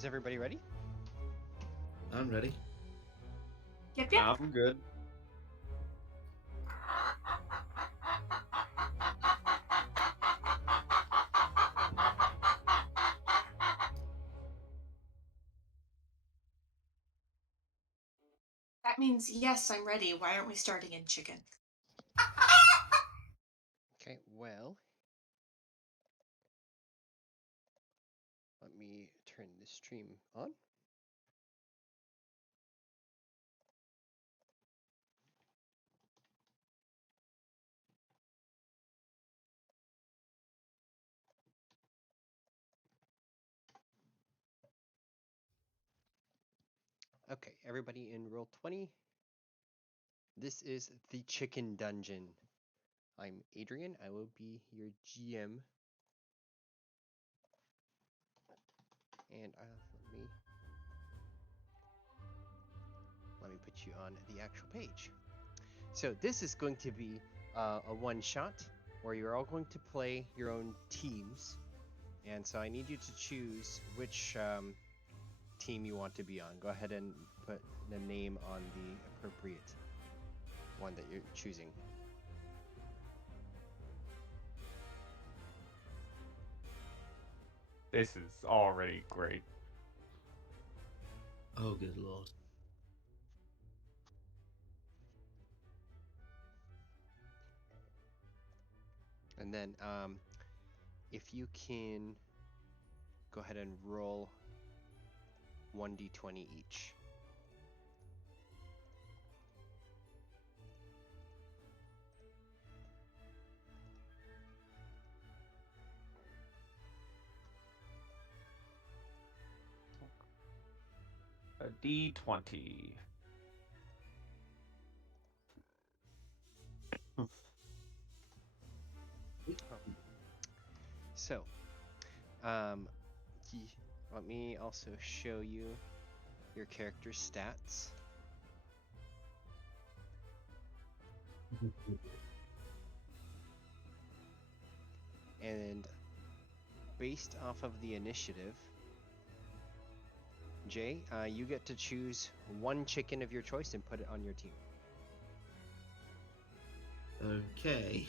Is everybody ready? I'm ready. Yep, yep. I'm good. That means yes, I'm ready. Why aren't we starting in chicken? Okay, well, let me turn the stream on. Okay, everybody in roll 20. This is the Chicken Dungeon. I'm Adrian. I will be your GM. And let me put you on the actual page. So this is going to be a one-shot where you're all going to play your own teams. And so I need you to choose which team you want to be on. Go ahead and put the name on the appropriate one that you're choosing. This is already great. Oh, good lord. And then if you can go ahead and roll 1d20 each. A D20. So, let me also show you your character's stats. And based off of the initiative, Jay, you get to choose one chicken of your choice and put it on your team. Okay.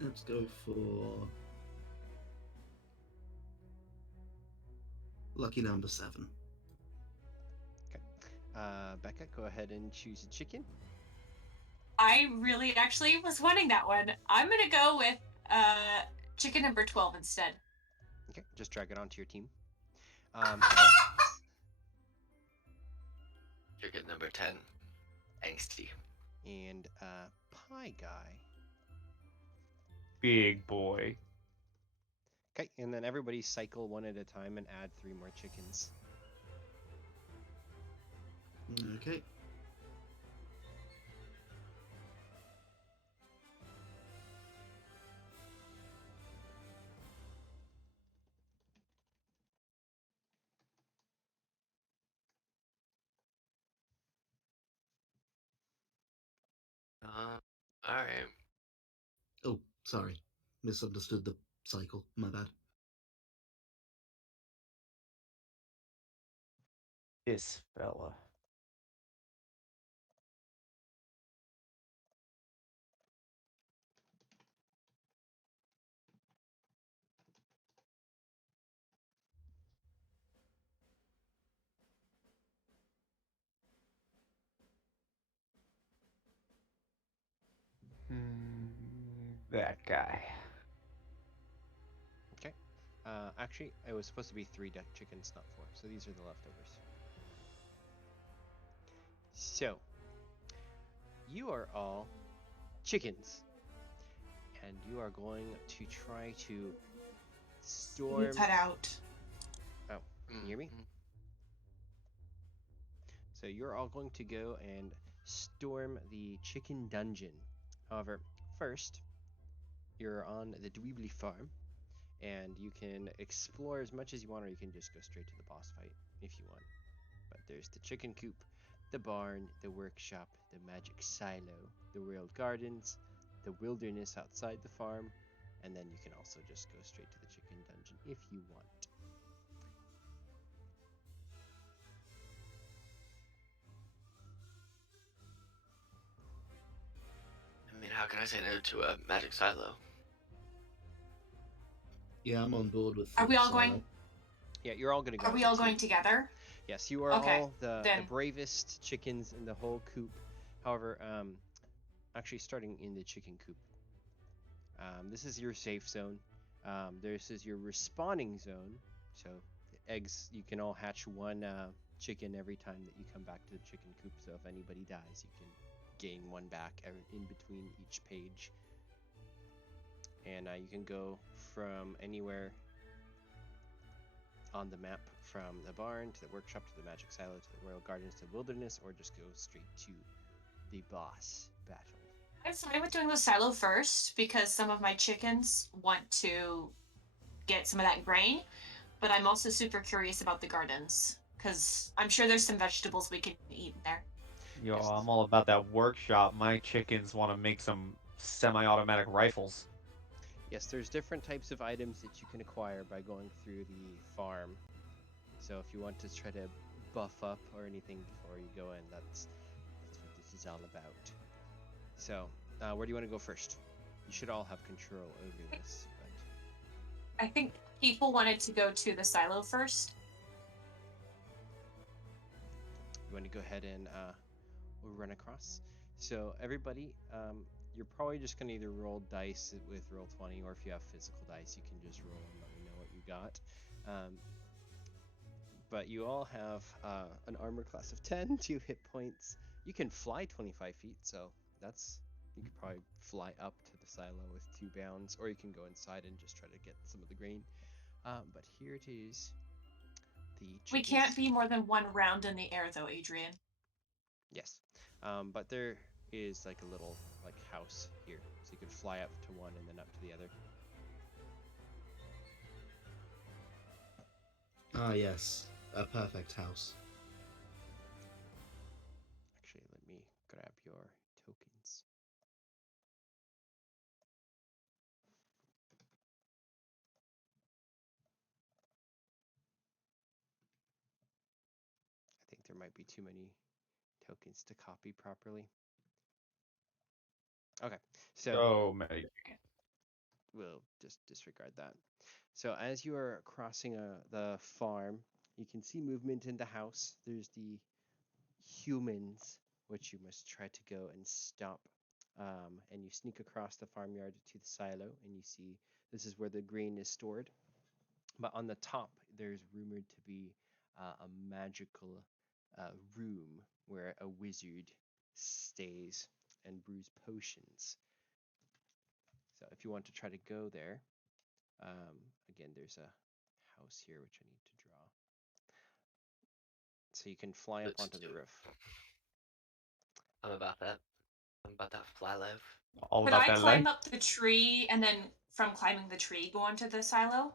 Let's go for lucky number 7. Okay. Becca, go ahead and choose a chicken. I really actually was wanting that one. I'm gonna go with chicken number 12 instead. Okay, just drag it onto your team. Chicken number 10, angsty. And Pie Guy. Big boy. Okay, and then everybody cycle one at a time and add 3 more chickens. Okay. Alright. Oh, sorry. Misunderstood the cycle. My bad. This fella. That guy. Okay. Actually, it was supposed to be 3 chickens, not 4. So these are the leftovers. So, you are all chickens. And you are going to try to storm... You cut out. Oh, can you hear me? So you're all going to go and storm the chicken dungeon. However, first, you're on the Dweebly farm, and you can explore as much as you want, or you can just go straight to the boss fight if you want. But there's the chicken coop, the barn, the workshop, the magic silo, the royal gardens, the wilderness outside the farm, and then you can also just go straight to the chicken dungeon if you want. I mean, how can I say no to a magic silo? Yeah, I'm on board with. Are we all Silo. going? Yeah, you're all gonna go. Are we as a all going team. together? Yes, you are Okay, all the then. bravest chickens in the whole coop. However, actually starting in the chicken coop. This is your safe zone. This is your respawning zone. So the eggs, you can all hatch one chicken every time that you come back to the chicken coop. So if anybody dies, you can gain one back in between each page. And you can go from anywhere on the map, from the barn to the workshop to the magic silo to the royal gardens to the wilderness, or just go straight to the boss battle. I'm fine with doing the silo first because some of my chickens want to get some of that grain, but I'm also super curious about the gardens because I'm sure there's some vegetables we can eat in there. Yo, Yes. I'm all about that workshop. My chickens want to make some semi-automatic rifles. Yes, there's different types of items that you can acquire by going through the farm. So if you want to try to buff up or anything before you go in, that's what this is all about. So, where do you want to go first? You should all have control over this, but I think people wanted to go to the silo first. you want to go ahead and run across. So everybody, you're probably just gonna either roll dice with Roll20, or if you have physical dice, you can just roll and let me know what you got. But you all have an armor class of 10, 2 hit points. You can fly 25 feet, so you could probably fly up to the silo with 2 bounds, or you can go inside and just try to get some of the grain. But here it is. We can't be more than one round in the air, though, Adrian. Yes, but there is like a little house here, so you could fly up to one and then up to the other. Ah, yes, a perfect house. Actually, let me grab your tokens. I think there might be too many tokens to copy properly. Okay, so many. we'll just disregard that. So as you are crossing the farm, you can see movement in the house. There's the humans, which you must try to go and stop. And you sneak across the farmyard to the silo, and you see this is where the grain is stored. But on the top, there's rumored to be a magical room where a wizard stays and brews potions. So if you want to try to go there, again, there's a house here which I need to draw. So you can fly up Let's onto the do it. roof. I'm about that. I'm about that fly life. All Could about I that climb life. up the tree and then from climbing the tree go onto the silo?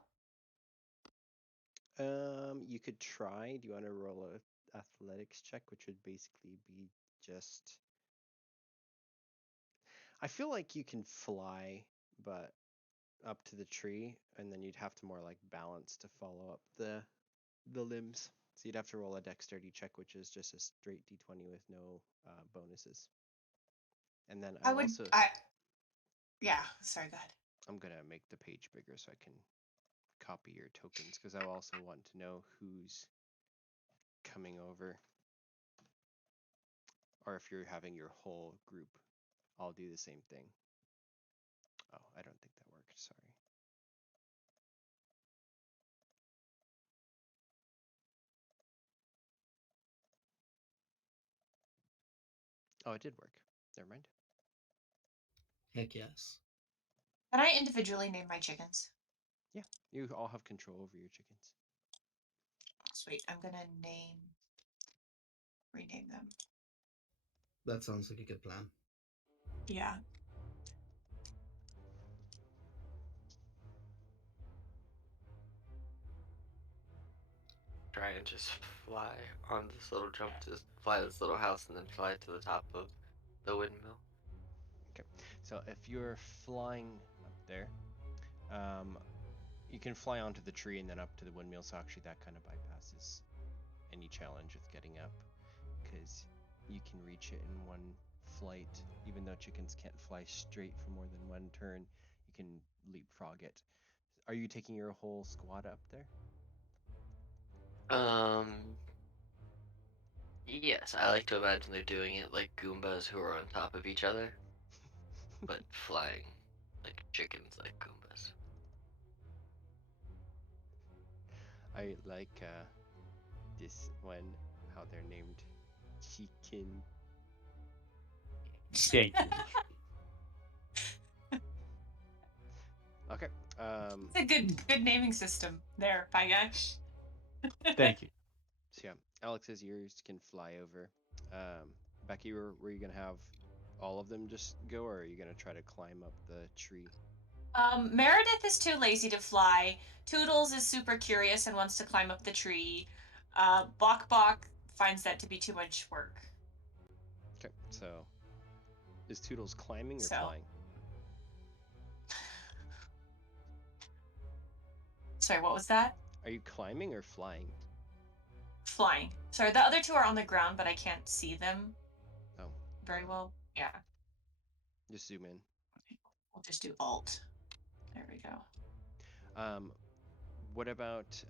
You could try. Do you want to roll a athletics check, which would basically be just. I feel like you can fly, but up to the tree, and then you'd have to more like balance to follow up the limbs. So you'd have to roll a dexterity check, which is just a straight d20 with no bonuses. And then Yeah, sorry, go ahead. I'm gonna make the page bigger so I can copy your tokens, because I also want to know who's coming over, or if you're having your whole group all do the same thing. Oh, I don't think that worked. Sorry. Oh, it did work. Never mind. Heck yes. Can I individually name my chickens? Yeah, you all have control over your chickens. Sweet. I'm gonna rename them. That sounds like a good plan. Yeah. Try and just fly on this little jump, just fly this little house, and then fly to the top of the windmill. Okay, so if you're flying up there, You can fly onto the tree and then up to the windmill, so actually that kind of bypasses any challenge with getting up, because you can reach it in one flight. Even though chickens can't fly straight for more than one turn, you can leapfrog it. Are you taking your whole squad up there? Yes, I like to imagine they're doing it like Goombas who are on top of each other, but flying like chickens, like Goombas. I like this one, how they're named chicken. Thank you. Okay. It's a good naming system there, Pie Guy. Thank you. So yeah, Alex's ears can fly over. Becky, were you gonna have all of them just go, or are you gonna try to climb up the tree? Meredith is too lazy to fly. Toodles is super curious and wants to climb up the tree. Bok Bok finds that to be too much work. Okay, so is Toodles climbing or So. flying? Sorry, what was that? Are you climbing or flying? Flying. Sorry, the other two are on the ground, but I can't see them Oh, very well. Yeah. just zoom in. We'll just do Alt. There we go. What about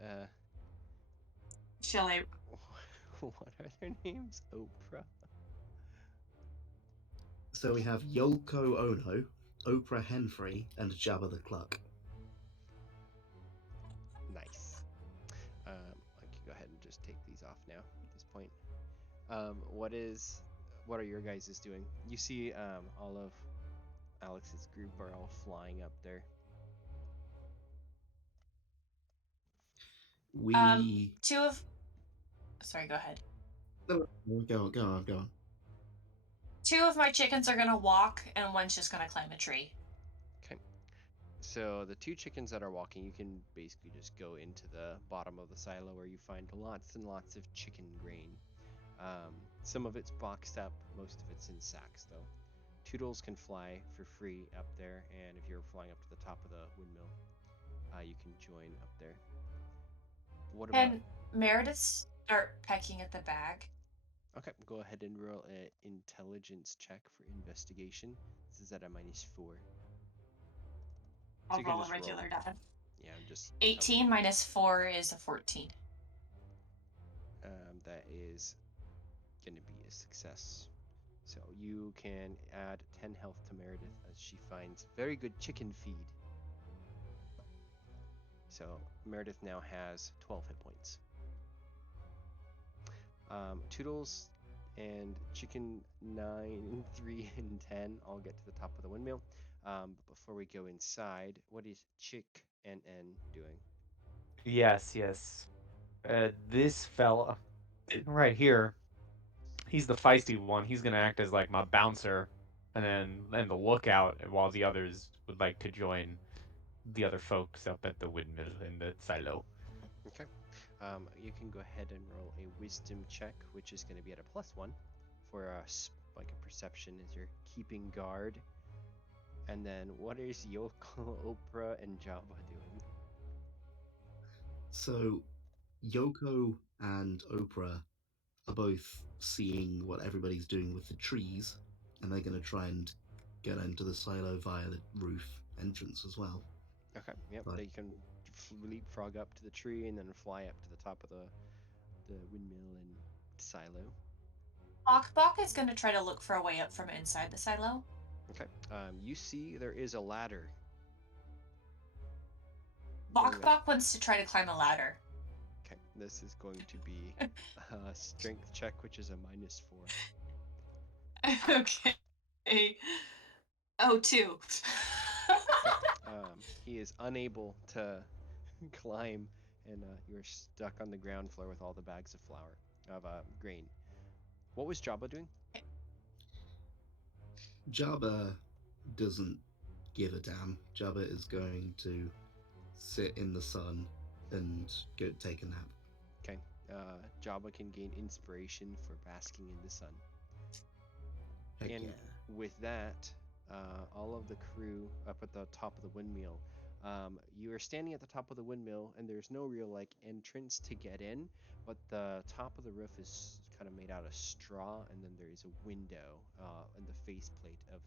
Shall I? what are their names? Oprah. So we have Yolko Ono, Oprah Henfrey, and Jabba the Cluck. Nice. I can go ahead and just take these off now at this point. What are your guys' doing? You see, all of Alex's group are all flying up there. We Two of. Sorry, go ahead. go on. Two of my chickens are gonna walk, and one's just gonna climb a tree. Okay. So the two chickens that are walking, you can basically just go into the bottom of the silo where you find lots and lots of chicken grain. Some of it's boxed up, most of it's in sacks though. Toodles can fly for free up there, and if you're flying up to the top of the windmill, you can join up there. What about? And Meredith start pecking at the bag. Okay, go ahead and roll an intelligence check for investigation. This is at a -4. I'll you can roll a just regular die. Yeah, just 18 minus 4 is a 14. that is going to be a success. So you can add 10 health to Meredith as she finds very good chicken feed. So Meredith now has 12 hit points. Toodles and Chicken 9, 3, and 10 all get to the top of the windmill. But before we go inside, what is Chick and N doing? Yes. This fella right here, he's the feisty one. He's gonna act as like my bouncer, and the lookout, while the others would like to join the other folks up at the windmill in the silo. Okay. You can go ahead and roll a wisdom check, which is going to be at a +1 for like a perception as you're keeping guard. And then what is Yoko, Oprah, and Jabba doing? So Yoko and Oprah are both seeing what everybody's doing with the trees, and they're going to try and get into the silo via the roof entrance as well. Okay, yep, Right. they can leapfrog up to the tree and then fly up to the top of the windmill and silo. Bok Bok is going to try to look for a way up from inside the silo. Okay, you see there is a ladder. Bok Bok wants to try to climb a ladder. Okay, this is going to be a strength check, which is a -4. Okay. Oh, 2. He is unable to climb, and you're stuck on the ground floor with all the bags of flour, of grain. What was Jabba doing? Jabba doesn't give a damn. Jabba is going to sit in the sun and go take a nap. Okay, Jabba can gain inspiration for basking in the sun. Heck and yeah. with that, all of the crew up at the top of the windmill You are standing at the top of the windmill, and there's no real like entrance to get in, but the top of the roof is kind of made out of straw, and then there is a window in the faceplate of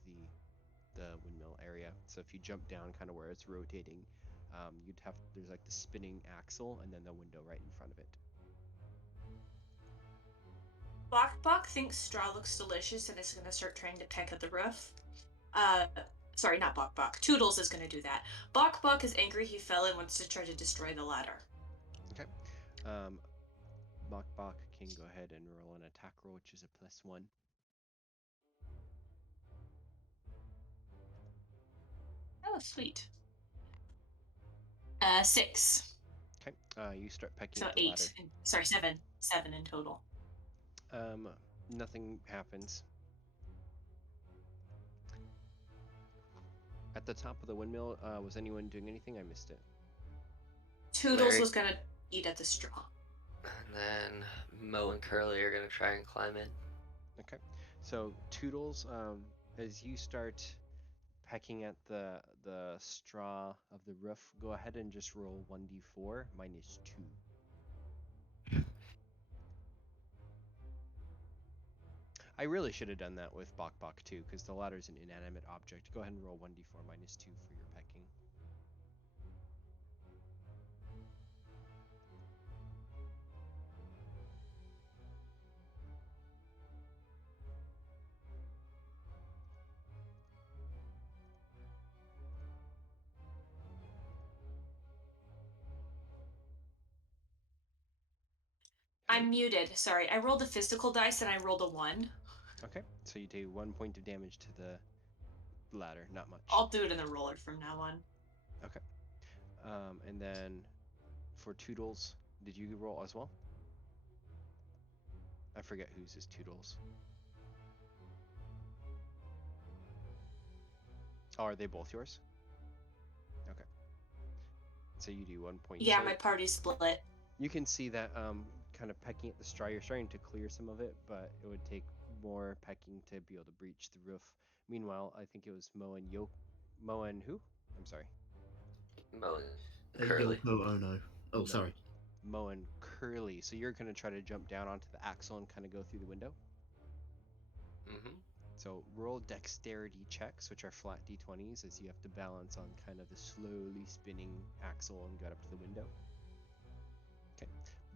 the windmill area. So if you jump down, kind of where it's rotating, there's like the spinning axle, and then the window right in front of it. Bok thinks straw looks delicious and is going to start trying to peck at the roof. Sorry, not Bok. Toodles is going to do that. Bok is angry he fell and wants to try to destroy the ladder. Okay. Bok can go ahead and roll an attack roll, which is a +1. Oh, sweet. 6. Okay. You start pecking So at the 8. ladder. Sorry, 7. 7 in total. Nothing happens. At the top of the windmill, was anyone doing anything? I missed it. Toodles Larry. was going to eat at the straw. And then Mo and Curly are gonna try and climb in. Okay. So Toodles, as you start pecking at the straw of the roof, go ahead and just roll 1d4 -2. I really should have done that with Bok too, because the ladder is an inanimate object. Go ahead and roll 1d4 -2 for your pecking. I'm muted. Sorry. I rolled a physical dice and I rolled a 1. Okay, so you do 1 point of damage to the ladder, not much. I'll do it in the roller from now on. Okay. And then for Toodles, did you roll as well? I forget whose is Toodles. Oh, are they both yours? Okay. So you do 1 point. Yeah, so my party split. you can see that kind of pecking at the straw, you're starting to clear some of it, but it would take more pecking to be able to breach the roof. Meanwhile, I think it was Mo and who? I'm sorry. Mo and Curly. Yoko Ono. Oh, sorry. Mo and Curly. So you're going to try to jump down onto the axle and kind of go through the window? Mm-hmm. So roll dexterity checks, which are flat d20s, as you have to balance on kind of the slowly spinning axle and get up to the window. Okay.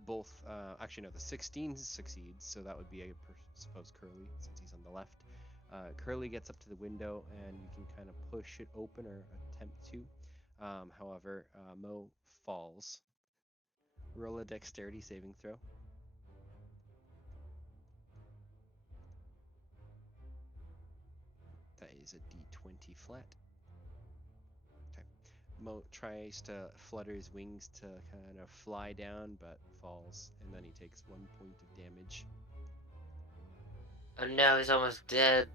Both, actually no, the 16 succeeds, so that would be, I suppose, Curly, since he's on the left. Curly gets up to the window, and you can kind of push it open or attempt to. However, Mo falls. Roll a dexterity saving throw. That is a d20 flat. Okay. Mo tries to flutter his wings to kind of fly down, but falls, and then he takes 1 point of damage. Oh no, he's almost dead.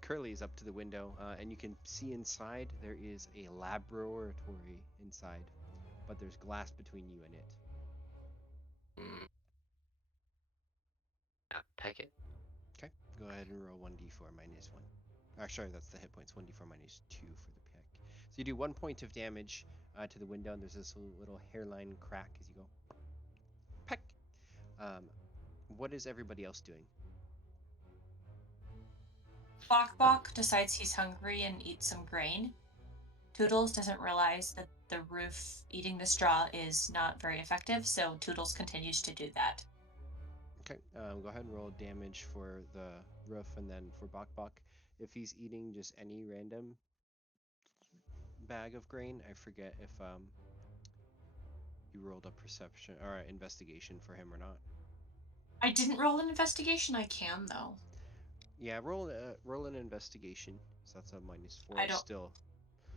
Curly is up to the window, and you can see inside there is a laboratory inside, but there's glass between you and it. Mm. Yeah, peck it. Okay, go ahead and roll 1d4 -1. Sorry, that's the hit points. 1d4 -2 for the peck. So you do 1 point of damage to the window, and there's this little hairline crack as you go. Peck! What is everybody else doing? Bok decides he's hungry and eats some grain. Toodles doesn't realize that the roof eating the straw is not very effective, so Toodles continues to do that. Okay, go ahead and roll damage for the roof, and then for Bok, if he's eating just any random bag of grain, I forget if you rolled a perception or investigation for him or not. I didn't roll an investigation. I can though. Yeah, roll an investigation. So that's a -4. I don't. Still,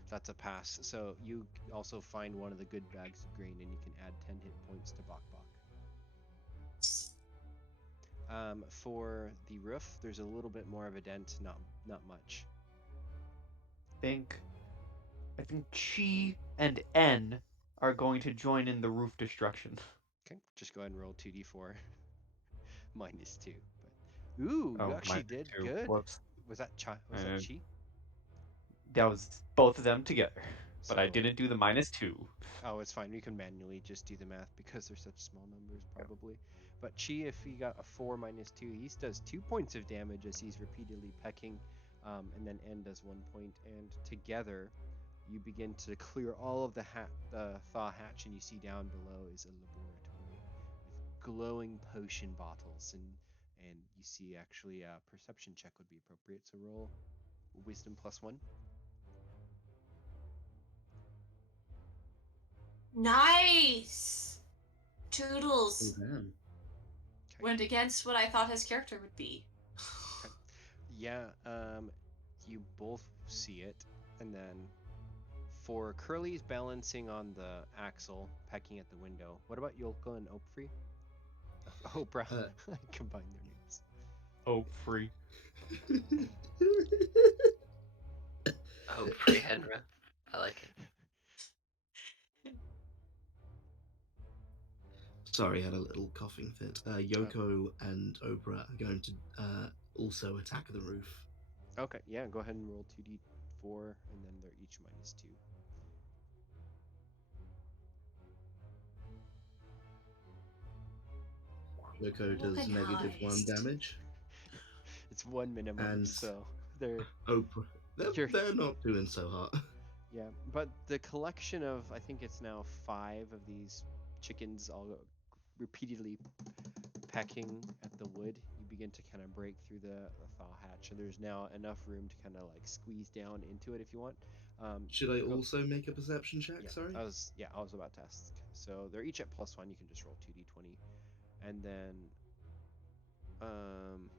that's a pass. So you also find one of the good bags of grain, and you can add 10 hit points to Bok. For the roof, there's a little bit more of a dent, not much. I think Chi and N are going to join in the roof destruction. Okay, just go ahead and roll 2d4 -2. But ooh, you actually did -2. good. Whoops. Was that Chi? Was that Chi? That was both of them together, but I So, didn't do the -2. oh, it's fine. We can manually just do the math because they're such small numbers, probably. But Chi, if he got a 4 minus 2, he does 2 points of damage as he's repeatedly pecking, and then N does 1 point. And together, you begin to clear all of the thaw hatch, and you see down below is a laboratory with glowing potion bottles, and you see actually a perception check would be appropriate. So roll wisdom +1. Nice! Oh, Toodles damn. Okay. went against what I thought his character would be. Okay. Yeah, you both see it, and then for Curly's balancing on the axle, pecking at the window. What about Yolka and Oprah? Oprah. Uh, I combined their names. Oh, free. Oh, pre-Henra. I like it. Sorry, I had a little coughing fit. Yoko and Oprah are going to also attack the roof. Okay, yeah, go ahead and roll 2d4, and then they're each -2. Yoko does -1 damage, It's 1 minimum, and so they're Oprah, You're- they're not doing so hot. yeah. But the collection of, I think it's now 5 of these chickens all repeatedly pecking at the wood, you begin to kind of break through the thaw hatch, and there's now enough room to kind of like squeeze down into it if you want. Should I go- also make a perception check? Yeah, Sorry. I was about to ask. So they're each at +1. You can just roll 2d20, and then um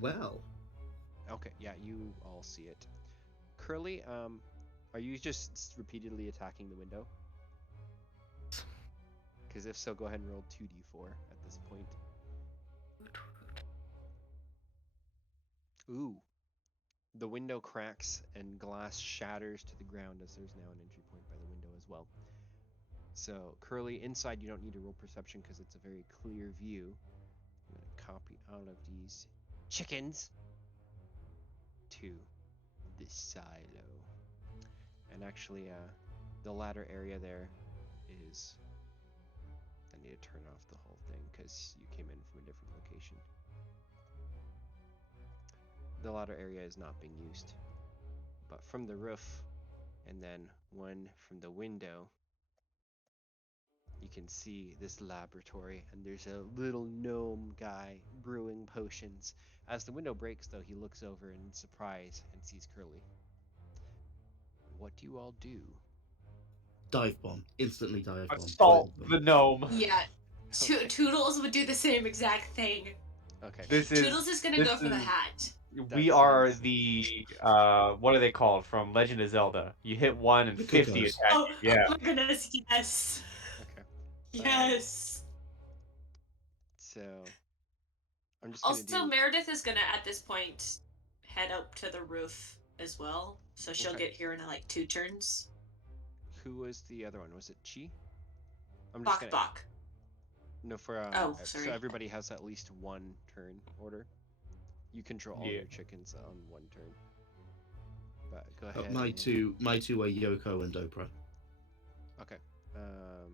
Well, okay, yeah, you all see it. Curly, are you just repeatedly attacking the window? Because if so, go ahead and roll 2d4 at this point. Ooh. The window cracks and glass shatters to the ground as there's now an entry point by the window as well. So, Curly, inside you don't need to roll perception because it's a very clear view. I'm going to copy out of these chickens to this silo. And actually, the ladder area there is... I need to turn off the whole thing because you came in from a different location. The ladder area is not being used. But from the roof, and then one from the window, you can see this laboratory, and there's a little gnome guy brewing potions. As the window breaks, though, he looks over in surprise and sees Curly. What do you all do? dive bomb. Instantly dive bomb. Assault Both of the them. gnome. Yeah, Okay. Toodles would do the same exact thing. Okay. This Toodles is gonna this go for the is- hat. We That are sounds- the what are they called from Legend of Zelda? You hit one and The 50 Cuckoos. attack. Oh, Yeah. oh my goodness, yes. Okay. Yes. So I'm just gonna Also, do. Meredith is gonna at this point head up to the roof as well, so she'll Okay. get here in like 2 turns. Who was the other one? Was it Chi? I'm just Bok gonna. Bok. No, for Oh, so sorry. everybody has at least 1 turn order. You control all Yeah. your chickens on 1 turn. But go ahead. My and- two are Yoko and Oprah. Okay. I'll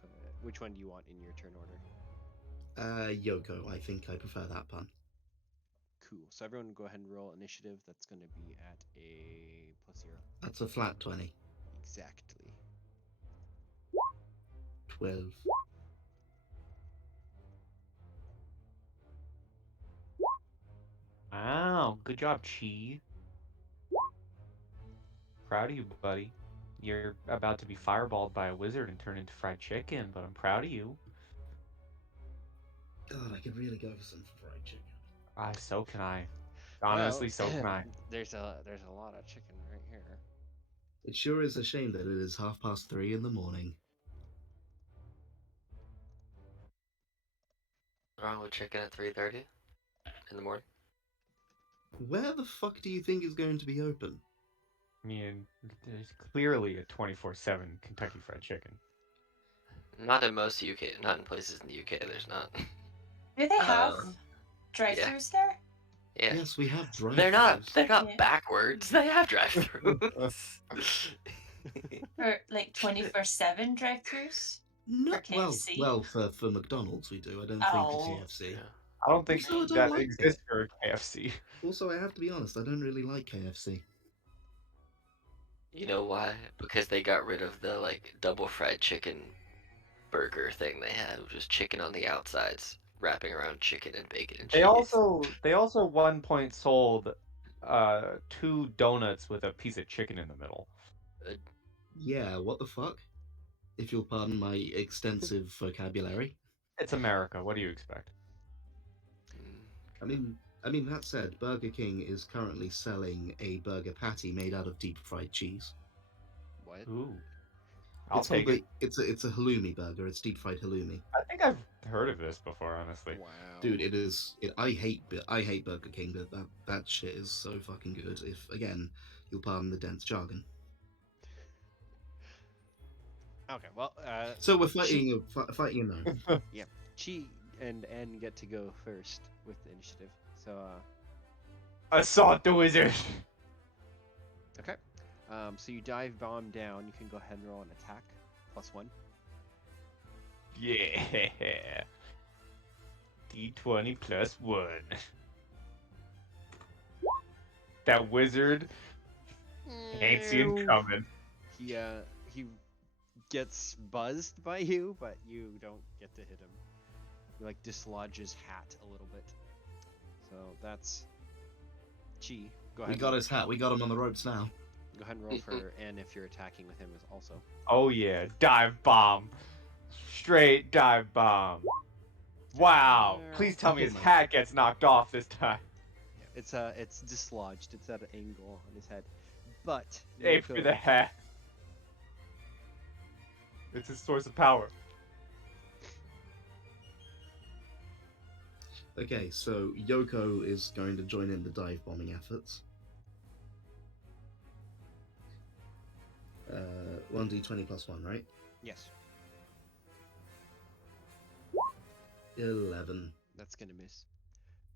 put, which one do you want in your turn order? Yoko. I think I prefer that pun. Cool. So everyone go ahead and roll initiative. That's going to be at a +0. That's a flat 20. Exactly. 12. Wow, good job, Chi. Proud of you, buddy. You're about to be fireballed by a wizard and turn into fried chicken, but I'm proud of you. God, I could really go for some fried chicken. So can I. Honestly, so can I. There's a lot of chicken right here. It sure is a shame that it is 3:30 in the morning. What's wrong with chicken at 3:30 in the morning? Where the fuck do you think is going to be open? I mean, there's clearly a 24/7 Kentucky Fried Chicken. Not in most UK, not in places in the UK. There's not. Do they have? drive-thrus there? Yeah. Yes, we have drive. They're not Yeah. backwards. They have drive-throughs. For like 24/7 drive-thrus? No, For KFC? well, for McDonald's we do. I don't think for Oh. KFC. Yeah. I don't think Also, I don't that like exists it. for KFC. Also, I have to be honest. I don't really like KFC. You know why? Because they got rid of the like double fried chicken burger thing they had, which was chicken on the outsides, wrapping around chicken and bacon and cheese. They also 1 point sold 2 donuts with a piece of chicken in the middle. Yeah, what the fuck? If you'll pardon my extensive vocabulary. It's America. What do you expect? I mean that said, Burger King is currently selling a burger patty made out of deep fried cheese. What? Ooh, I'll take it. It's a halloumi burger. It's deep fried halloumi. I think I've heard of this before, honestly. Wow. Dude, it is. I hate Burger King, but that shit is so fucking good. If again, you'll pardon the dense jargon. Okay, well, So we're fighting fighting a no. Chi and N get to go first with the initiative. So, Assault the wizard. okay. So you dive bomb down. You can go ahead and roll an attack, +1. Yeah. D20 +1. That wizard ain't seen coming. He gets buzzed by you, but you don't get to hit him. You like dislodge his hat a little bit. So that's Chi. Go ahead. We got his hat. We got him on the ropes now. Go ahead and roll for N if you're attacking with him as also. Oh yeah, dive bomb. Straight dive bomb. Wow. Please tell me his hat gets knocked off this time. Yeah, it's dislodged. It's at an angle on his head. But Aim for the hat. It's his source of power. Okay, so Yoko is going to join in the dive bombing efforts. 1d20 +1, right? Yes, 11. that's gonna miss.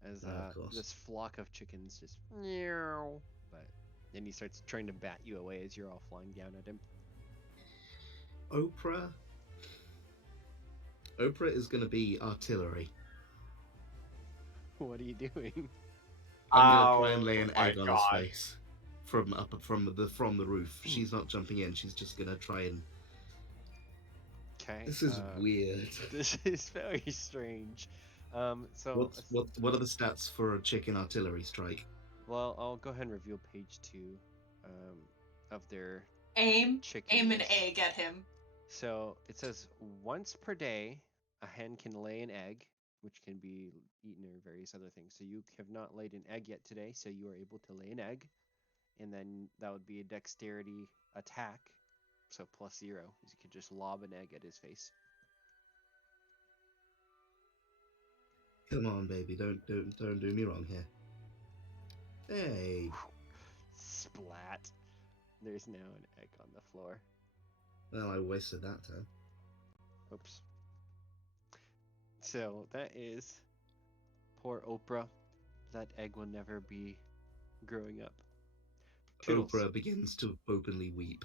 As Of course. this flock of chickens just meow, but then he starts trying to bat you away as you're all flying down at him. Oprah is going to be artillery. What are you doing? I'm going to try and lay an Oh my egg on God. his face from the roof. She's not jumping in. She's just going to try and. Okay. This is weird. This is very strange. So What are the stats for a chicken artillery strike? well, I'll go ahead and reveal page 2 of their Aim chickens. an egg at him. So it says once per day, a hen can lay an egg, which can be eaten or various other things. So you have not laid an egg yet today, so you are able to lay an egg, and then that would be a dexterity attack, so +0. You could just lob an egg at his face. Come on, baby, don't do me wrong here. Hey. Splat. There's now an egg on the floor. Well, I wasted that time. Oops. So that is poor Oprah. That egg will never be growing up. Toodles. Oprah begins to openly weep.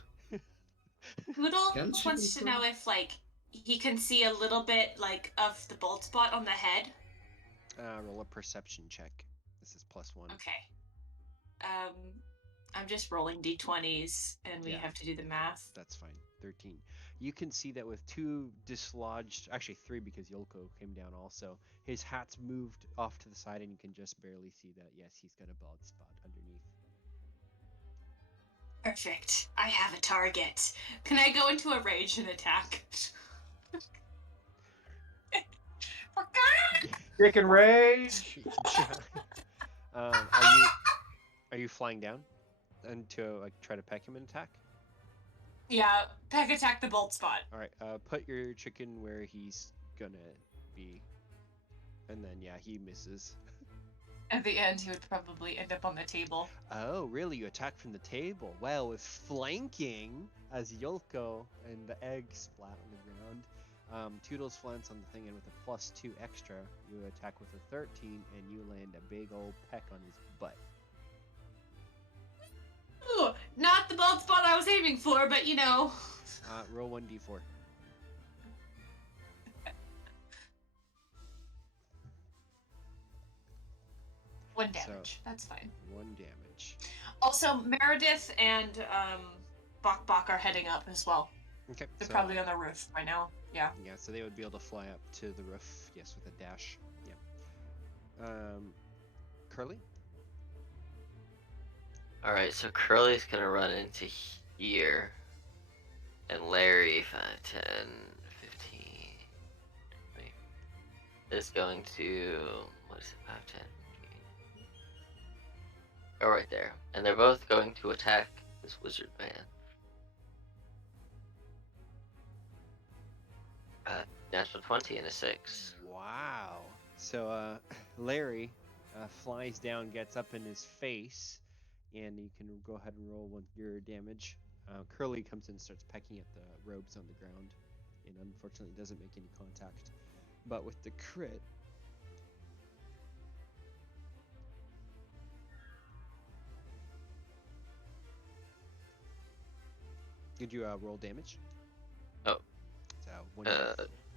Poodle Can she wants to confirm? know if like he can see a little bit like of the bald spot on the head. Roll a perception check. This is +1. Okay. I'm just rolling d20s, and we Yeah. have to do the math. That's fine. 13. You can see that with 2 dislodged, actually 3 because Yolko came down also. His hat's moved off to the side, and you can just barely see that. Yes, he's got a bald spot underneath. Perfect. I have a target. Can I go into a rage and attack? Chicken rage. Are you flying down and to like try to peck him and attack? Yeah, peck attack the bald spot. All right. Put your chicken where he's gonna be, and then yeah, he misses. At the end, he would probably end up on the table. Oh, really? You attack from the table? Well, with flanking as Yolko and the egg splat on the ground, Toodles flanks on the thing, and with a +2 extra, you attack with a 13, and you land a big old peck on his butt. Ooh, not the bald spot I was aiming for, but you know. Roll 1d4. One damage. That's fine. 1 damage. Also, Meredith and Bok Bok are heading up as well. Okay. They're probably on the roof right now. Yeah. Yeah, so they would be able to fly up to the roof, yes, with a dash. Yeah. Curly? Alright, so Curly's gonna run into here. And Larry, 5, 10, 15. Wait. Is going to. What is it? 5, 10, 15. Oh, right there. And they're both going to attack this wizard man. Natural 20 and a 6. Wow. So, Larry flies down, gets up in his face, and you can go ahead and roll your damage. Curly comes in and starts pecking at the robes on the ground, and unfortunately doesn't make any contact. But with the crit, did you roll damage? Oh. So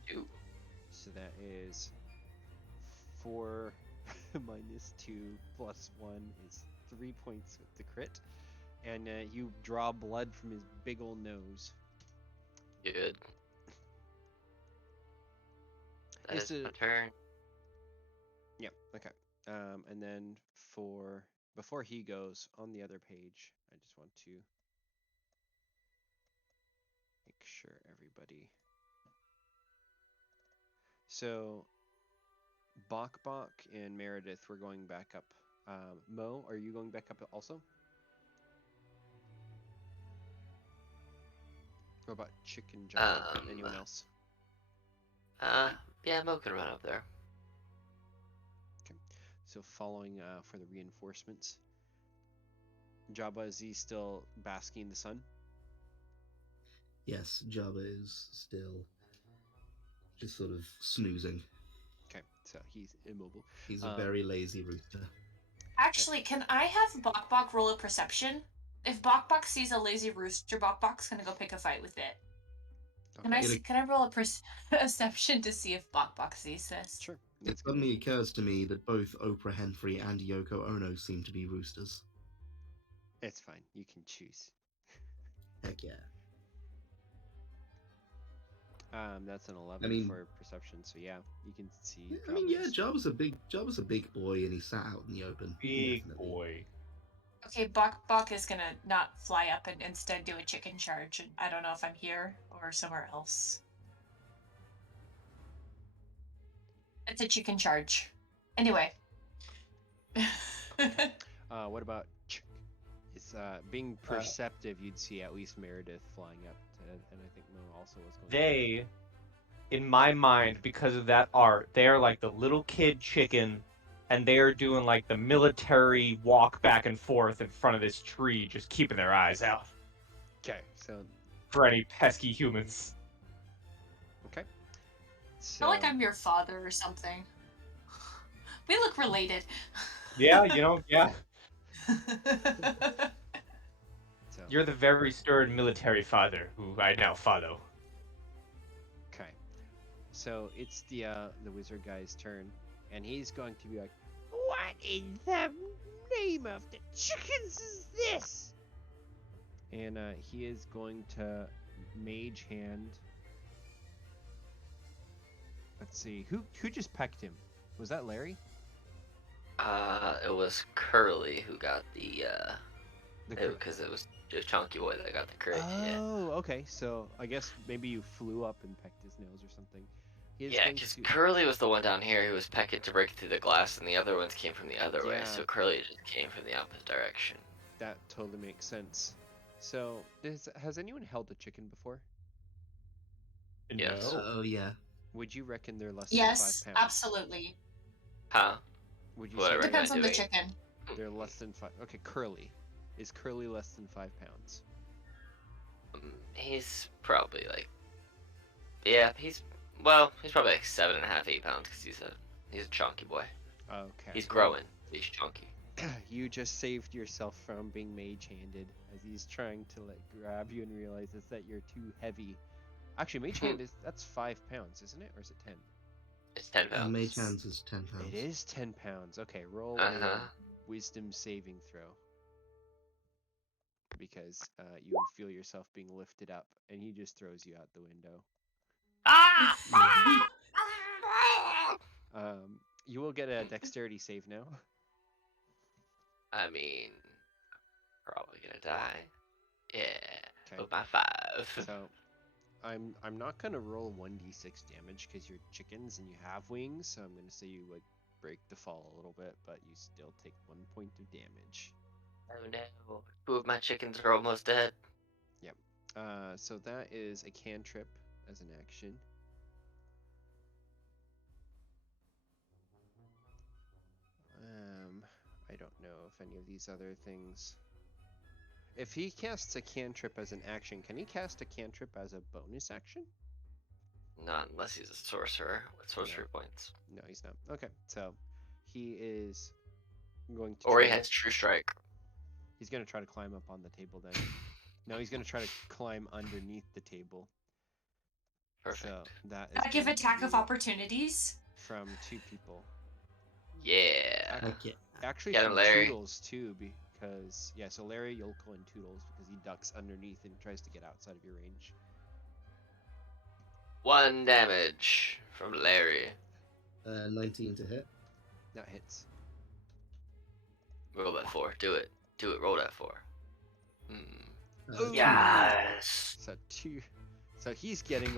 2. So that is 4 minus 2 plus 1 is 3 points with the crit. And you draw blood from his big old nose. Good. That is my turn. Yeah, okay. And then before he goes, on the other page, I just want to make sure everybody. So, Bok Bok and Meredith, we're going back up. Mo, are you going back up also? What about Chicken Jabba? Anyone else? Yeah, Mo can run up there. Okay. So following for the reinforcements. Jabba, is he still basking in the sun? Yes, Jabba is still just sort of snoozing. Okay, so he's immobile. He's a very lazy rooster. Actually, can I have Bok Bok roll a perception? If Bok Bok sees a lazy rooster, Bok Bok's gonna go pick a fight with it. Okay. Can I roll a perception to see if Bok Bok sees this? Sure. It suddenly occurs to me that both Oprah Henfrey and Yoko Ono seem to be roosters. It's fine. You can choose. Heck yeah. That's an 11 for perception, so yeah, you can see. Yeah, Jabba's a big boy, and he sat out in the open. Big boy. Okay, Bok Bok is gonna not fly up and instead do a chicken charge. And I don't know if I'm here or somewhere else. It's a chicken charge. Anyway. What about it's being perceptive? You'd see at least Meredith flying up, and I think Mo also was going. They, in my mind, because of that art, they are like the little kid chicken, and they are doing like the military walk back and forth in front of this tree, just keeping their eyes out. Okay, so for any pesky humans. Okay. I feel like I'm your father or something. We look related. Yeah, yeah. So. You're the very stern military father who I now follow. Okay. So it's the wizard guy's turn, and he's going to be like, "What in the name of the chickens is this?" And he is going to mage hand. Let's see, who just pecked him? Was that Larry? It was Curly who got because it was just Chunky Boy that got the crit. Oh, okay. So I guess maybe you flew up and pecked his nose or something. Yeah, because Curly was the one down here who was pecking to break through the glass, and the other ones came from the other way. So Curly just came from the opposite direction. That totally makes sense. So, has anyone held a chicken before? Yes. Oh yeah. Would you reckon they're less yes, than 5 pounds? Absolutely. Huh? Would you Whatever say depends on the chicken. They're less than 5. Okay, Curly. Is Curly less than 5 pounds? He's probably like, yeah, he's Well, he's probably like 7.5, 8 pounds because he's a chunky boy. Okay. He's well, growing. He's chunky. You just saved yourself from being mage-handed as he's trying to grab you and realizes that you're too heavy. Actually, mage hand that's 5 pounds, isn't it, or is it 10? It's 10 pounds. Mage hands is 10 pounds. It is 10 pounds. Okay, roll Uh-huh. a wisdom saving throw because you feel yourself being lifted up, and he just throws you out the window. Ah! You will get a dexterity save now. I mean, probably gonna die. Yeah. Okay. With my 5. So, I'm not gonna roll 1d6 damage because you're chickens and you have wings. So I'm gonna say you break the fall a little bit, but you still take 1 point of damage. Oh no! 2 of my chickens are almost dead. Yep. So that is a cantrip as an action. I don't know if any of these other things. If he casts a cantrip as an action, can he cast a cantrip as a bonus action? Not unless he's a sorcerer with sorcery points. No, he's not. Okay, so he is going to. Or he has True Strike. He's going to try to climb up on the table then. No, he's going to try to climb underneath the table. Perfect. So that is. I give attack of opportunities from 2 people. Yeah. Okay. Actually, Get him, from Larry. Toodles too, because so Larry, Yolko, and Toodles because he ducks underneath and tries to get outside of your range. 1 damage from Larry. 19 to hit. That hits. Roll that 4. Do it. Do it. Roll that 4. Ooh. Yes. So 2. So he's getting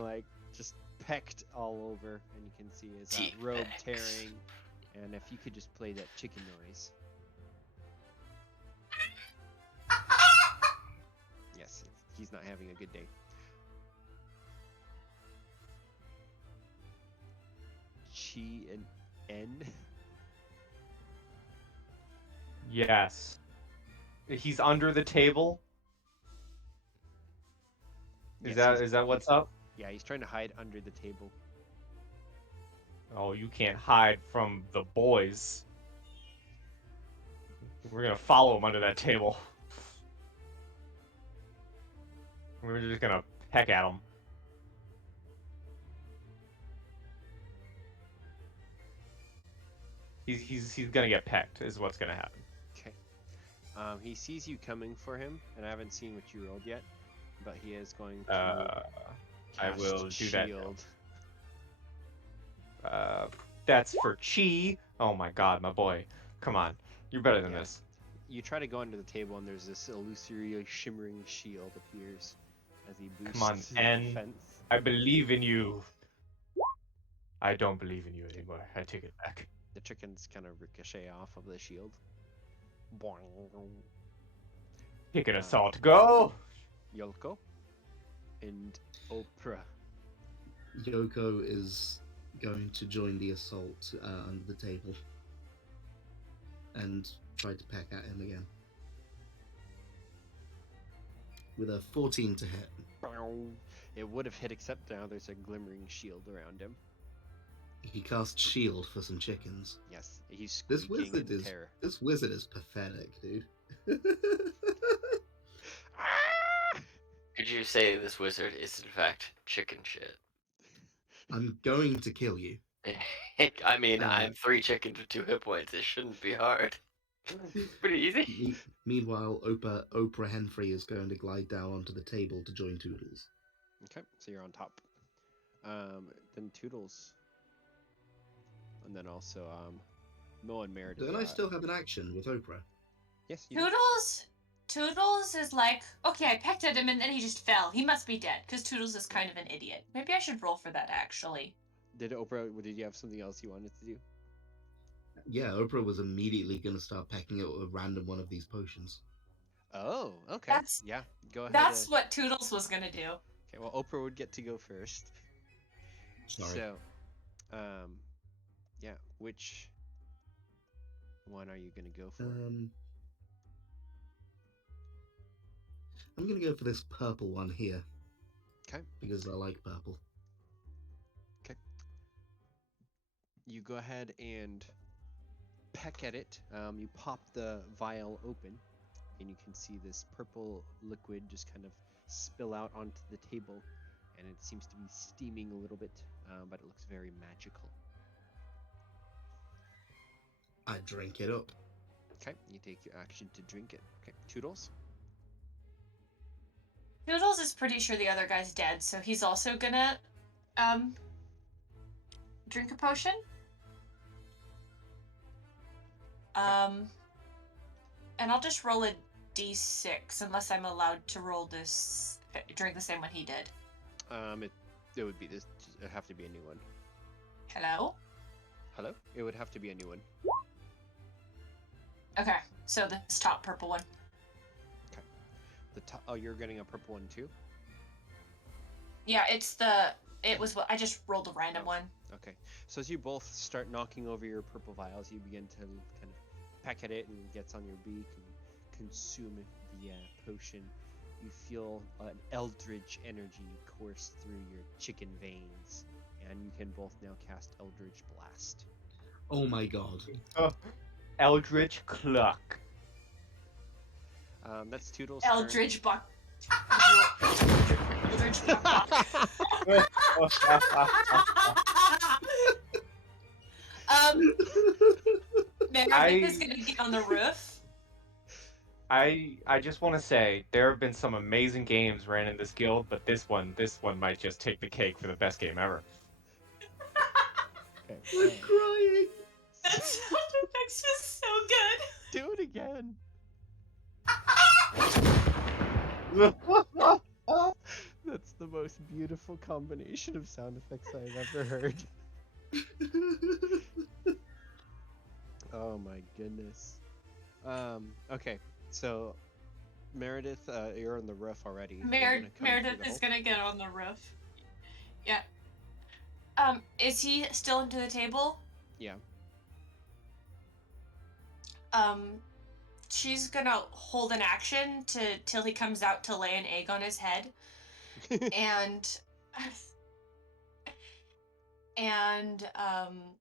just pecked all over, and you can see his Deep robe pecks. tearing. And if you could just play that chicken noise. Yes, he's not having a good day. Chi and N. Yes. He's under the table. Is that what's up? Yeah, he's trying to hide under the table. Oh, you can't hide from the boys. We're gonna follow him under that table. We're just gonna peck at him. He's gonna get pecked, is what's gonna happen. Okay. He sees you coming for him, and I haven't seen what you rolled yet, but he is going to. I will do shield. that. That's for Chi. Oh my god, my boy. Come on. You're better than this. You try to go under the table, and there's this illusory shimmering shield appears as he boosts Come on, N. defense. I believe in you. I don't believe in you anymore. I take it back. The chickens kind of ricochet off of the shield. Pick an assault. Go! Yolko and Oprah. Yoko is going to join the assault under the table and try to peck at him again. With a 14 to hit. It would have hit, except now there's a glimmering shield around him. He casts shield for some chickens. Yes, he's This squeaking wizard in is terror. this wizard is pathetic, dude. Could you say this wizard is in fact chicken shit? I'm going to kill you. I mean, I'm 3 chickens with 2 hit points. It shouldn't be hard. Pretty easy. Meanwhile, Oprah Henfrey is going to glide down onto the table to join Toodles. Okay, so you're on top. Then Toodles. And then also Mo and Meredith. Don't I still have an action with Oprah? Yes, you do. Toodles is like, okay, I pecked at him and then he just fell. He must be dead, because Toodles is kind of an idiot. Maybe I should roll for that, actually. Did you have something else you wanted to do? Yeah, Oprah was immediately going to start pecking at a random one of these potions. Oh, okay. Yeah, go ahead. That's what Toodles was gonna do. Okay, well, Oprah would get to go first. Sorry. So, yeah, which one are you gonna go for? I'm going to go for this purple one here. Okay. Because I like purple. Okay. you go ahead and peck at it. You pop the vial open, and you can see this purple liquid just kind of spill out onto the table, and it seems to be steaming a little bit, but it looks very magical. I drink it up. Okay, you take your action to drink it. Okay, Toodles. Noodles is pretty sure the other guy's dead, so he's also gonna drink a potion. And I'll just roll a d6 unless I'm allowed to roll this drink the same one he did. It would be this. It'd have to be a new one. Hello? Hello? It would have to be a new one. Okay, so this top purple one. The top. Oh, you're getting a purple one too. Yeah, it was what I just rolled a random one. Okay, so as you both start knocking over your purple vials, you begin to kind of peck at it, and it gets on your beak, and consume the potion. You feel an eldritch energy course through your chicken veins, and you can both now cast Eldritch Blast. Oh my god. Eldritch Cluck. That's Toodles' Eldritch Buck. Eldritch Buck. Meredith is gonna get on the roof. I just want to say there have been some amazing games ran in this guild, but this one might just take the cake for the best game ever. Okay. I'm crying. That sound effect's just so good. Do it again. That's the most beautiful combination of sound effects I've ever heard. Oh my goodness. Okay, so Meredith, you're on the roof already. Meredith is gonna get on the roof. Yeah. Is he still under the table? Yeah. She's gonna hold an action till he comes out to lay an egg on his head. and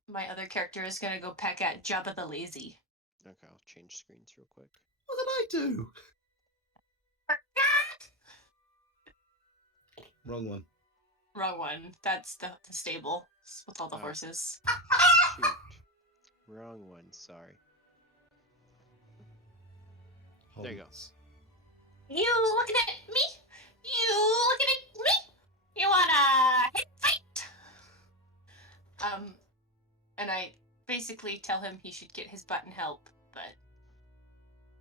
my other character is gonna go peck at Jabba the Lazy. Okay, I'll change screens real quick. What did I do? Wrong one. Wrong one. That's the stable with all the horses. Shoot. Wrong one, sorry. There you go. You looking at me? You looking at me? You wanna hit fight? And I basically tell him he should get his butt and help, but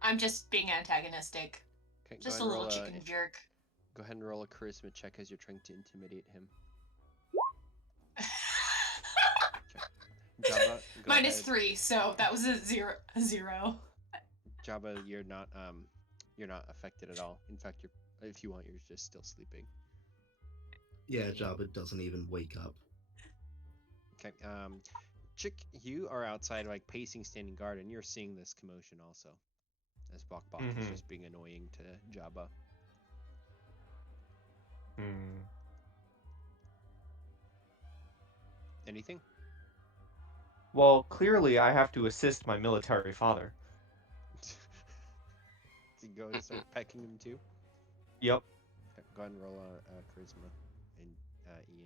I'm just being antagonistic. Okay, Just a little chicken jerk. Go ahead and roll a charisma check as you're trying to intimidate him. Jabba, -3, so that was a zero. Jabba, you're not affected at all. In fact, if you want, you're just still sleeping. Yeah, Jabba doesn't even wake up. Okay. Chick, you are outside, like pacing, standing guard, and you're seeing this commotion also. As Bok is just being annoying to Jabba. Anything? Well, clearly I have to assist my military father. Does he go and start pecking him too? Yep. Okay, go ahead and roll a charisma and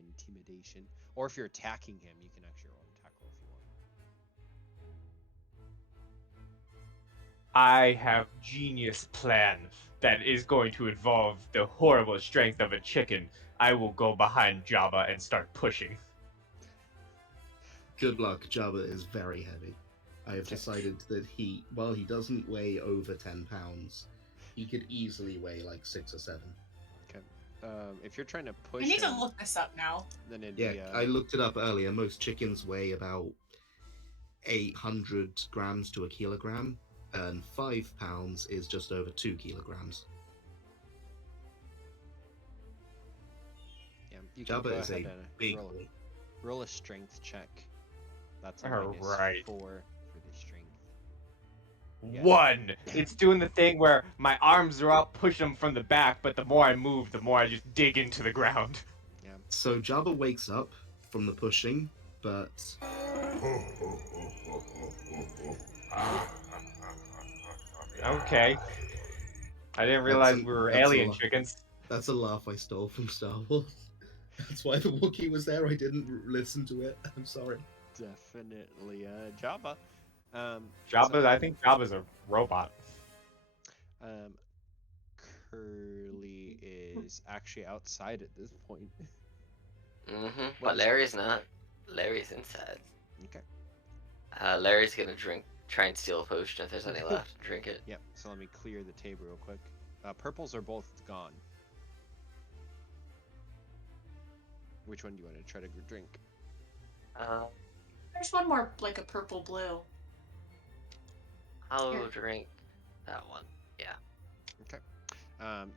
intimidation. Or if you're attacking him, you can actually roll an attack roll if you want. I have genius plan that is going to involve the horrible strength of a chicken. I will go behind Jabba and start pushing. Good luck, Jabba is very heavy. I have decided that while he doesn't weigh over 10 pounds, he could easily weigh like 6 or 7. Okay. If you're trying to push We need him, to look this up now. then it'd Yeah, be, I looked it up earlier. Most chickens weigh about 800 grams to a kilogram, and 5 pounds is just over 2 kilograms. Yeah, you can go Jabba is ahead a and big boy. roll a strength check. That's a Alright. -4 for the strength. Yeah. 1! It's doing the thing where my arms are out, push them from the back, but the more I move, the more I just dig into the ground. Yeah. So Jabba wakes up from the pushing, but Okay. I didn't That's realize an- we were that's a alien lot. chickens. That's a laugh I stole from Star Wars. That's why the Wookiee was there. I didn't listen to it. I'm sorry. Definitely Jabba. Jabba, I think Jabba's a robot. Um, Curly is actually outside at this point. Mm-hmm. What But is- Larry's not. Larry's inside. Okay. Larry's gonna try and steal a potion if there's any left. Drink it. Yep. So let me clear the table real quick. Purples are both gone. Which one do you want to try to drink? There's one more, like a purple blue. I'll Here. drink that one. Yeah. Okay.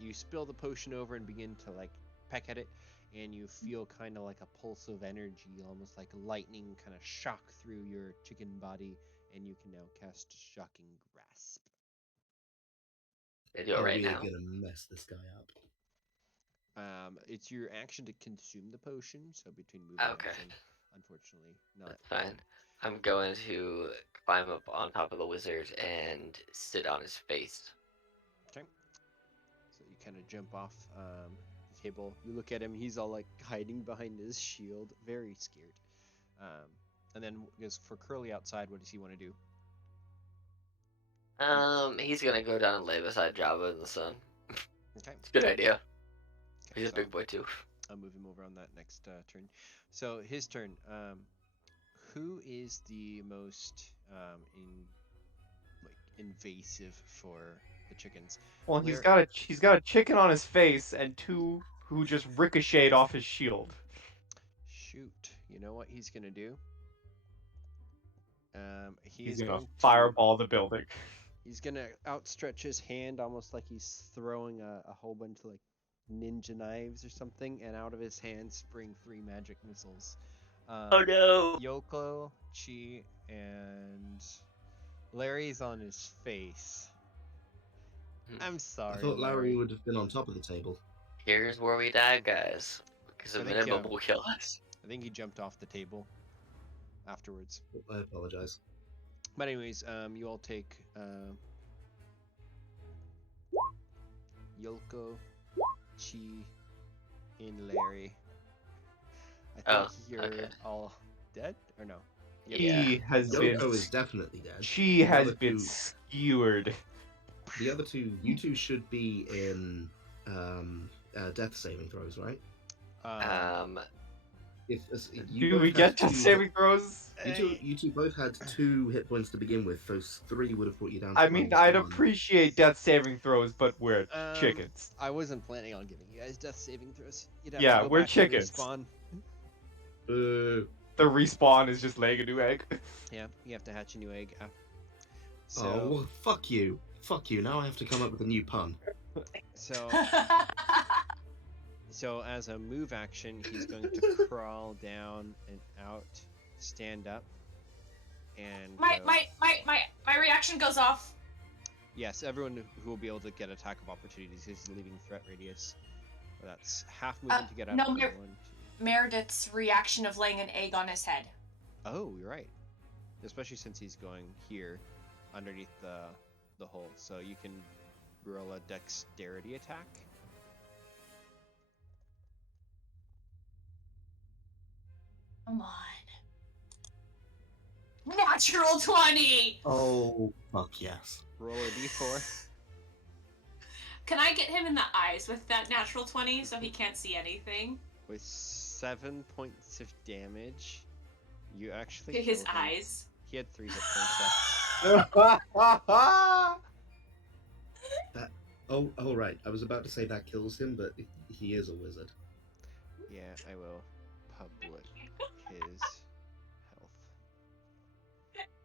You spill the potion over and begin to like peck at it, and you feel kind of like a pulse of energy, almost like lightning, kind of shock through your chicken body, and you can now cast Shocking Grasp. They do it right we are now. gonna mess this guy up. It's your action to consume the potion, so between move Okay. and action, unfortunately, not. That's fine. I'm going to climb up on top of the wizard and sit on his face. Okay. So you kind of jump off the table. You look at him. He's all like hiding behind his shield, very scared. And then because for Curly outside, what does he want to do? He's gonna go down and lay beside Jabba in the sun. Okay. It's a good idea. Okay, He's a so big boy too. I'll move him over on that next turn. So his turn. Who is the most invasive for the chickens? Well, he's got a chicken on his face and two who just ricocheted off his shield. Shoot, you know what he's gonna do? He's gonna fireball the building. He's gonna outstretch his hand almost like he's throwing a whole bunch of like ninja knives or something, and out of his hand spring 3 magic missiles. Oh no! Yoko, Chi, and Larry's on his face. I'm sorry. I thought Larry would have been on top of the table. Here's where we die, guys. Because a minimum will kill us. I think he jumped off the table afterwards. I apologize. But anyways, you all take Yoko, Chi, and Larry. I think you're all dead, or no? Yoko is definitely dead. She has been skewered. The other two, you two should be in death saving throws, right? Do we get death saving throws? You two both had 2 hit points to begin with. Those 3 would have brought you down. I mean, I'd appreciate death saving throws, but we're chickens. I wasn't planning on giving you guys death saving throws. You'd have yeah, to go we're back chickens. And respawn. The respawn is just laying a new egg. Yeah, you have to hatch a new egg. So... Oh, well, fuck you. Fuck you. Now I have to come up with a new pun. So as a move action, he's going to crawl down and out, stand up, and my reaction goes off. Yes, everyone who will be able to get attack of opportunities is leaving threat radius. So that's half movement to get up. No, Meredith's reaction of laying an egg on his head. Oh, you're right. Especially since he's going here, underneath the hole, so you can roll a dexterity attack. Come on. Natural 20! Oh, fuck yes. Roll a d4. Can I get him in the eyes with that natural 20 so he can't see anything? With 7 points of damage, you actually to his eyes. He had 3 hit points left. Oh, right. I was about to say that kills him, but he is a wizard. Yeah, I will public his health.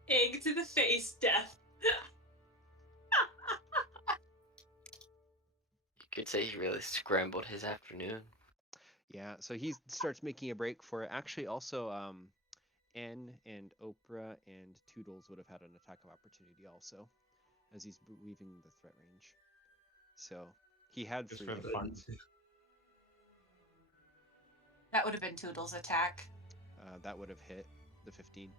Egg to the face, death. You could say he really scrambled his afternoon. Yeah, so he starts making a break for it. Actually, also, N and Oprah and Toodles would have had an attack of opportunity also, as he's leaving the threat range. So he had 3 hit points. That would have been Toodles' attack. That would have hit the 15.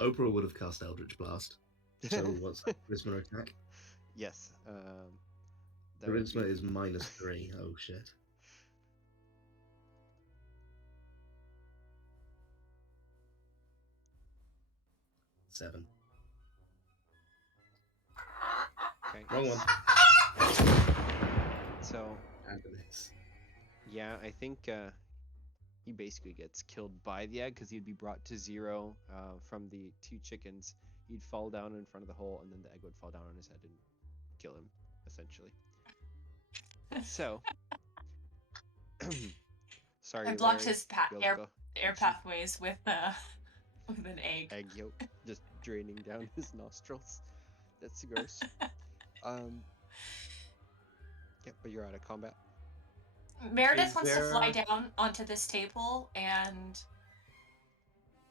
Oprah would have cast Eldritch Blast. So what's that charisma attack? Yes. That would Charisma be... is -3. Oh shit. Seven. Okay. Wrong one. So, And a miss. yeah, I think he basically gets killed by the egg because he'd be brought to 0 from the 2 chickens. He'd fall down in front of the hole, and then the egg would fall down on his head and kill him, essentially. So, sorry, I blocked Larry. his Yoko, air pathways with with an egg. egg yolk just draining down his nostrils. That's gross. Yep, but you're out of combat. Meredith wants to fly down onto this table and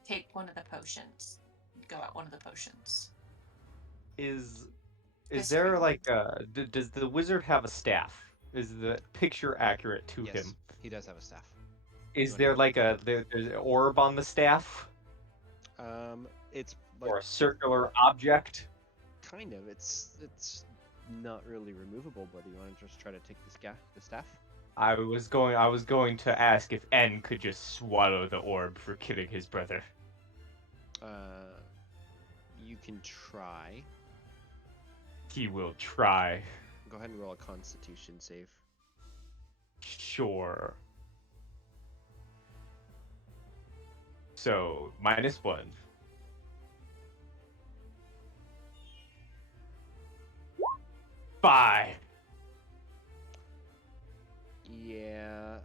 take one of the potions. Go at one of the potions. Is Yes, there sir. like does the wizard have a staff? Is the picture accurate to Yes, him? he does have a staff. Is wanna there hit like there's an orb on the staff It's like or a circular object? kind of. It's not really removable, but do you want to just try to take the staff? I was going to ask if N could just swallow the orb for killing his brother. You can try. He will try. Go ahead and roll a Constitution save. Sure. So, -1. Five. Yeah,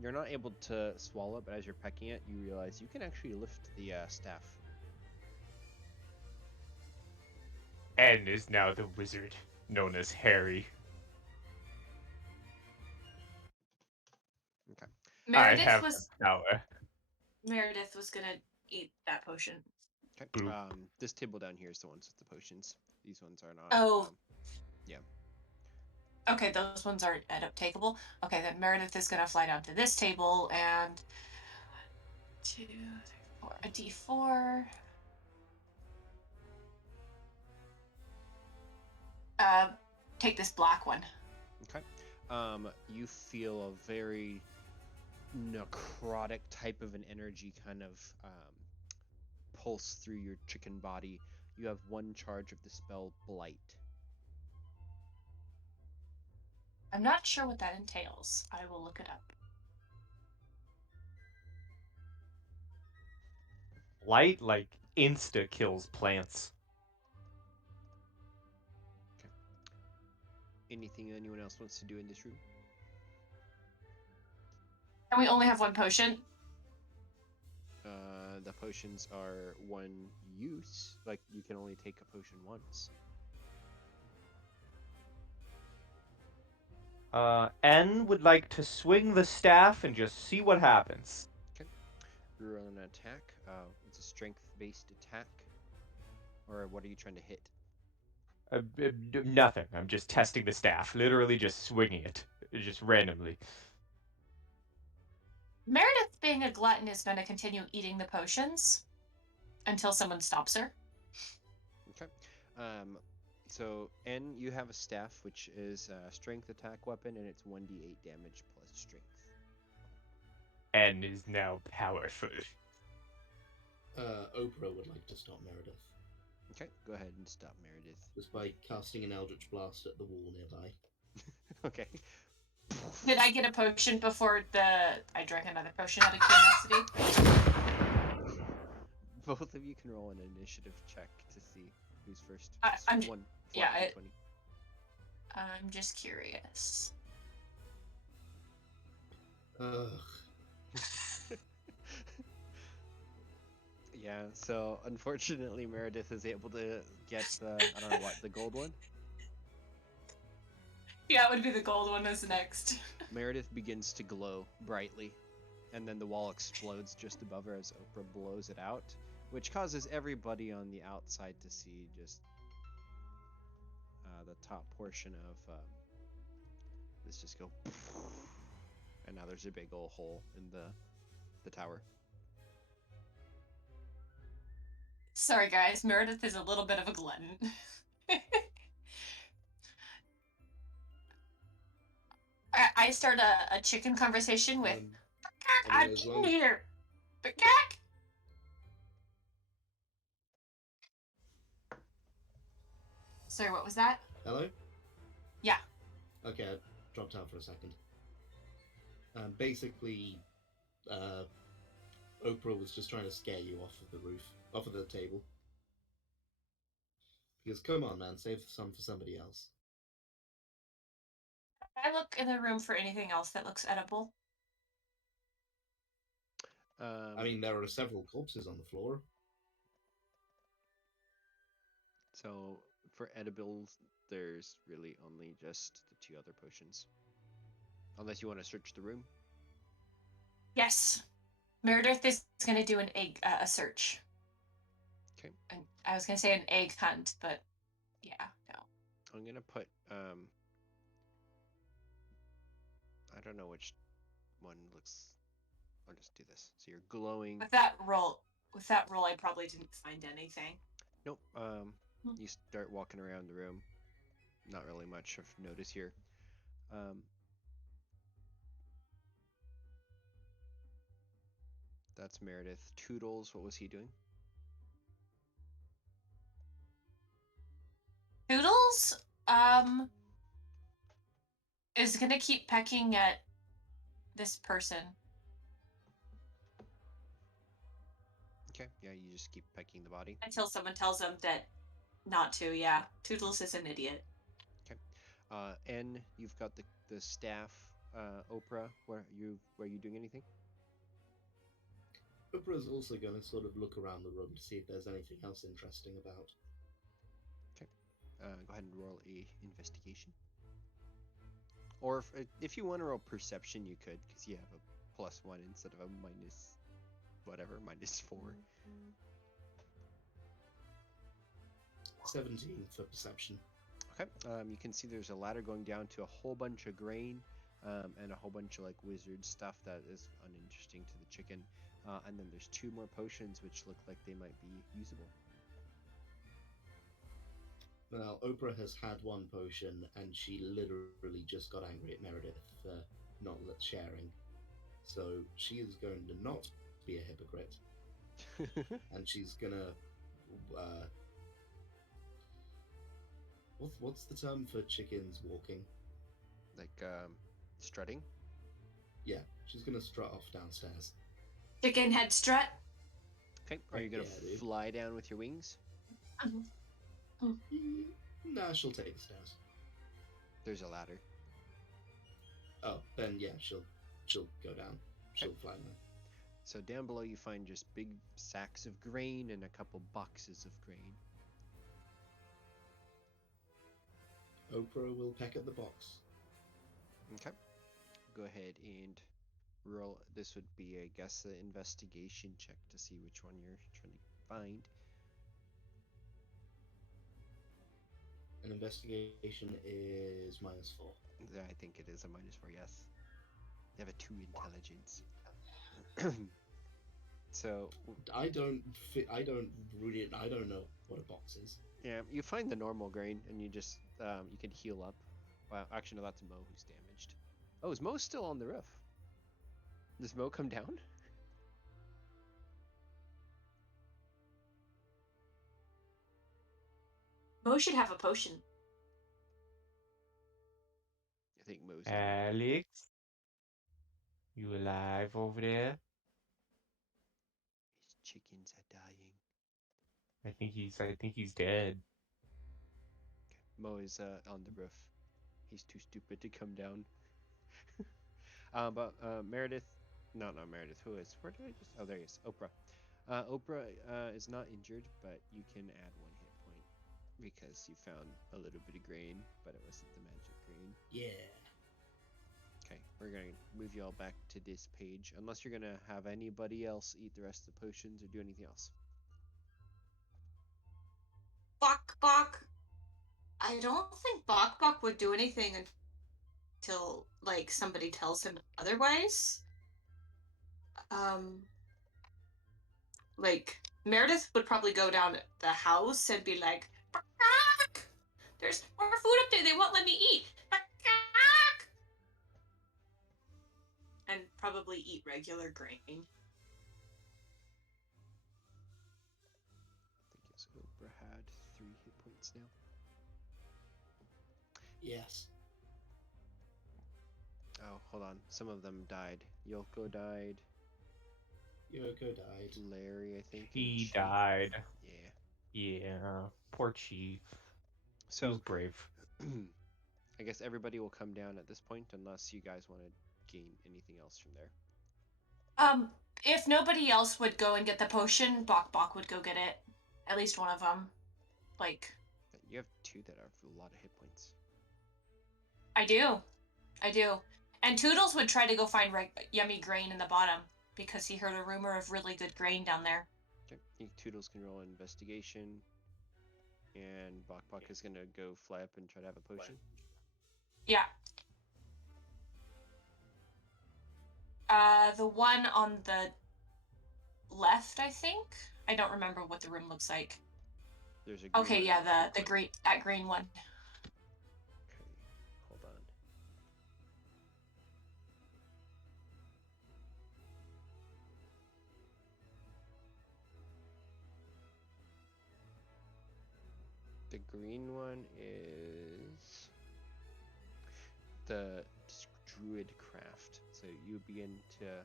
you're not able to swallow it, but as you're pecking it, you realize you can actually lift the staff. N is now the wizard, known as Harry. Okay. Meredith was gonna eat that potion. Okay. Boop. This table down here is the ones with the potions. These ones are not. Oh. Yeah. Okay, those ones aren't takeable. Okay, then Meredith is gonna fly down to this table and 2, 3, 4, a D4. Take this black one. Okay. You feel a very necrotic type of an energy kind of pulse through your chicken body. You have 1 charge of the spell Blight. I'm not sure what that entails. I will look it up. Light, like, insta kills plants. Okay. Anything anyone else wants to do in this room? And we only have 1 potion. The potions are 1 use. Like, you can only take a potion once. N would like to swing the staff and just see what happens. Okay. Roll an attack. It's a strength-based attack. Or what are you trying to hit? Nothing. I'm just testing the staff. Literally just swinging it. Just randomly. Meredith, being a glutton, is going to continue eating the potions until someone stops her. Okay. So, N, you have a staff, which is a strength attack weapon, and it's 1d8 damage plus strength. N is now powerful. Oprah would like to stop Meredith. Okay, go ahead and stop Meredith. Just by casting an Eldritch Blast at the wall nearby. Okay. Did I get a potion before I drank another potion out of curiosity? Both of you can roll an initiative check to see who's first. I'm just curious. Ugh. Yeah, so unfortunately Meredith is able to get the gold one. Yeah, it would be the gold one as next. Meredith begins to glow brightly, and then the wall explodes just above her as Oprah blows it out, which causes everybody on the outside to see just the top portion of this just go, and now there's a big old hole in the tower. Sorry, guys. Meredith is a little bit of a glutton. I start a chicken conversation with, I'm as eating long- here. Sorry, what was that? Hello? Yeah. Okay, I dropped out for a second. Basically, Oprah was just trying to scare you off of the roof, off of the table. Because come on, man, save some for somebody else. I look in the room for anything else that looks edible. I mean, there are several corpses on the floor. So for edibles, there's really only just the 2 other potions. Unless you want to search the room. Yes. Meredith is going to do an egg, a search. Okay. And I was going to say an egg hunt, but yeah, no. I'm going to put, I don't know which one looks, I'll just do this. So you're glowing. With that roll, I probably didn't find anything. Nope. You start walking around the room. Not really much of notice here. That's Meredith. Toodles, what was he doing? Toodles, is gonna keep pecking at this person. Okay, yeah, you just keep pecking the body. Until someone tells him that not to, yeah. Toodles is an idiot. Okay. N, you've got the staff. Oprah, were you doing anything? Oprah's also going to sort of look around the room to see if there's anything else interesting about. Okay. Go ahead and roll a investigation. Or if you want to roll perception, you could, because you have a +1 instead of a minus whatever, -4. 17 for perception. Okay. You can see there's a ladder going down to a whole bunch of grain, and a whole bunch of like wizard stuff that is uninteresting to the chicken. And then there's 2 more potions which look like they might be usable. Well, Oprah has had 1 potion, and she literally just got angry at Meredith for not sharing. So she is going to not be a hypocrite, and she's gonna. What's the term for chickens walking? Like strutting. Yeah, she's gonna strut off downstairs. Chicken head strut. Okay. Are you gonna fly down with your wings? Nah, she'll take the stairs. There's a ladder. Oh, then yeah, she'll go down. She'll fly down. So down below you find just big sacks of grain and a couple boxes of grain. Oprah will peck at the box. Okay. Go ahead and roll. This would be, I guess, an investigation check to see which one you're trying to find. An investigation is -4. I think it is a -4, yes. You have a 2 intelligence. So I don't know what a box is. yeah, you find the normal grain and you just you can heal up. Well, actually no, that's Mo who's damaged. Oh, is Mo still on the roof? Does Mo come down? Mo should have a potion. I think Mo's Alex, you alive over there? His chickens are dying. I think he's dead. Okay. Mo is on the roof. He's too stupid to come down. But Meredith, no, not Meredith. Who is? Where did I just? Oh, there he is. Oprah. Oprah is not injured, but you can add 1 hit point because you found a little bit of grain, but it wasn't the magic grain. Yeah. Okay, we're gonna move you all back to this page, unless you're gonna have anybody else eat the rest of the potions or do anything else. Bok. I don't think Bok would do anything until like somebody tells him otherwise. Like Meredith would probably go down the house and be like, "Bark! There's more food up there. They won't let me eat." Bark! And probably eat regular grain. I think yes, Oprah had 3 hit points now. Yes. Oh, hold on. Some of them died. Yoko died. Yoko died. Larry, I think. He Chief. died. Yeah. Yeah. Poor Chief. So Who's brave? I guess everybody will come down at this point unless you guys want to gain anything else from there. If nobody else would go and get the potion, Bok would go get it. At least one of them. Like, You have 2 that have a lot of hit points. I do. And Toodles would try to go find yummy grain in the bottom because he heard a rumor of really good grain down there. Okay. Toodles can roll an investigation. And Bok is gonna go fly up and try to have a potion. Yeah. The one on the left, I think. I don't remember what the room looks like. There's a green Okay, one. yeah, the green, that green one. Okay, hold on. The green one is the druid craft. So you begin to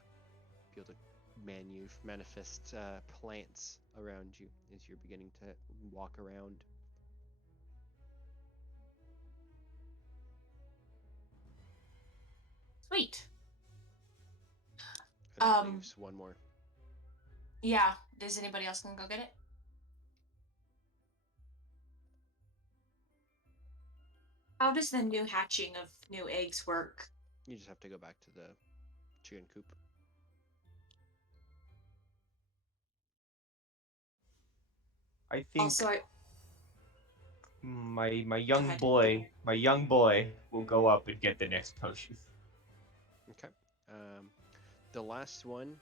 be able to manifest plants around you as you're beginning to walk around. Sweet. And that leaves one more. Yeah. Is anybody else gonna go get it? How does the new hatching of new eggs work? You just have to go back to the chicken coop. I think Also, my young ahead. boy will go up and get the next potion. Okay. The last one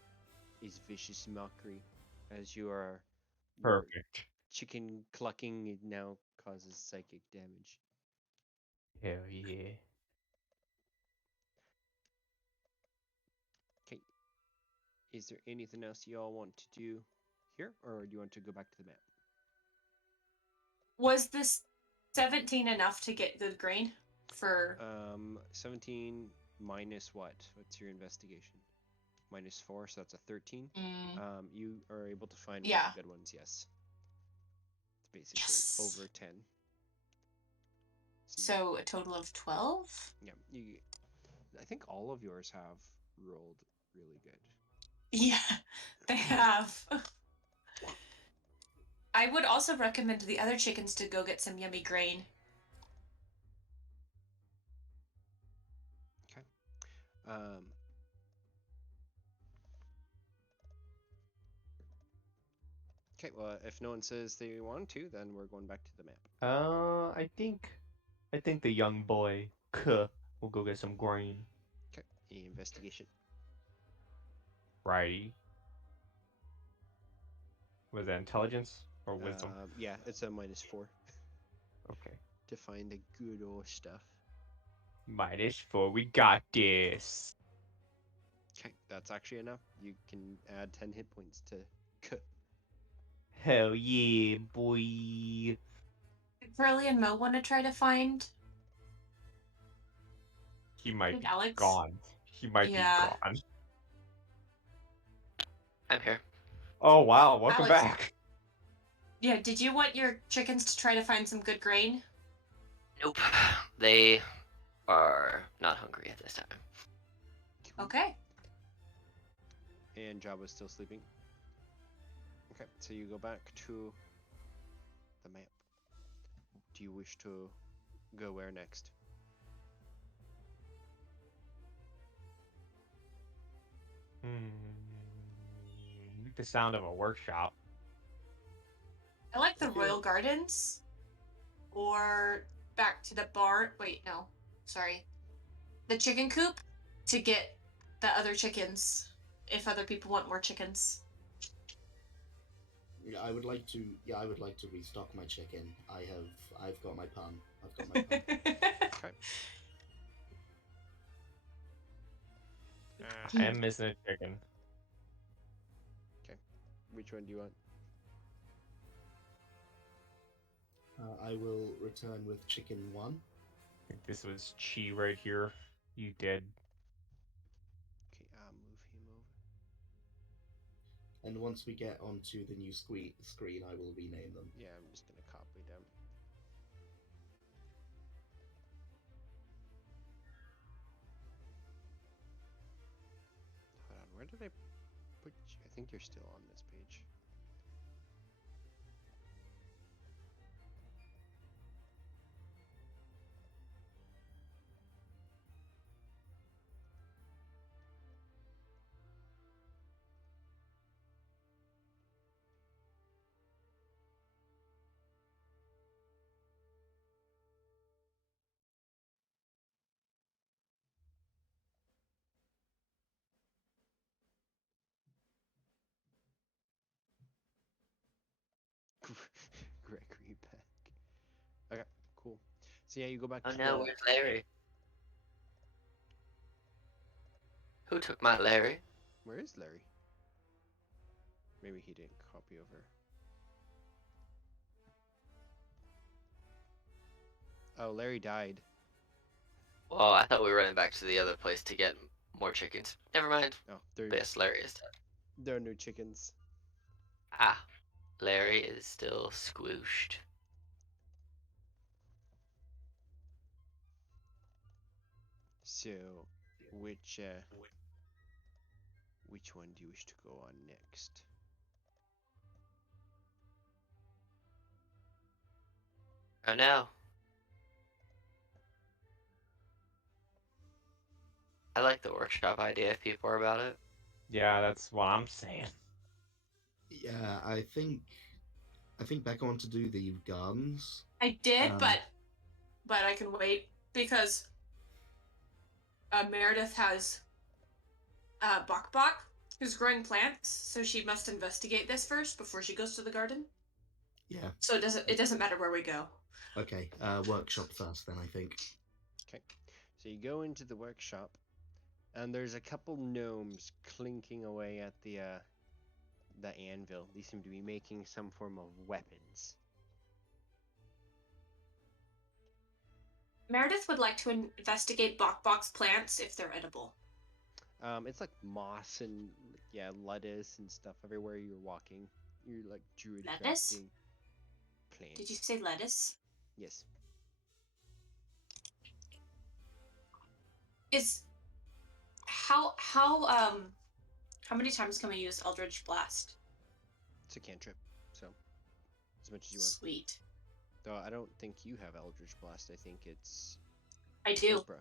is Vicious Mockery, as your Perfect. chicken clucking now causes psychic damage. Hell yeah. Okay. Is there anything else you all want to do here, or do you want to go back to the map? Was this 17 enough to get good grain for? 17 minus what? What's your investigation? Minus 4, so that's a 13. You are able to find one of the good ones, yes. It's basically over 10. So a total of 12? Yeah, I think all of yours have rolled really good. Yeah, they have. I would also recommend the other chickens to go get some yummy grain. Okay. Okay, well, if no one says they want to, then we're going back to the map. I think the young boy will go get some grain. Okay, investigation. Righty. Was that intelligence or wisdom? Yeah, it's a minus 4. Okay. To find the good old stuff. -4. We got this. Okay, that's actually enough. You can add 10 hit points to Hell yeah, boy. Curly and Mo want to try to find. He might be Alex? gone. He might be gone. I'm here. Oh wow, welcome Alex. back. Yeah, did you want your chickens to try to find some good grain? Nope. They are not hungry at this time. Okay. And Jabba's still sleeping. Okay, so you go back to the map. Do you wish to go where next? The sound of a workshop. I like the Royal Gardens. Or back to the barn. Wait, no. Sorry. The chicken coop to get the other chickens. If other people want more chickens. I would like to. Yeah, I would like to restock my chicken. I've got my pun. I've got my pun. Okay. I am missing a chicken. Which one do you want? I will return with chicken 1. I think this was Chi right here. You did. Okay, I'll move him over. And once we get onto the new screen, I will rename them. Yeah, I'm just gonna copy them. Hold on, where did I put you? I think you're still on this page. Gregory back. Okay, cool. So yeah, you go back Oh to no, the. where's Larry? Who took my Larry? Where is Larry? Maybe he didn't copy over. Oh, Larry died. Well, I thought we were running back to the other place to get more chickens. Never mind. Oh, there Yes, Larry is dead. there are no chickens. Ah, Larry is still squooshed. So, which one do you wish to go on next? Oh no. I like the workshop idea if people are about it. Yeah, that's what I'm saying. Yeah, I think Becca want to do the gardens. I did, Um, but I can wait because Meredith has Bok Bok, who's growing plants, so she must investigate this first before she goes to the garden. Yeah. So it doesn't matter where we go. Okay. Workshop first, then I think. Okay. So you go into the workshop, and there's a couple gnomes clinking away at the anvil. These seem to be making some form of weapons. Meredith would like to investigate Bok Bok's plants if they're edible. It's like moss and yeah, lettuce and stuff everywhere you're walking. You're like druid Lettuce? crafting plants. Did you say lettuce? Yes. Is how many times can we use Eldritch Blast? It's a cantrip, so as much as you want. Sweet. Though I don't think you have Eldritch Blast. I think it's I do. Oprah.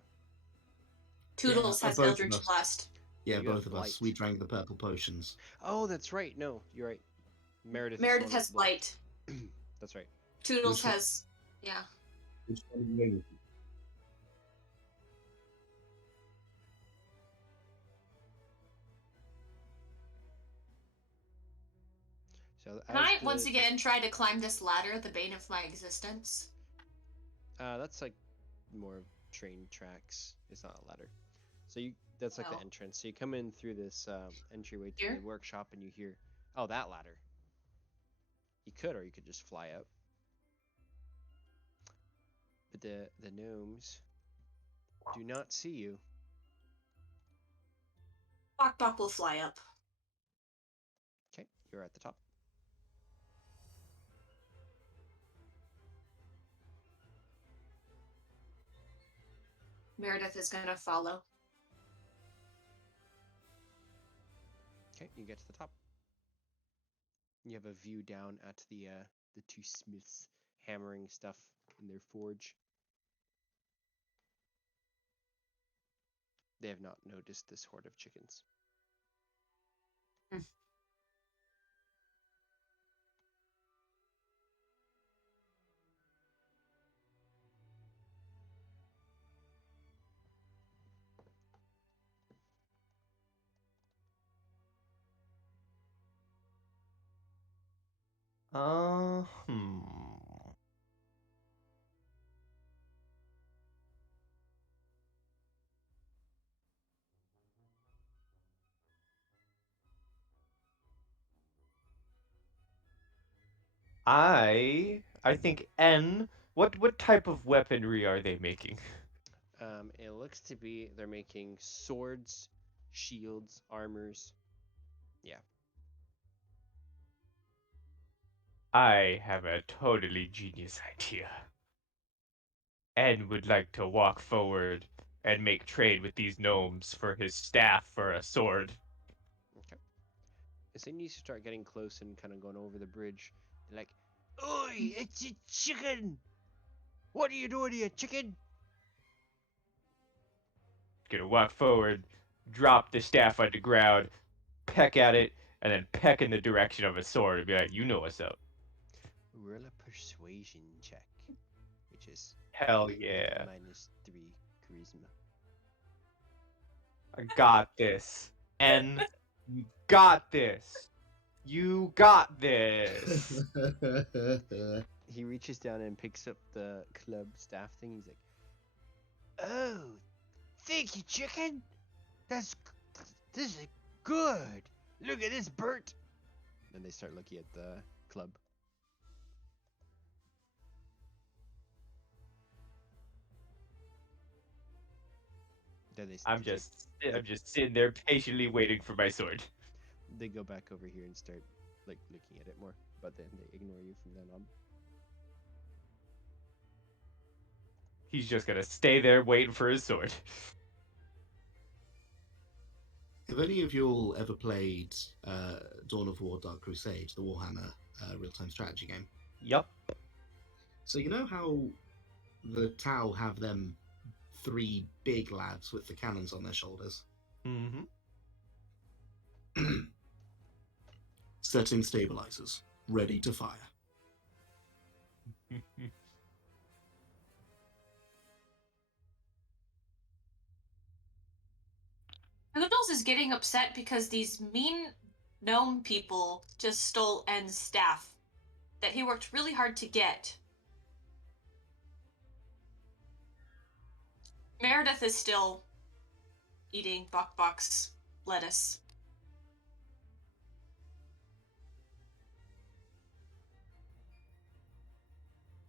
Toodles Yeah, has both of Eldritch us. Blast. Yeah, You have both of us. blight. We drank the purple potions. Oh, that's right. No, you're right. Meredith has blight. That's right. Toodles Which one- has yeah. Which one are you aiming for? So Can I once again try to climb this ladder, the bane of my existence? that's like more train tracks. It's not a ladder. So that's like the Oh. entrance. So you come in through this entryway to Here? the workshop, and you hear, oh, that ladder. You could, or you could just fly up. But the gnomes do not see you. Bok Bok will fly up. Okay, you're at the top. Meredith is gonna follow. Okay, you get to the top. You have a view down at the two smiths hammering stuff in their forge. They have not noticed this horde of chickens. Hmm. I think N. What type of weaponry are they making? It looks to be they're making swords, shields, armors. Yeah. I have a totally genius idea. N would like to walk forward and make trade with these gnomes for his staff for a sword. Okay. As soon as you start getting close and kind of going over the bridge, they're like, "Oi, it's a chicken! What are you doing here, chicken?" Gonna walk forward, drop the staff on the ground, peck at it, and then peck in the direction of a sword and be like, "You know what's up." Roll a persuasion check, which is Hell yeah. -3 charisma. I got this. N, you got this. You got this. He reaches down and picks up the club staff thing. He's like, "Oh, thank you, chicken. This is good. Look at this, Bert." Then they start looking at the club. Then I'm just sitting there patiently waiting for my sword. they go back over here and start like looking at it more, but then they ignore you from then on. He's just gonna stay there waiting for his sword. Have any of you all ever played Dawn of War Dark Crusade, the Warhammer real-time strategy game? Yup. So you know how the Tau have them 3 big lads with the cannons on their shoulders? Mm-hmm. Setting stabilizers, ready to fire. Noodles is getting upset because these mean gnome people just stole N's staff that he worked really hard to get. Meredith is still eating Bok-Bok's lettuce.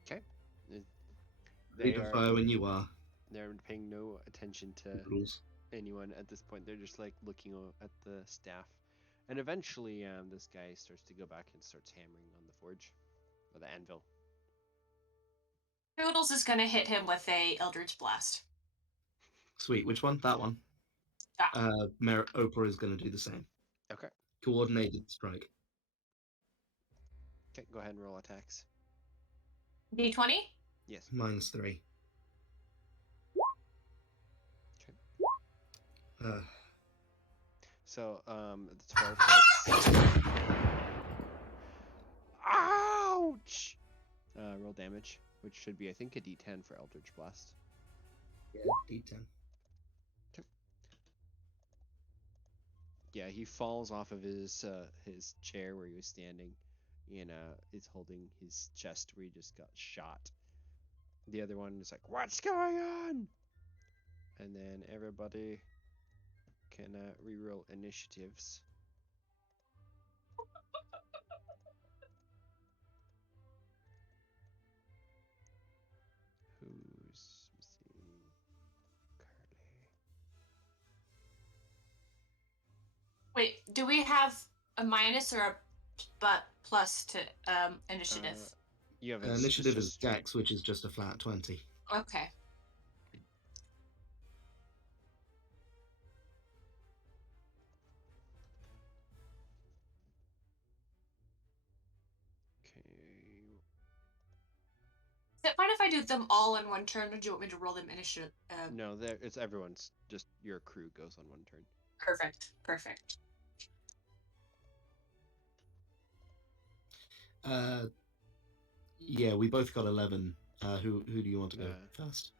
Okay. Ready to fire when you are. They're paying no attention to Rules. anyone at this point. They're just like looking at the staff, and eventually, this guy starts to go back and starts hammering on the forge or the anvil. Noodles is gonna hit him with a Eldritch Blast. Sweet. Which one? That one. Yeah. Oprah is going to do the same. Okay. Coordinated strike. Okay. Go ahead and roll attacks. D20? Yes. -3. Okay. So the 12 hits. Ouch! Roll damage, which should be, I think, a D10 for Eldritch Blast. Yeah, D10. Yeah, he falls off of his chair where he was standing, and is holding his chest where he just got shot. The other one is like, "What's going on?" And then everybody can reroll initiatives. Who's missing? Carly. Wait, do we have a minus or a plus to initiative? You have initiative is Dex, which is just a flat 20. Okay. Is it fine if I do them all in one turn, or do you want me to roll them initiative? No, it's everyone's. Just your crew goes on one turn. Perfect. Perfect. Yeah, we both got 11. Who do you want to go first?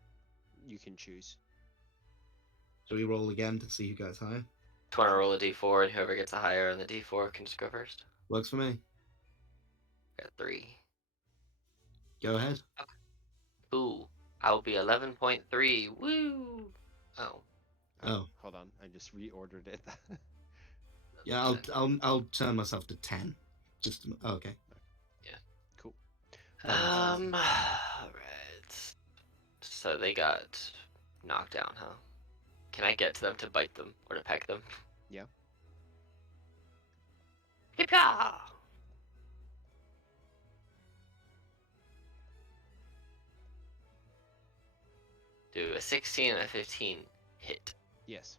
You can choose. Shall we roll again to see who gets higher? Do you want to roll a d4 and whoever gets a higher on the d4 can just go first? Works for me. Got 3. Go ahead. Cool. I'll be 11.3. Woo! Oh. Oh. Hold on, I just reordered it. Yeah, I'll turn myself to 10. Just okay. Yeah. Cool. Alright. So they got knocked down, huh? Can I get to them to bite them or to peck them? Yeah. Hip-ya! Do a 16 and a 15 hit. Yes.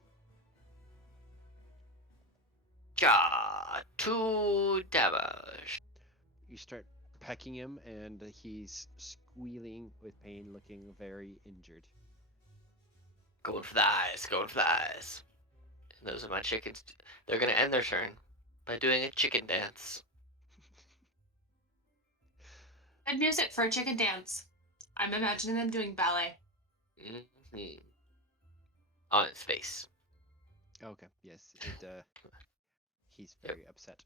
Ja! 2 damage. You start pecking him, and he's squealing with pain, looking very injured. Going for the eyes, going for the eyes. And those are my chickens. They're gonna end their turn by doing a chicken dance. And music for a chicken dance. I'm imagining them doing ballet. Mm-hmm. On its face. Okay. Yes. He's very upset.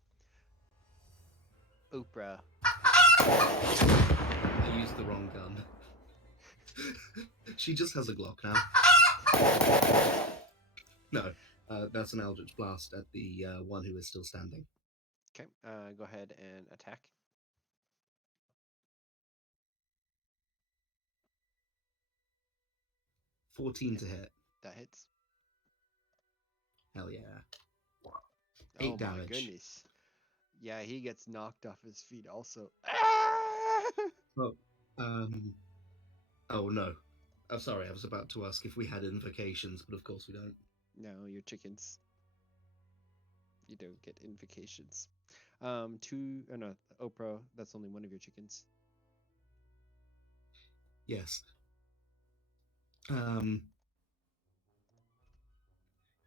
Oprah. I used the wrong gun. She just has a Glock now. No, that's an Eldritch Blast at the one who is still standing. Okay. Go ahead and attack. 14 to hit. That hits. Hell yeah. 8 damage. Oh my goodness. Yeah, he gets knocked off his feet also. Oh, oh no. I'm sorry, I was about to ask if we had invocations, but of course we don't. No, you're chickens. You don't get invocations. Oh no, Oprah, that's only one of your chickens. Yes.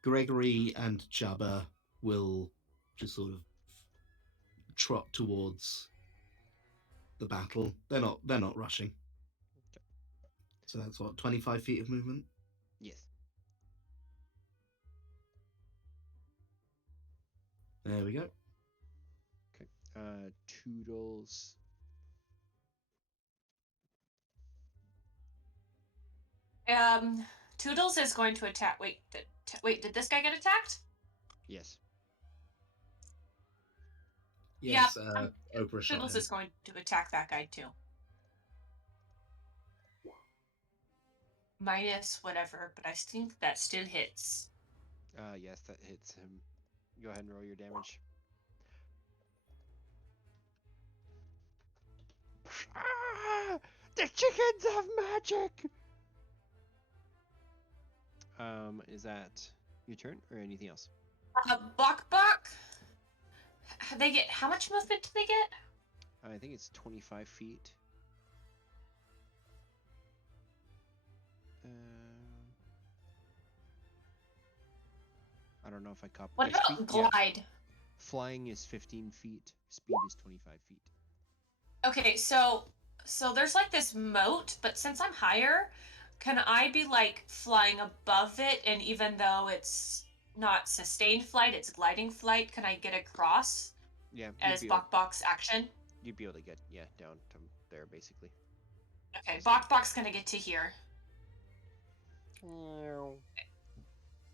Gregory and Jabba will just sort of trot towards the battle. They're not rushing. Okay. So that's what, 25 feet of movement? Yes. There we go. Okay. Toodles. Toodles is going to attack. Wait, did this guy get attacked? Yes. Yes, Yeah, Oprah shot Toodles him. is going to attack that guy too. Minus whatever, but I think that still hits. Yes, that hits him. Go ahead and roll your damage. Ah, the chickens have magic. Is that your turn or anything else? Bok. They get how much movement do they get? I think it's 25 feet. I don't know if I copied. What about glide? Yeah. Flying is 15 feet. Speed is 25 feet. Okay, so there's like this moat, but since I'm higher, can I be like flying above it? And even though it's not sustained flight, it's gliding flight, can I get across? Yeah. As Bok's action? You'd be able to get down to there basically. Okay, Bok's gonna get to here.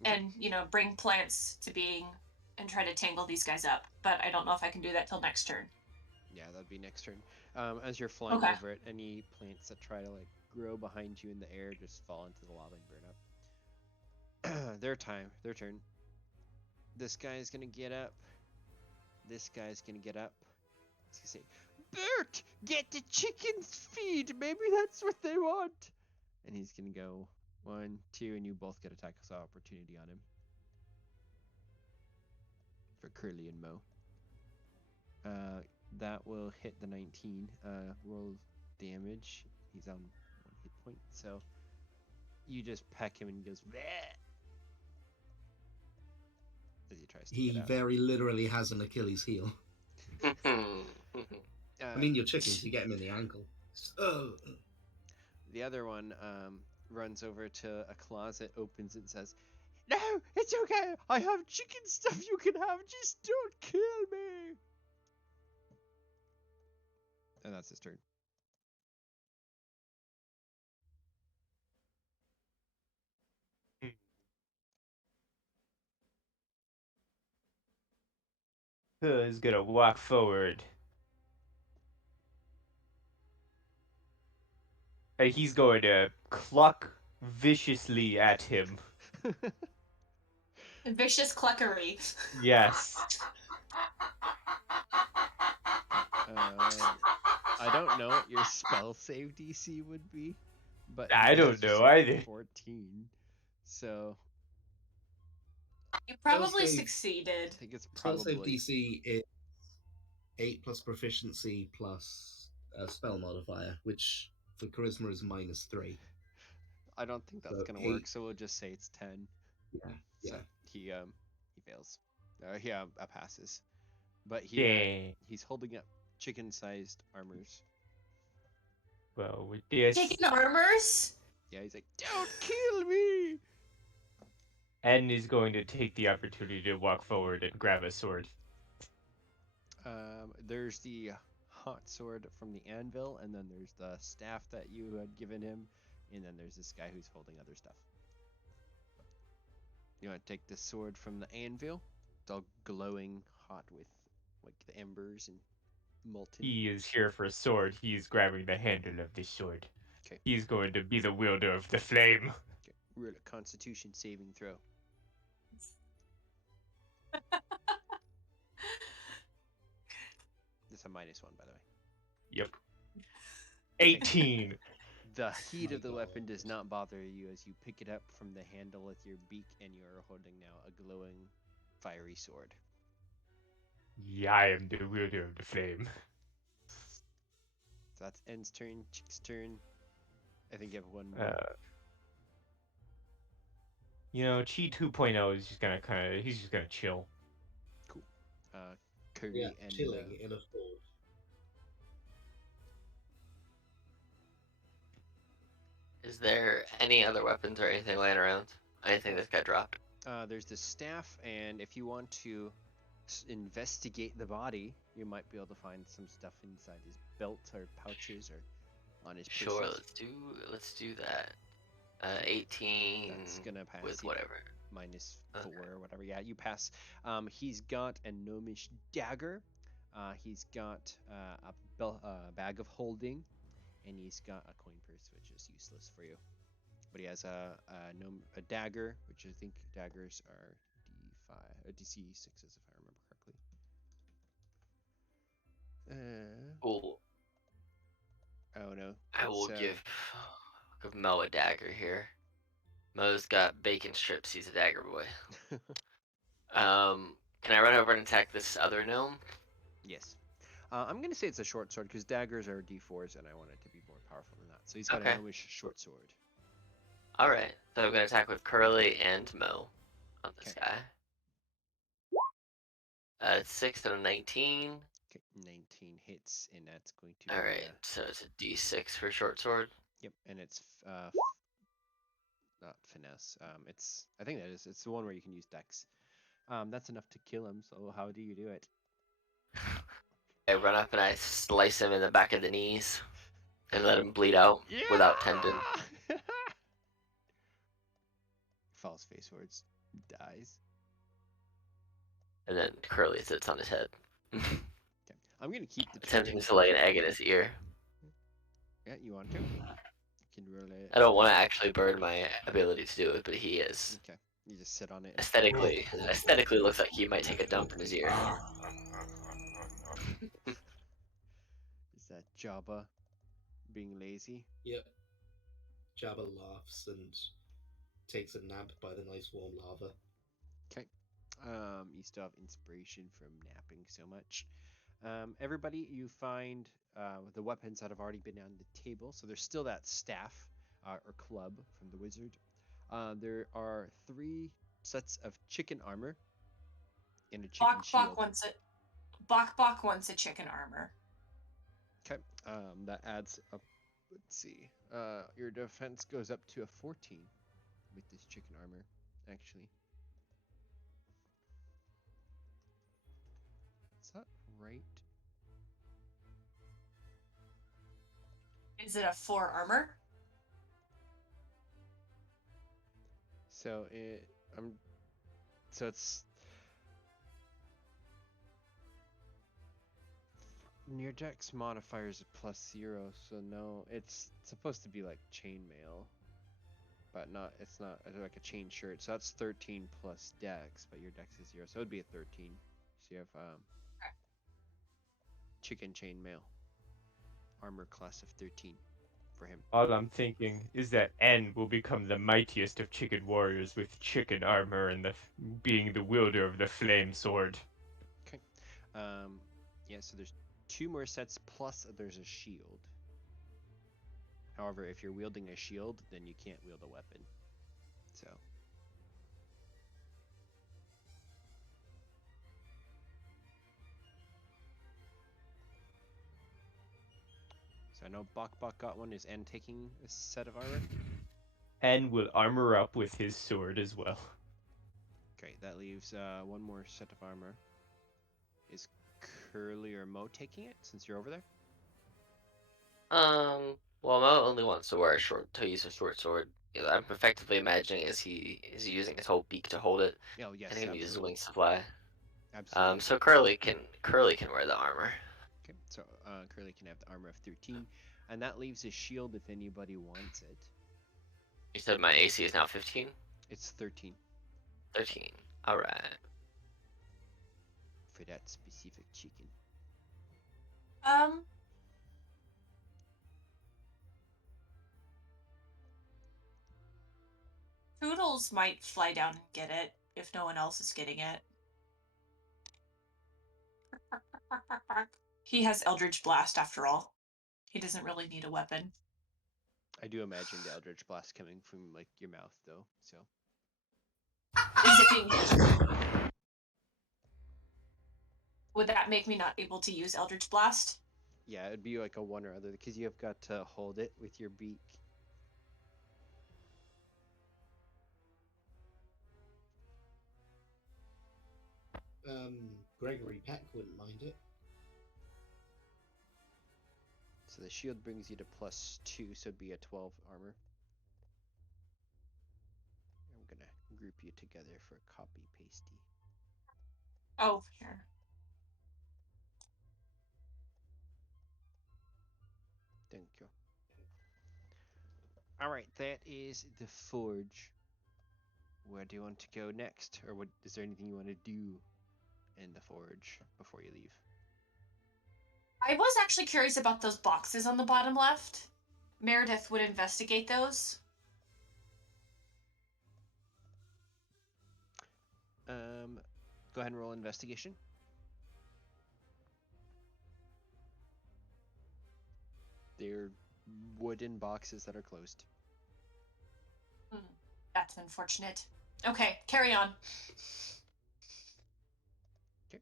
And bring plants to being and try to tangle these guys up. But I don't know if I can do that till next turn. Yeah, that'd be next turn. As you're flying over it, any plants that try to like grow behind you in the air just fall into the lava and burn up. Their turn. This guy's gonna get up. This guy's gonna get up. He's gonna say, "Bert, get the chickens feed. Maybe that's what they want." And he's gonna go 1, 2, and you both get attack opportunity on him. For Curly and Mo. That will hit the 19. Roll damage. He's on 1 hit point, so you just peck him and he goes bleh, as he tries to get out. He very literally has an Achilles heel. I mean, your chickens, you get him in the ankle. The other one runs over to a closet, opens it, and says, "No, it's okay. I have chicken stuff you can have. Just don't kill me." And that's his turn. Is gonna walk forward. And he's going to cluck viciously at him. Vicious cluckery. Yes. I don't know what your spell save DC would be, but I he don't has know either. 14, so You probably save. I succeeded. think it's Spell save probably DC is 8 plus proficiency plus a spell modifier, which for charisma is -3. I don't think that's So gonna 8. work. So we'll just say it's 10. Yeah, So yeah. he fails. He passes, but Dang. he's holding up chicken-sized armors. Well, with this, Chicken armors? Yeah, he's like, don't kill me. N is going to take the opportunity to walk forward and grab a sword. There's the hot sword from the anvil, and then there's the staff that you had given him, and then there's this guy who's holding other stuff. You want to take the sword from the anvil? It's all glowing hot with like the embers and molten. He is here for a sword. He's grabbing the handle of this sword. Okay. He's going to be the wielder of the flame. Okay. Roll a Constitution saving throw. It's a -1, by the way. Yep. 18. The heat My of the God. weapon does not bother you as you pick it up from the handle with your beak, and you are holding now a glowing, fiery sword. Yeah, I am the wielder of the flame. So that's N's turn, Chick's turn. I think you have one more. Chi 2.0 is just gonna he's just gonna chill. Cool. Kirby Yeah, and chilling in a forge. Is there any other weapons or anything laying around? Anything this guy dropped? there's the staff, and if you want to investigate the body, you might be able to find some stuff inside his belt or pouches or on his person. Sure, let's do that. 18 That's gonna pass with you. whatever. -4 or whatever. Yeah, you pass. He's got a gnomish dagger. He's got a bag of holding, and he's got a coin purse, which is useless for you. But he has a dagger, which I think daggers are D5 or DC6s if I remember correctly. Cool. Oh no. I will give Mo a dagger here. Mo's got bacon strips. He's a dagger boy. Can I run over and attack this other gnome? Yes. I'm gonna say it's a short sword because daggers are D4s, and I want it to be more powerful than that. So he's got a gnomish short sword. All right. So I'm gonna attack with Curly and Mo on this guy. 6 and a 19. Okay, 19 hits, and that's going to. All right. So it's a D6 for short sword. Yep, and it's not finesse. I think it's the one where you can use dex. That's enough to kill him. So how do you do it? I run up and I slice him in the back of the knees and let him bleed out without tendon. Falls facewards, dies. And then Curly sits on his head. Okay, I'm gonna keep the attempting to lay an egg in his ear. Yeah, you want to? You can roll it. I don't want to actually burn my ability to do it, but he is. Okay, you just sit on it. Aesthetically looks like he might take a dump in his ear. Is that Jabba being lazy? Yep. Jabba laughs and takes a nap by the nice warm lava. Okay. You still have inspiration from napping so much. Everybody, you find the weapons that have already been on the table. So there's still that staff or club from the wizard. There are 3 sets of chicken armor and a chicken shield. Bok wants a chicken armor. Okay. That adds up. Let's see. Your defense goes up to a 14 with this chicken armor, actually. Is that right? Is it a 4 armor? So it's your dex modifier is a +0, so no, it's supposed to be like chainmail, but it's not like a chain shirt. So that's 13 plus dex, but your dex is 0, so it would be a 13. So you have chicken chainmail, armor class of 13 for him. All I'm thinking is that N will become the mightiest of chicken warriors with chicken armor and being the wielder of the flame sword. Okay. Yeah, so there's 2 more sets plus there's a shield. However, if you're wielding a shield, then you can't wield a weapon. So I know Bok got one. Is N taking a set of armor? N will armor up with his sword as well. Okay, that leaves 1 more set of armor. Is Curly or Mo taking it since you're over there? Well, Mo only wants to use a short sword. I'm effectively imagining as he is using his whole beak to hold it, Oh yes, and he can use his absolutely. wings to fly. Absolutely. So Curly can wear the armor. Okay, so Curly can have the armor of 13, and that leaves a shield if anybody wants it. You said my AC is now 15? It's 13. 13. Alright. For that specific chicken. Toodles might fly down and get it if no one else is getting it. He has Eldritch Blast after all. He doesn't really need a weapon. I do imagine the Eldritch Blast coming from like your mouth though, so. Zipping him. Would that make me not able to use Eldritch Blast? Yeah, it'd be like a 1 or other because you have got to hold it with your beak. Gregory Peck wouldn't mind it. So the shield brings you to +2, so it'd be a 12 armor. I'm gonna group you together for copy pasty. Oh, here. Thank you. Alright, that is the forge. Where do you want to go next? Or is there anything you want to do in the forge before you leave? I was actually curious about those boxes on the bottom left. Meredith would investigate those. Go ahead and roll investigation. They're wooden boxes that are closed. That's unfortunate. Okay, carry on. Okay.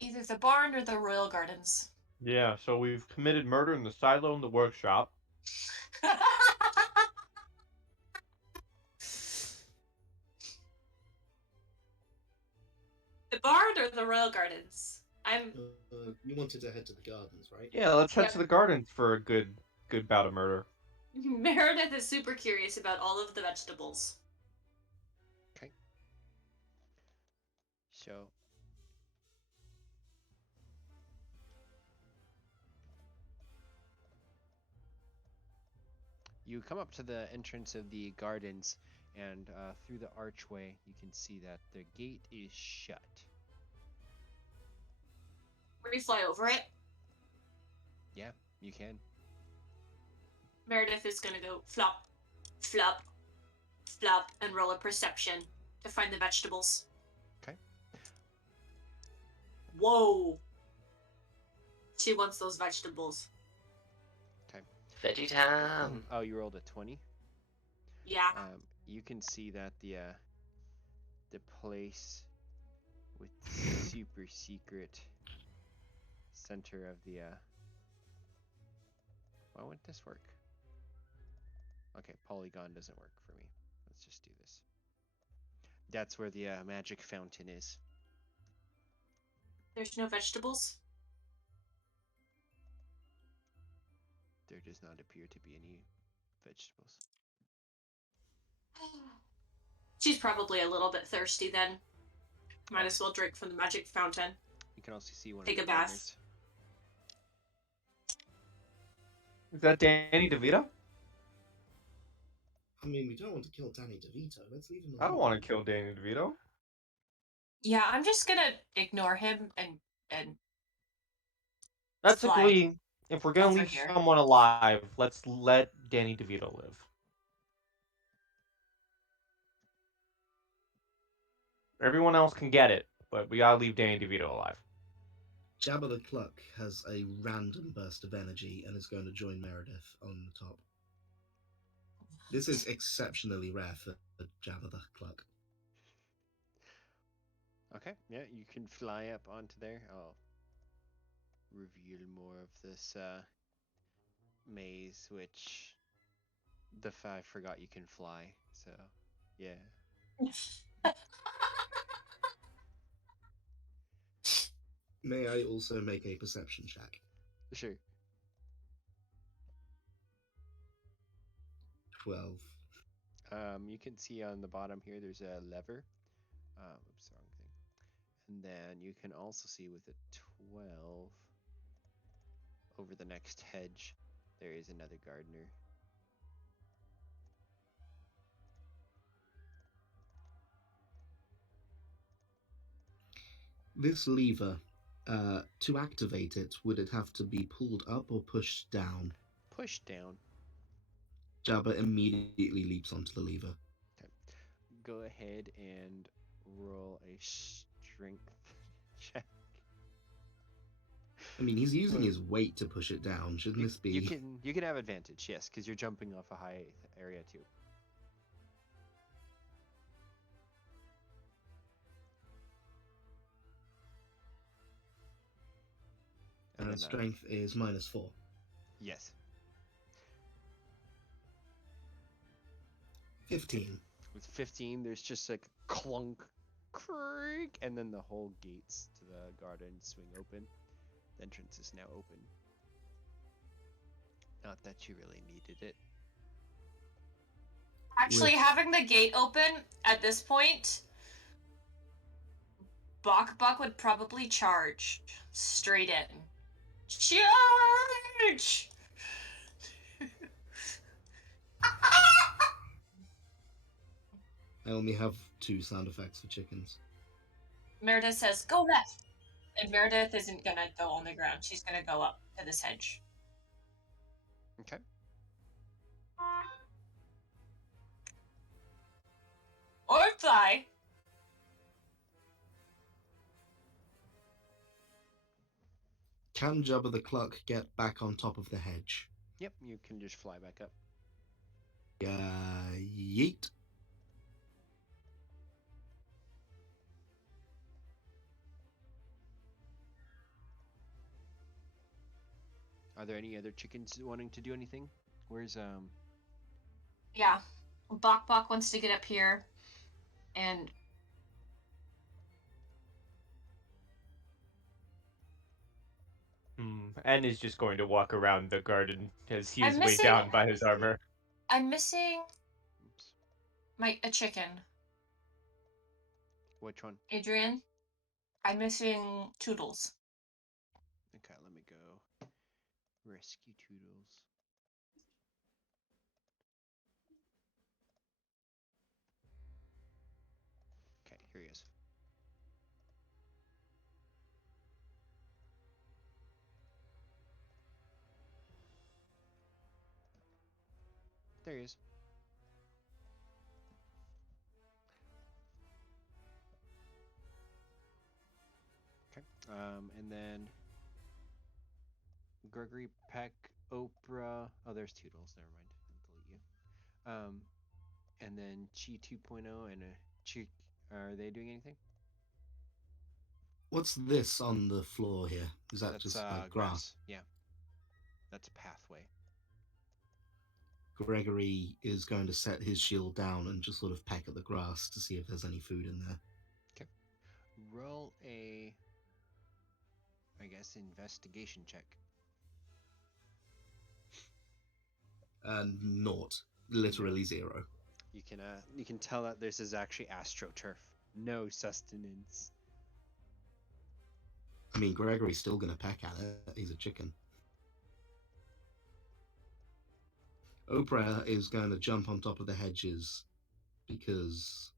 Either the barn or the royal gardens. Yeah, so we've committed murder in the silo and the workshop. The barn or the royal gardens? You wanted to head to the gardens, right? Yeah, let's head Yep. to the gardens for a good bout of murder. Meredith is super curious about all of the vegetables. Okay. So you come up to the entrance of the gardens, and through the archway, you can see that the gate is shut. Where do you fly over it? Yeah, you can. Meredith is gonna go flop, flop, flop, and roll a perception to find the vegetables. Okay. Whoa! She wants those vegetables. Okay. Veggie time. Oh, you rolled a 20? Yeah. You can see that the place with the super secret center of the why wouldn't this work? Okay, polygon doesn't work for me. Let's just do this. That's where the magic fountain is. There's no vegetables? There does not appear to be any vegetables. She's probably a little bit thirsty then. Might as well drink from the magic fountain. You can also see one Take of a the bath. gardeners. Is that Danny DeVito? I mean, we don't want to kill Danny DeVito. Let's leave him alone. I don't want to kill Danny DeVito. Yeah, I'm just gonna ignore him and That's a fly plea. If we're gonna over leave here. someone alive, let's let Danny DeVito live. Everyone else can get it, but we gotta leave Danny DeVito alive. Jabba the Cluck has a random burst of energy and is going to join Meredith on the top. This is exceptionally rare for Jabba the Cluck. Okay, yeah, you can fly up onto there. I'll reveal more of this maze, which I forgot you can fly. So, yeah. May I also make a perception check? Sure. 12. You can see on the bottom here, there's a lever. Oops, wrong thing. And then you can also see with a 12 over the next hedge, there is another gardener. This lever, to activate it, would it have to be pulled up or pushed down? Push down. Jabba immediately leaps onto the lever. Okay. Go ahead and roll a strength check. I mean, he's using his weight to push it down. Shouldn't this be? You can have advantage, yes, because you're jumping off a high area too. And then, Strength is -4. Yes. 15. With 15, there's just like clunk, creak, and then the whole gates to the garden swing open. The entrance is now open. Not that you really needed it. Actually, having the gate open at this point, Bok would probably charge straight in. Charge! I only have 2 sound effects for chickens. Meredith says, go left. And Meredith isn't gonna go on the ground. She's gonna go up to this hedge. Okay. Or fly. Can Jabba the Cluck get back on top of the hedge? Yep, you can just fly back up. Yeet. Are there any other chickens wanting to do anything? Where's Yeah. Bok wants to get up here and And is just going to walk around the garden as he is I'm weighed missing- down by his armor. I'm missing Oops. a chicken. Which one? Adrian, I'm missing Toodles. Okay, let me go rescue Toodles. Okay, here he is. There he is. Okay. And then Gregory, Peck, Oprah. Oh, there's Toodles. Never mind. I'll delete you. And then Chi 2.0 and a Chi. Are they doing anything? What's this on the floor here? Is that That's just like grass? Yeah. That's a pathway. Gregory is going to set his shield down and just sort of peck at the grass to see if there's any food in there. Okay. Roll a, I guess, investigation check. Naught. Literally 0. You can tell that this is actually astroturf. No sustenance. I mean, Gregory's still gonna peck at it. He's a chicken. Oprah is going to jump on top of the hedges because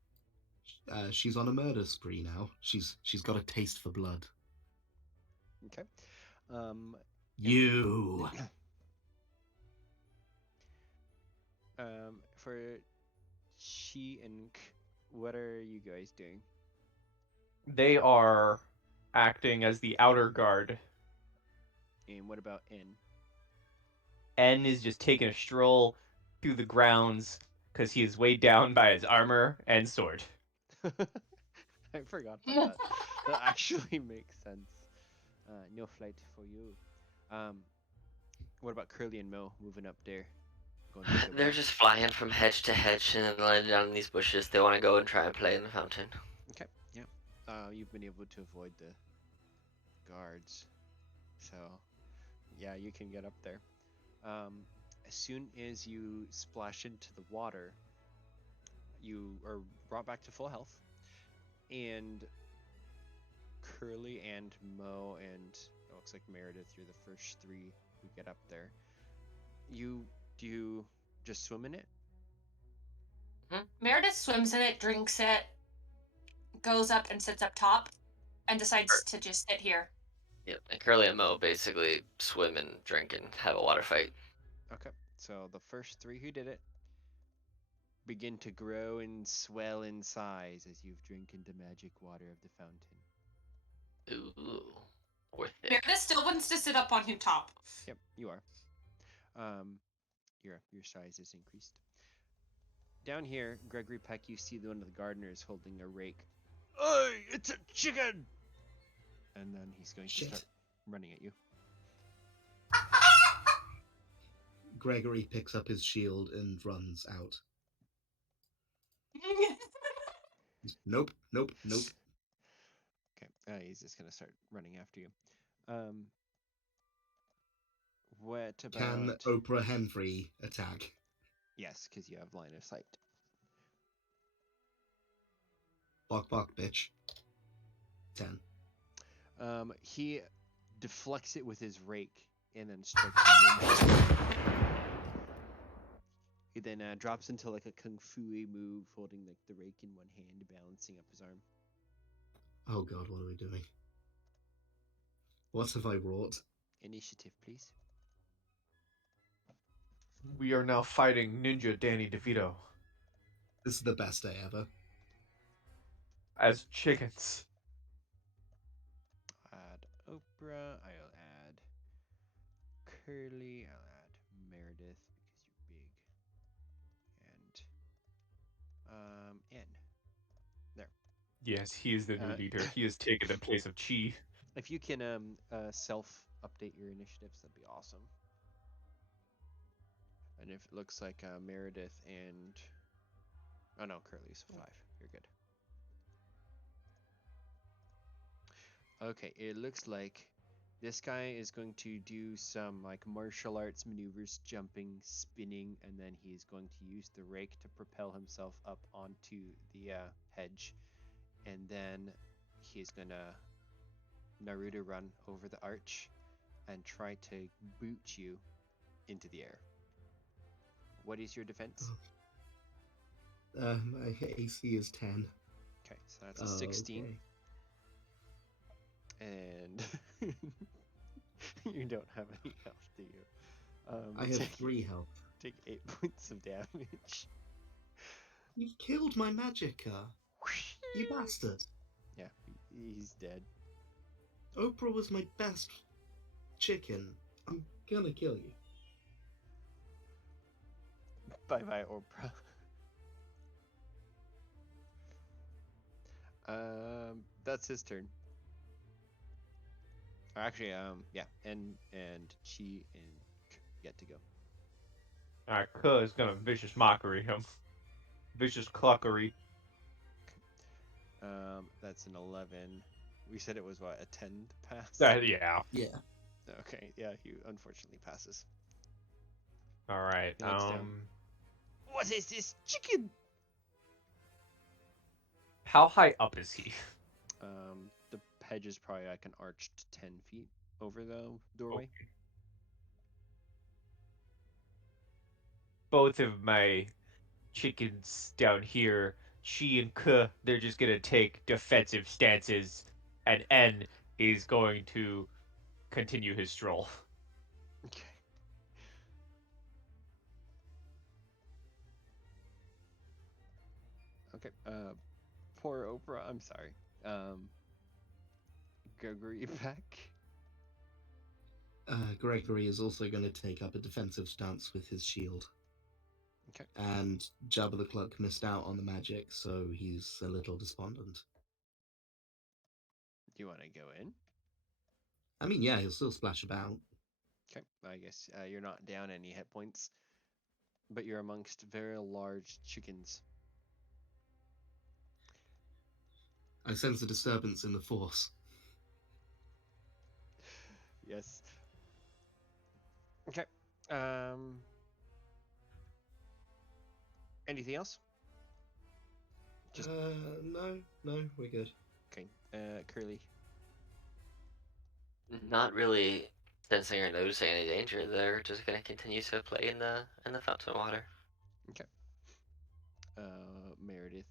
she's on a murder spree now. She's got a taste for blood. Okay. You. For Chi and K, what are you guys doing? They are acting as the outer guard. And what about N? N is just taking a stroll through the grounds because he is weighed down by his armor and sword. I forgot about that. That actually makes sense. No flight for you. What about Curly and Mo moving up there? Going to the They're west? just flying from hedge to hedge and then landing down in these bushes. They want to go and try and play in the fountain. Okay, yeah. You've been able to avoid the guards. So, yeah, you can get up there. As soon as you splash into the water, you are brought back to full health. And Curly and Mo and it looks like Meredith, you're the first 3 who get up there. Do you just swim in it? Meredith swims in it, drinks it, goes up and sits up top, and decides to just sit here. Yep, and Curly and Mo basically swim and drink and have a water fight. Okay, so the first 3 who did it begin to grow and swell in size as you've drinking the magic water of the fountain. Ooh, worth it. Meredith still wants to sit up on him top. Yep, you are. Your size is increased. Down here, Gregory Peck, you see one of the gardeners holding a rake. Hey, it's a chicken! And then he's going to start running at you. Gregory picks up his shield and runs out. Nope. Okay, he's just gonna start running after you. What about... Can Oprah Henfrey attack? Yes, because you have line of sight. Bok, bitch. 10. He deflects it with his rake and then strikes him. He then drops into like a kung fu move, holding like the rake in one hand, balancing up his arm. Oh god, what are we doing? What have I wrought? Initiative, please. We are now fighting Ninja Danny DeVito. This is the best day ever. As chickens. Add Oprah. I'll add Curly. I'll add Meredith because you're big. And N. There. Yes, he is the new leader. He has taken the place of Chi. If you can self-update your initiatives, that'd be awesome. And if it looks like Meredith and... Oh no, Curly's 5. You're good. Okay, it looks like this guy is going to do some like martial arts maneuvers, jumping, spinning, and then he's going to use the rake to propel himself up onto the hedge. And then he's gonna Naruto run over the arch and try to boot you into the air. What is your defense? My AC is 10. Okay, so that's a 16. Okay. And you don't have any health, do you? I have 3 health. Take 8 points of damage. You've killed my magicka. You bastard. Yeah, he's dead. Oprah was my best chicken. I'm gonna kill you. Bye-bye, Oprah. That's his turn. Actually, yeah, and Chi and K get to go. Alright, Kuh is gonna vicious mockery him. Vicious cluckery. That's an 11. We said it was what, a 10 pass? Yeah. Yeah. Okay, yeah, he unfortunately passes. All right. He looks down. What is this chicken? How high up is he? The hedge is probably like an arched 10 feet over the doorway. Okay. Both of my chickens down here, Chi and Ke, they're just gonna take defensive stances, and N is going to continue his stroll. Okay. Okay. Poor Oprah. I'm sorry. Gregory back. Gregory is also going to take up a defensive stance with his shield. Okay. And Jabba the Cluck missed out on the magic, so he's a little despondent. Do you want to go in? I mean, yeah, he'll still splash about. Okay. I guess you're not down any hit points, but you're amongst very large chickens. I sense a disturbance in the force. Yes. Okay. Anything else? Just no, we're good. Okay. Curly. Not really sensing or noticing any danger. They're just gonna continue to play in the fountain water. Okay. Meredith.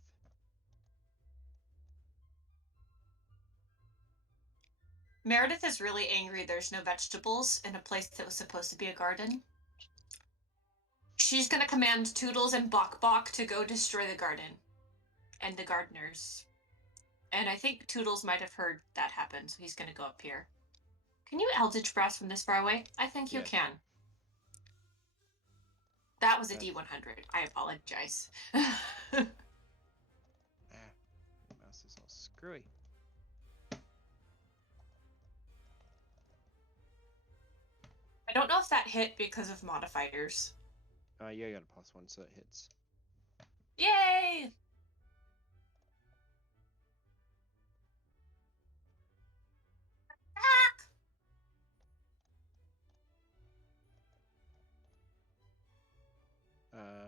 Meredith is really angry there's no vegetables in a place that was supposed to be a garden. She's going to command Toodles and Bok Bok to go destroy the garden and the gardeners. And I think Toodles might have heard that happen, so he's going to go up here. Can you Eldritch Blast from this far away? I think you can. That was a D100. I apologize. My mouse is all screwy. I don't know if that hit because of modifiers. Yeah, you got a +1, so it hits. Yay!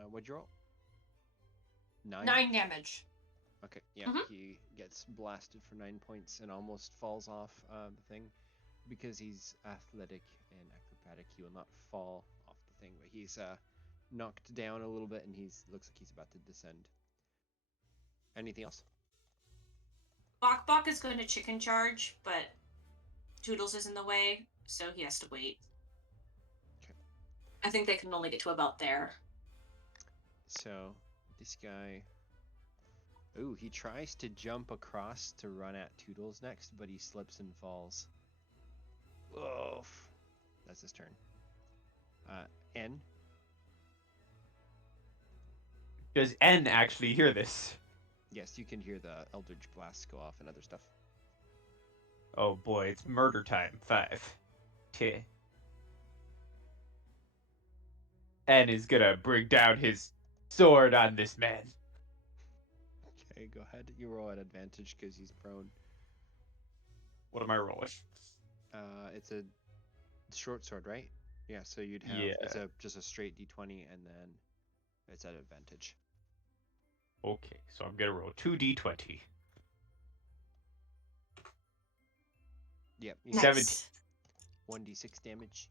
What'd you roll? 9? 9 damage. Okay, yeah, he gets blasted for 9 points and almost falls off the thing. Because he's athletic and acrobatic, he will not fall off the thing, but he's knocked down a little bit and looks like he's about to descend. Anything else? Bok Bok is going to chicken charge, but Toodles is in the way, so he has to wait. Okay. I think they can only get to about there. So, this guy... Ooh, he tries to jump across to run at Toodles next, but he slips and falls. Oof. That's his turn. N? Does N actually hear this? Yes, you can hear the Eldritch Blasts go off and other stuff. Oh boy, it's murder time. 5. 10. N is gonna bring down his sword on this man. Okay, go ahead. You roll at advantage because he's prone. What am I rolling? It's a short sword, right? Yeah, so you'd have it's just a straight d20 and then it's at advantage. Okay, so I'm gonna roll 2d20. Yep. Nice. 17. 1d6 damage.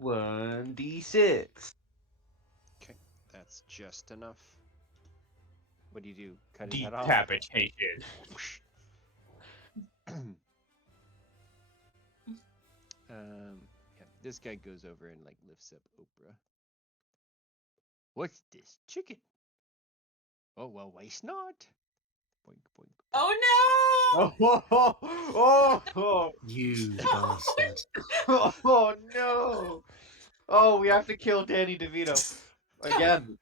1d6. Okay, that's just enough. What do you do? Cut his head off? Decapitation. Yeah, this guy goes over and like lifts up Oprah. What's this chicken? Oh well, waste not. Boink boink. Oh no! Oh, You bastard. oh no! Oh, we have to kill Danny DeVito again.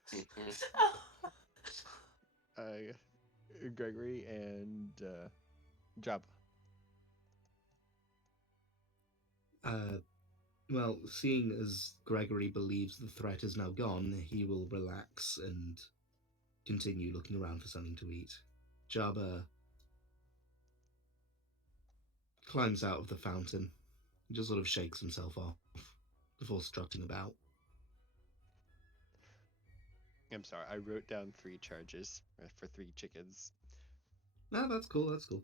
Gregory and Jabba. Well, seeing as Gregory believes the threat is now gone, he will relax and continue looking around for something to eat. Jabba climbs out of the fountain and just sort of shakes himself off before strutting about. I'm sorry, I wrote down 3 charges for 3 chickens. No, that's cool. That's cool.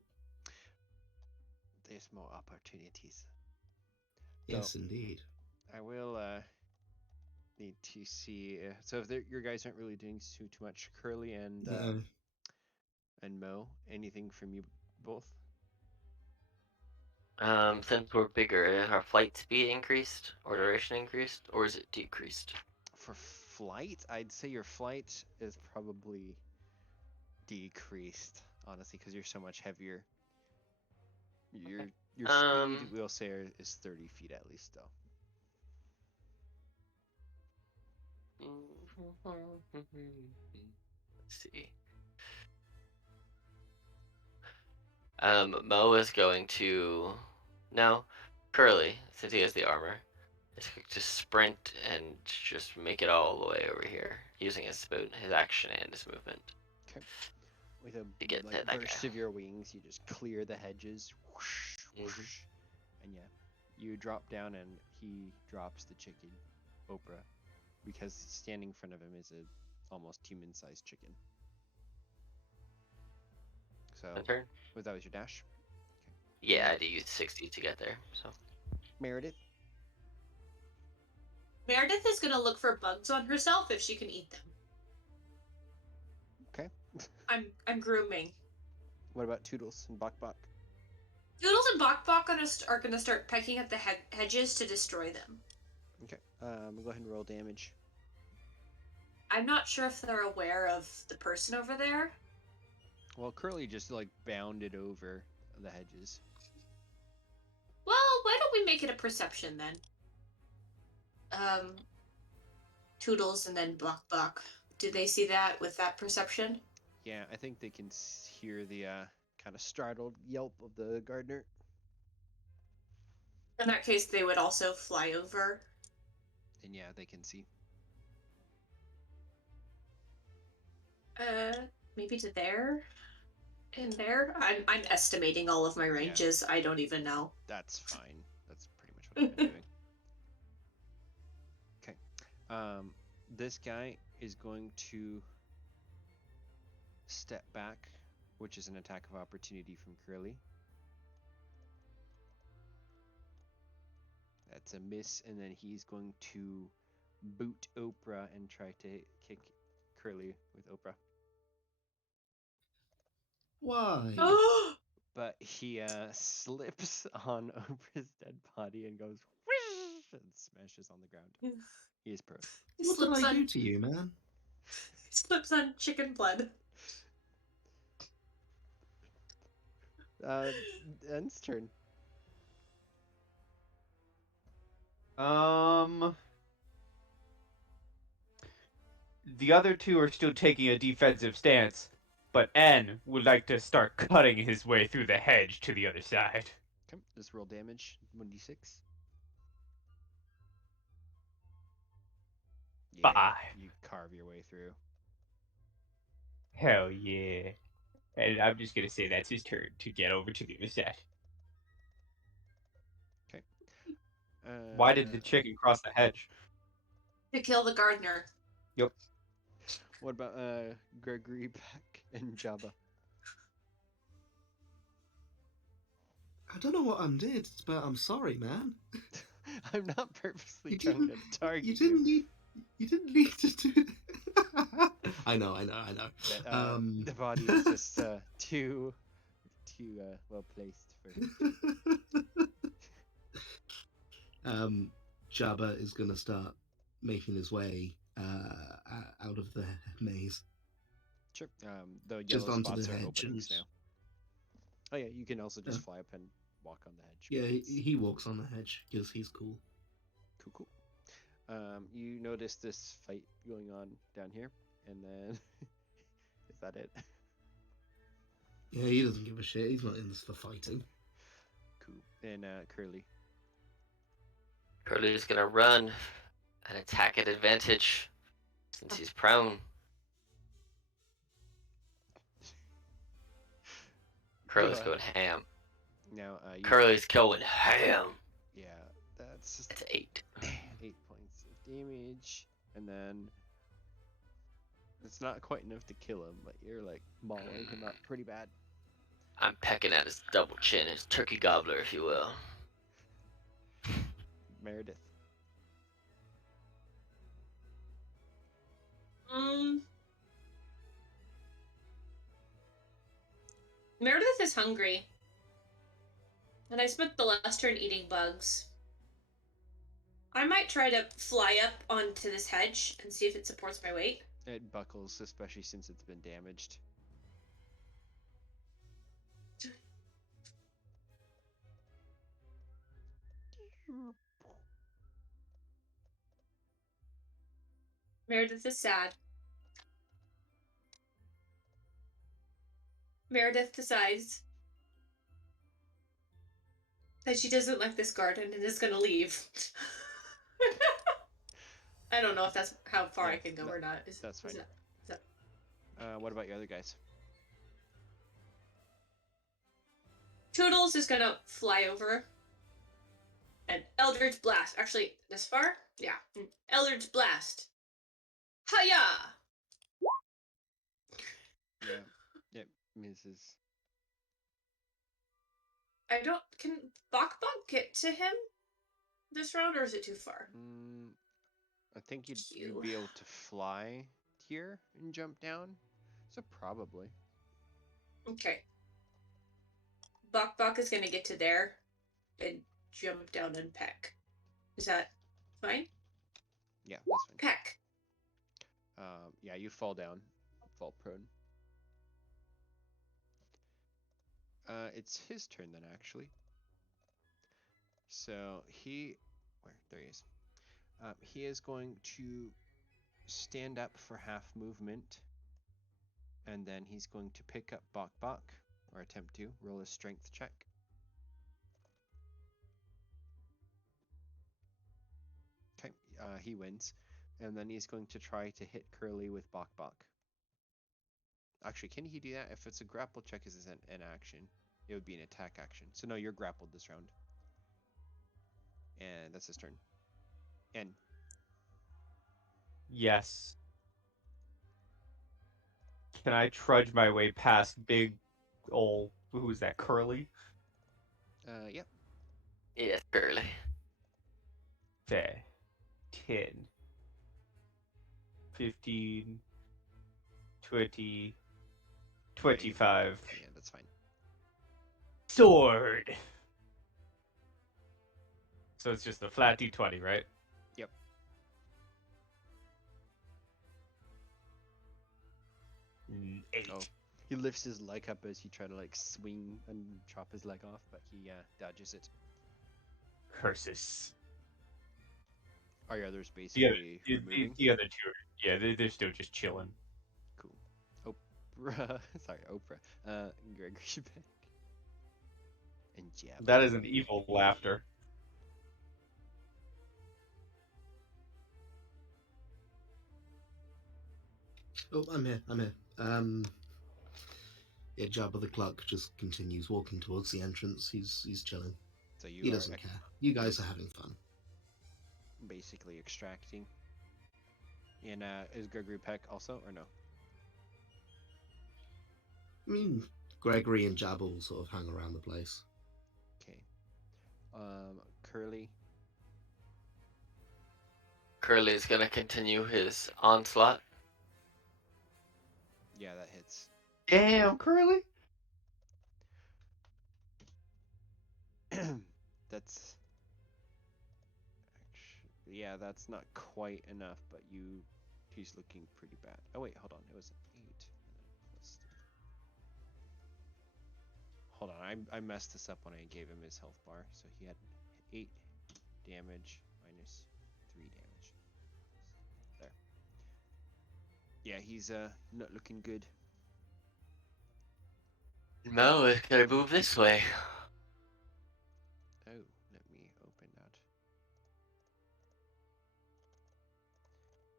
There's more opportunities. Yes, indeed. I will need to see. So if your guys aren't really doing too much, Curly and Mo, anything from you both? Since we're bigger, is our flight speed increased or duration increased, or is it decreased? For flight, I'd say your flight is probably decreased, honestly, because you're so much heavier. Your speed, we'll say, is 30 feet at least, though. Let's see. Mo is going to Curly, since he has the armor, is going to sprint and just make it all the way over here using his action and his movement. Okay. With a get like that burst guy. of your wings, you just clear the hedges, whoosh, whoosh, and yeah, you drop down and he drops the chicken, Oprah, because standing in front of him is a almost human-sized chicken. So, turn? That was your dash? Okay. Yeah, I had to use 60 to get there, so. Meredith? Meredith is going to look for bugs on herself if she can eat them. Okay. I'm grooming. What about Toodles and Bok Bok? Toodles and Bok Bok are going to start pecking at the hedges to destroy them. Okay. Go ahead and roll damage. I'm not sure if they're aware of the person over there. Well, Curly just like bounded over the hedges. Well, why don't we make it a perception then? Toodles and then Bok Bok. Do they see that with that perception? Yeah, I think they can hear the kind of startled yelp of the gardener. In that case, they would also fly over. And yeah, they can see. Maybe to there? In there? I'm estimating all of my ranges. Yeah. I don't even know. That's fine. That's pretty much what I've been doing. Okay. This guy is going to step back, which is an attack of opportunity from Curly. That's a miss, and then he's going to boot Oprah and try to kick Curly with Oprah. Why? But he slips on Oprah's dead body and goes whoosh, and smashes on the ground. He is prone. What did I do to you, man? He slips on chicken blood. End's turn. The other two are still taking a defensive stance, but N would like to start cutting his way through the hedge to the other side. Okay, just roll damage. 1d6. Yeah, 5. You carve your way through. Hell yeah. And I'm just going to say that's his turn to get over to the other side. Okay. Why did the chicken cross the hedge? To kill the gardener. Yep. What about Gregory, Beck, and Jabba? I don't know what I did, but I'm sorry, man. I'm not purposely trying to target you. You didn't need to do that. I know. But, the body is just too well placed for. Jabba is gonna start making his way out of the maze. Sure. The yellow Just onto spots the are hedge openings now. Oh yeah, you can also just fly up and walk on the hedge. Yeah, he walks on the hedge because he's cool. Cool. You notice this fight going on down here, and then is that it? Yeah, he doesn't give a shit. He's not in this for fighting. Cool. And Curly. Curly's gonna run and attack at advantage since he's prone. Curly's going ham. Now, Curly's going ham. Yeah, that's 8. 8 points of damage, and then It's not quite enough to kill him, but you're like mauling him up pretty bad. I'm pecking at his double chin, his turkey gobbler, if you will. Meredith. Meredith is hungry. And I spent the last turn eating bugs. I might try to fly up onto this hedge and see if it supports my weight. It buckles, especially since it's been damaged. Meredith is sad. Meredith decides that she doesn't like this garden and is going to leave. I don't know if that's how far I can go or not. That's fine. Is that... What about your other guys? Toodles is going to fly over. And Eldritch Blast. Actually, this far? Yeah. Eldritch Blast. Hiya! Yeah. Yep. Misses. I don't... Can Bok Bok get to him this round, or is it too far? I think you'd be able to fly here and jump down. So probably. Okay. Bok Bok is going to get to there and jump down and peck. Is that fine? Yeah, that's fine. Peck. Yeah, you fall down. Fall prone. It's his turn then, actually. So there he is. He is going to stand up for half movement, and then he's going to pick up Bok Bok, or attempt to roll a strength check. Okay, he wins, and then he's going to try to hit Curly with Bok Bok. Actually, can he do that? If it's a grapple check, is an action? It would be an attack action. So no, you're grappled this round. And that's his turn. And yes. Can I trudge my way past big old, who is that, Curly? Yep. Yeah, Curly. Okay. 10, 15, 20, 25. Yeah, that's fine. Sword! So it's just a flat d20, right? Yep. Eight. Oh. He lifts his leg up as you try to like swing and chop his leg off, but he dodges it. Curses. Are your others basically moving? The other two, yeah, they're still just chilling. Cool. Oprah, sorry, Oprah. Gregory back. And Jab. That is an evil laughter. Oh, I'm here. Yeah, Jabba the Cluck just continues walking towards the entrance. He's chilling. So He doesn't care. You guys are having fun. Basically extracting. And is Gregory Peck also, or no? I mean, Gregory and Jabba will sort of hang around the place. Okay. Curly. Curly is gonna continue his onslaught. Yeah, that hits. Damn, Curly! That's... Yeah, that's not quite enough, but he's looking pretty bad. Oh wait, hold on, it was an 8. Hold on, I messed this up when I gave him his health bar. So he had 8 damage minus 3 damage. There. Yeah, he's not looking good. No, it's gonna move this way. Oh, let me open that.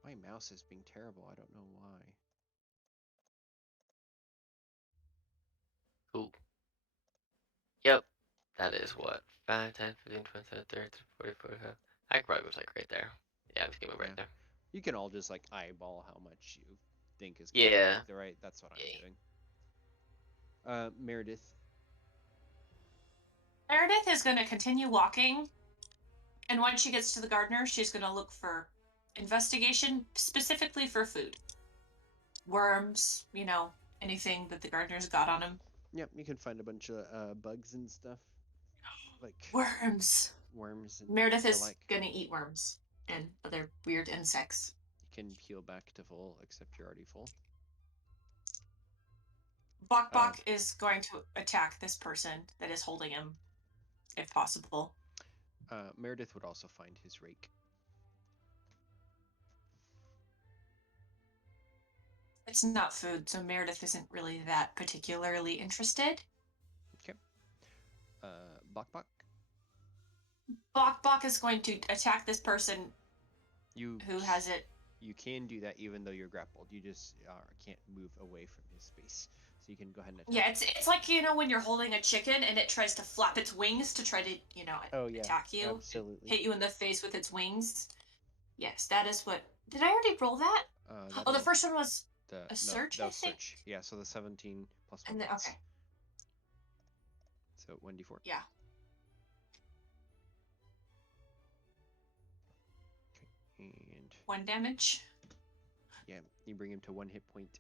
My mouse is being terrible. I don't know why. Cool. Yep. That is what? 5, 10, 15, 20, 30, 40, 45. I could probably was like right there. Yeah, I'm just gonna move right there. You can all just like eyeball how much think is going Yeah. to be right. That's what I'm Yeah. doing. Meredith. Meredith is going to continue walking, and once she gets to the gardener, she's going to look for investigation, specifically for food. Worms, anything that the gardener's got on him. Yep, you can find a bunch of bugs and stuff. Like Worms. worms and Meredith the is like. going to eat worms and other weird insects. You can heal back to full, except you're already full. Bok Bok is going to attack this person that is holding him, if possible. Meredith would also find his rake. It's not food, so Meredith isn't really that particularly interested. Okay. Bok Bok. Bok Bok is going to attack this person who has it. You can do that even though you're grappled. You just can't move away from his space. So you can go ahead and attack. Yeah, it's like, when you're holding a chicken and it tries to flap its wings to try to, attack you. Absolutely. Hit you in the face with its wings. Yes, that is what... Did I already roll that? The first one was a search, that I was think? search. Yeah, so the 17 plus 1. And then, okay. So 1d4. Yeah. Okay, and 1 damage. yeah, you bring him to 1 hit point.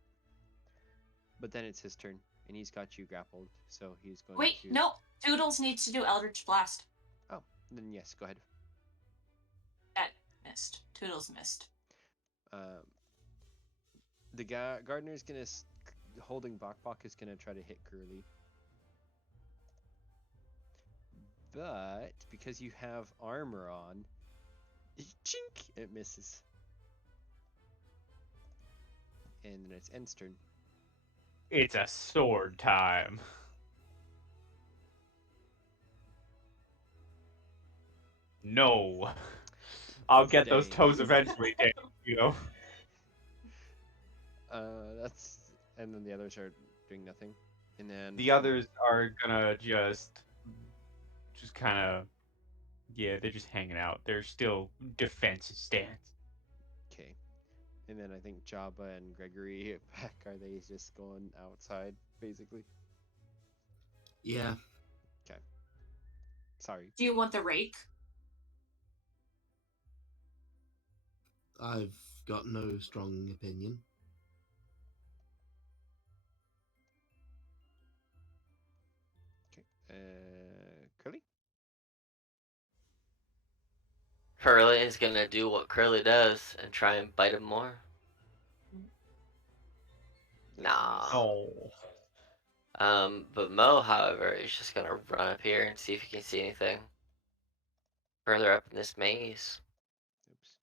But then it's his turn, and he's got you grappled, so he's going to... Wait, no. Doodles needs to do Eldritch Blast. Oh, then yes, go ahead. That missed. Toodles missed. The gardener's gonna... Holding Bok Bok is gonna try to hit Curly. But, because you have armor on... Chink! It misses. And then it's End's turn. It's a sword time. No. I'll get those toes eventually, Dan, That's... And then the others are doing nothing. And then... The others are gonna just kind of... Yeah, they're just hanging out. They're still defensive stance. Okay. And then I think Jabba and Gregory back, are they just going outside, basically? Yeah. Okay. Sorry. Do you want the rake? I've got no strong opinion. Okay. Curly? Curly is gonna do what Curly does and try and bite him more. Nah. Oh. But Mo, however, is just gonna run up here and see if he can see anything further up in this maze. Oops.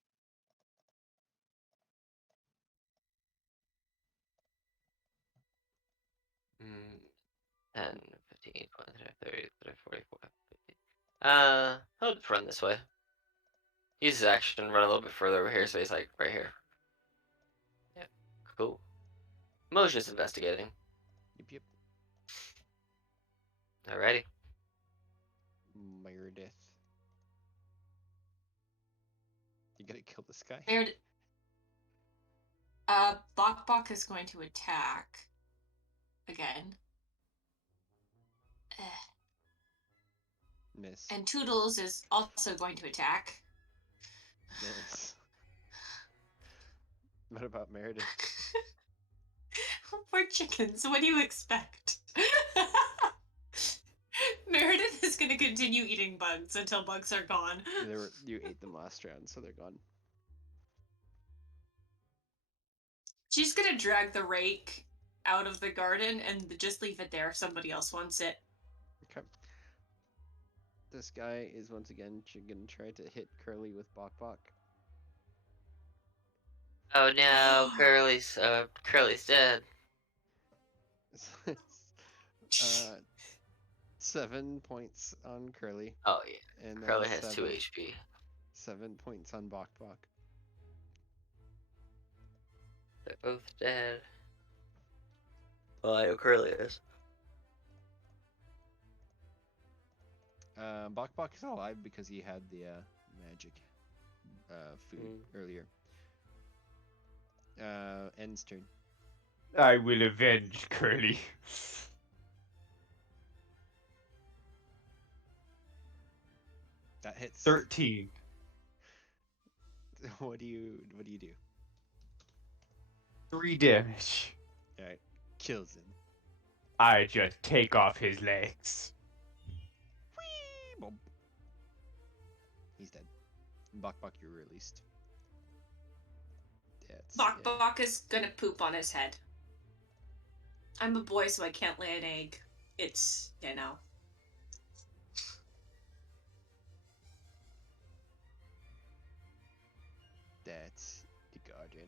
Mm, 10, 15, 20, 30, 30, 40, 50. He'll just run this way. Use his action and run a little bit further over here, so he's like right here. Yeah, cool. Mo's just investigating. Yep. Alrighty. Meredith. You gotta kill this guy. Bok Bok is going to attack again. Miss. And Toodles is also going to attack. Miss. What about Meredith? Poor chickens, what do you expect? Meredith is going to continue eating bugs until bugs are gone. You ate them last round, so they're gone. She's going to drag the rake out of the garden and just leave it there if somebody else wants it. Okay. This guy is once again gonna try to hit Curly with Bok Bok. Oh no, Curly's dead. 7 points on Curly. Oh yeah. And Curly has 2 HP. 7 points on Bok Bok. They're both dead. Well, I know Curly is. Bok Bok is alive because he had the magic food earlier. End's turn. I will avenge Curly. That hits. 13. What do you do? 3 damage. All right, kills him. I just take off his legs. Whee! Boom. He's dead. Bok, you're released. Bok is gonna poop on his head. I'm a boy, so I can't lay an egg. It's, you know. That's the guardian.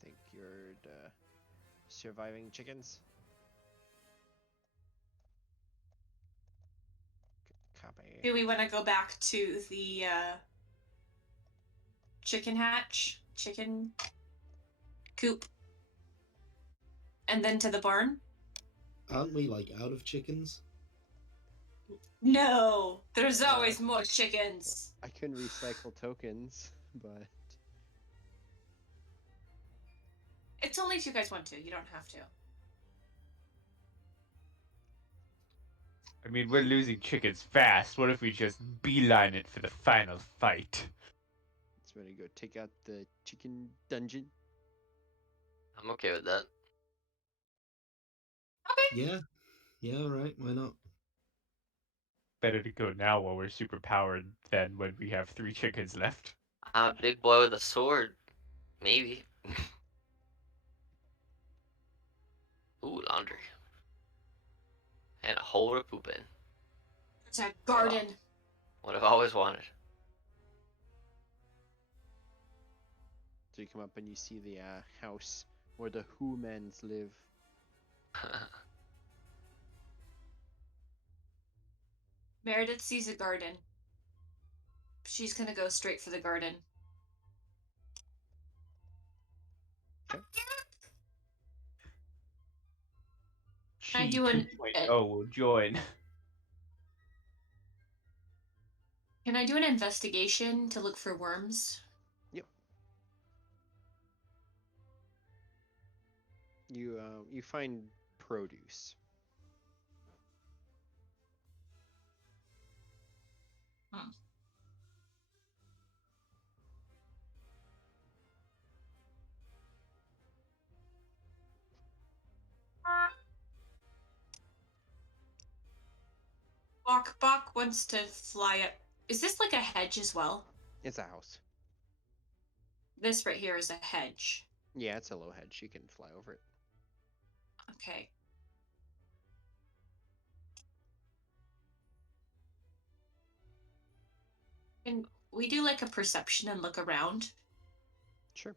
Think you're the surviving chickens? Copy. Do we want to go back to the chicken coop, and then to the barn? Aren't we like out of chickens? No, there's always more chickens. I can recycle tokens, but It's only if you guys want to. You don't have to. I mean, we're losing chickens fast. What if we just beeline it for the final fight? it's ready to go take out the chicken dungeon. I'm okay with that. Yeah. Yeah, alright, why not? Better to go now while we're super powered than when we have 3 chickens left. Big boy with a sword. Maybe. Ooh, laundry. And a hole to poop in. It's a garden. What I've always wanted. So you come up and you see the house where the humans live. Meredith sees a garden. She's gonna go straight for the garden. Can I She do an 2.0 will join. Can I do an investigation to look for worms? Yep. You find produce. Bok wants to fly up. Is this like a hedge as well? It's a house. This right here is a hedge. Yeah, it's a low hedge. You can fly over it. Okay. Can we do like a perception and look around? Sure.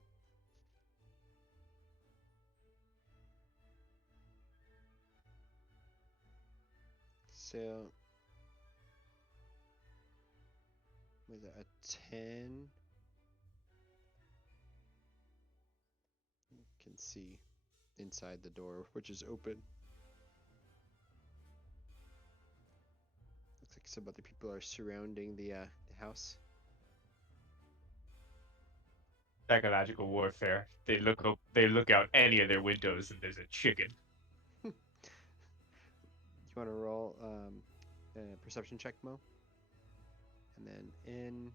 So, was it a 10? You can see inside the door, which is open. Looks like some other people are surrounding the house. Psychological warfare. They look out any of their windows and there's a chicken. You want to roll a perception check, Mo? And then and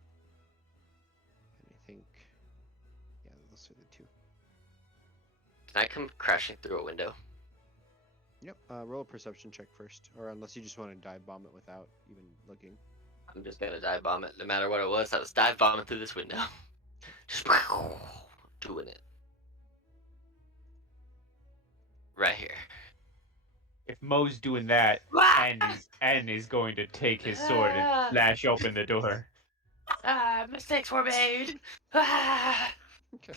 I think, yeah, those are the two. Can I come crashing through a window? Yep. Roll a perception check first, or unless you just want to dive bomb it without even looking. I'm just gonna dive bomb it. No matter what it was, I was dive bombing through this window. Just doing it. Right here. If Mo's doing that, N is going to take his sword and slash open the door. Mistakes were made. Okay.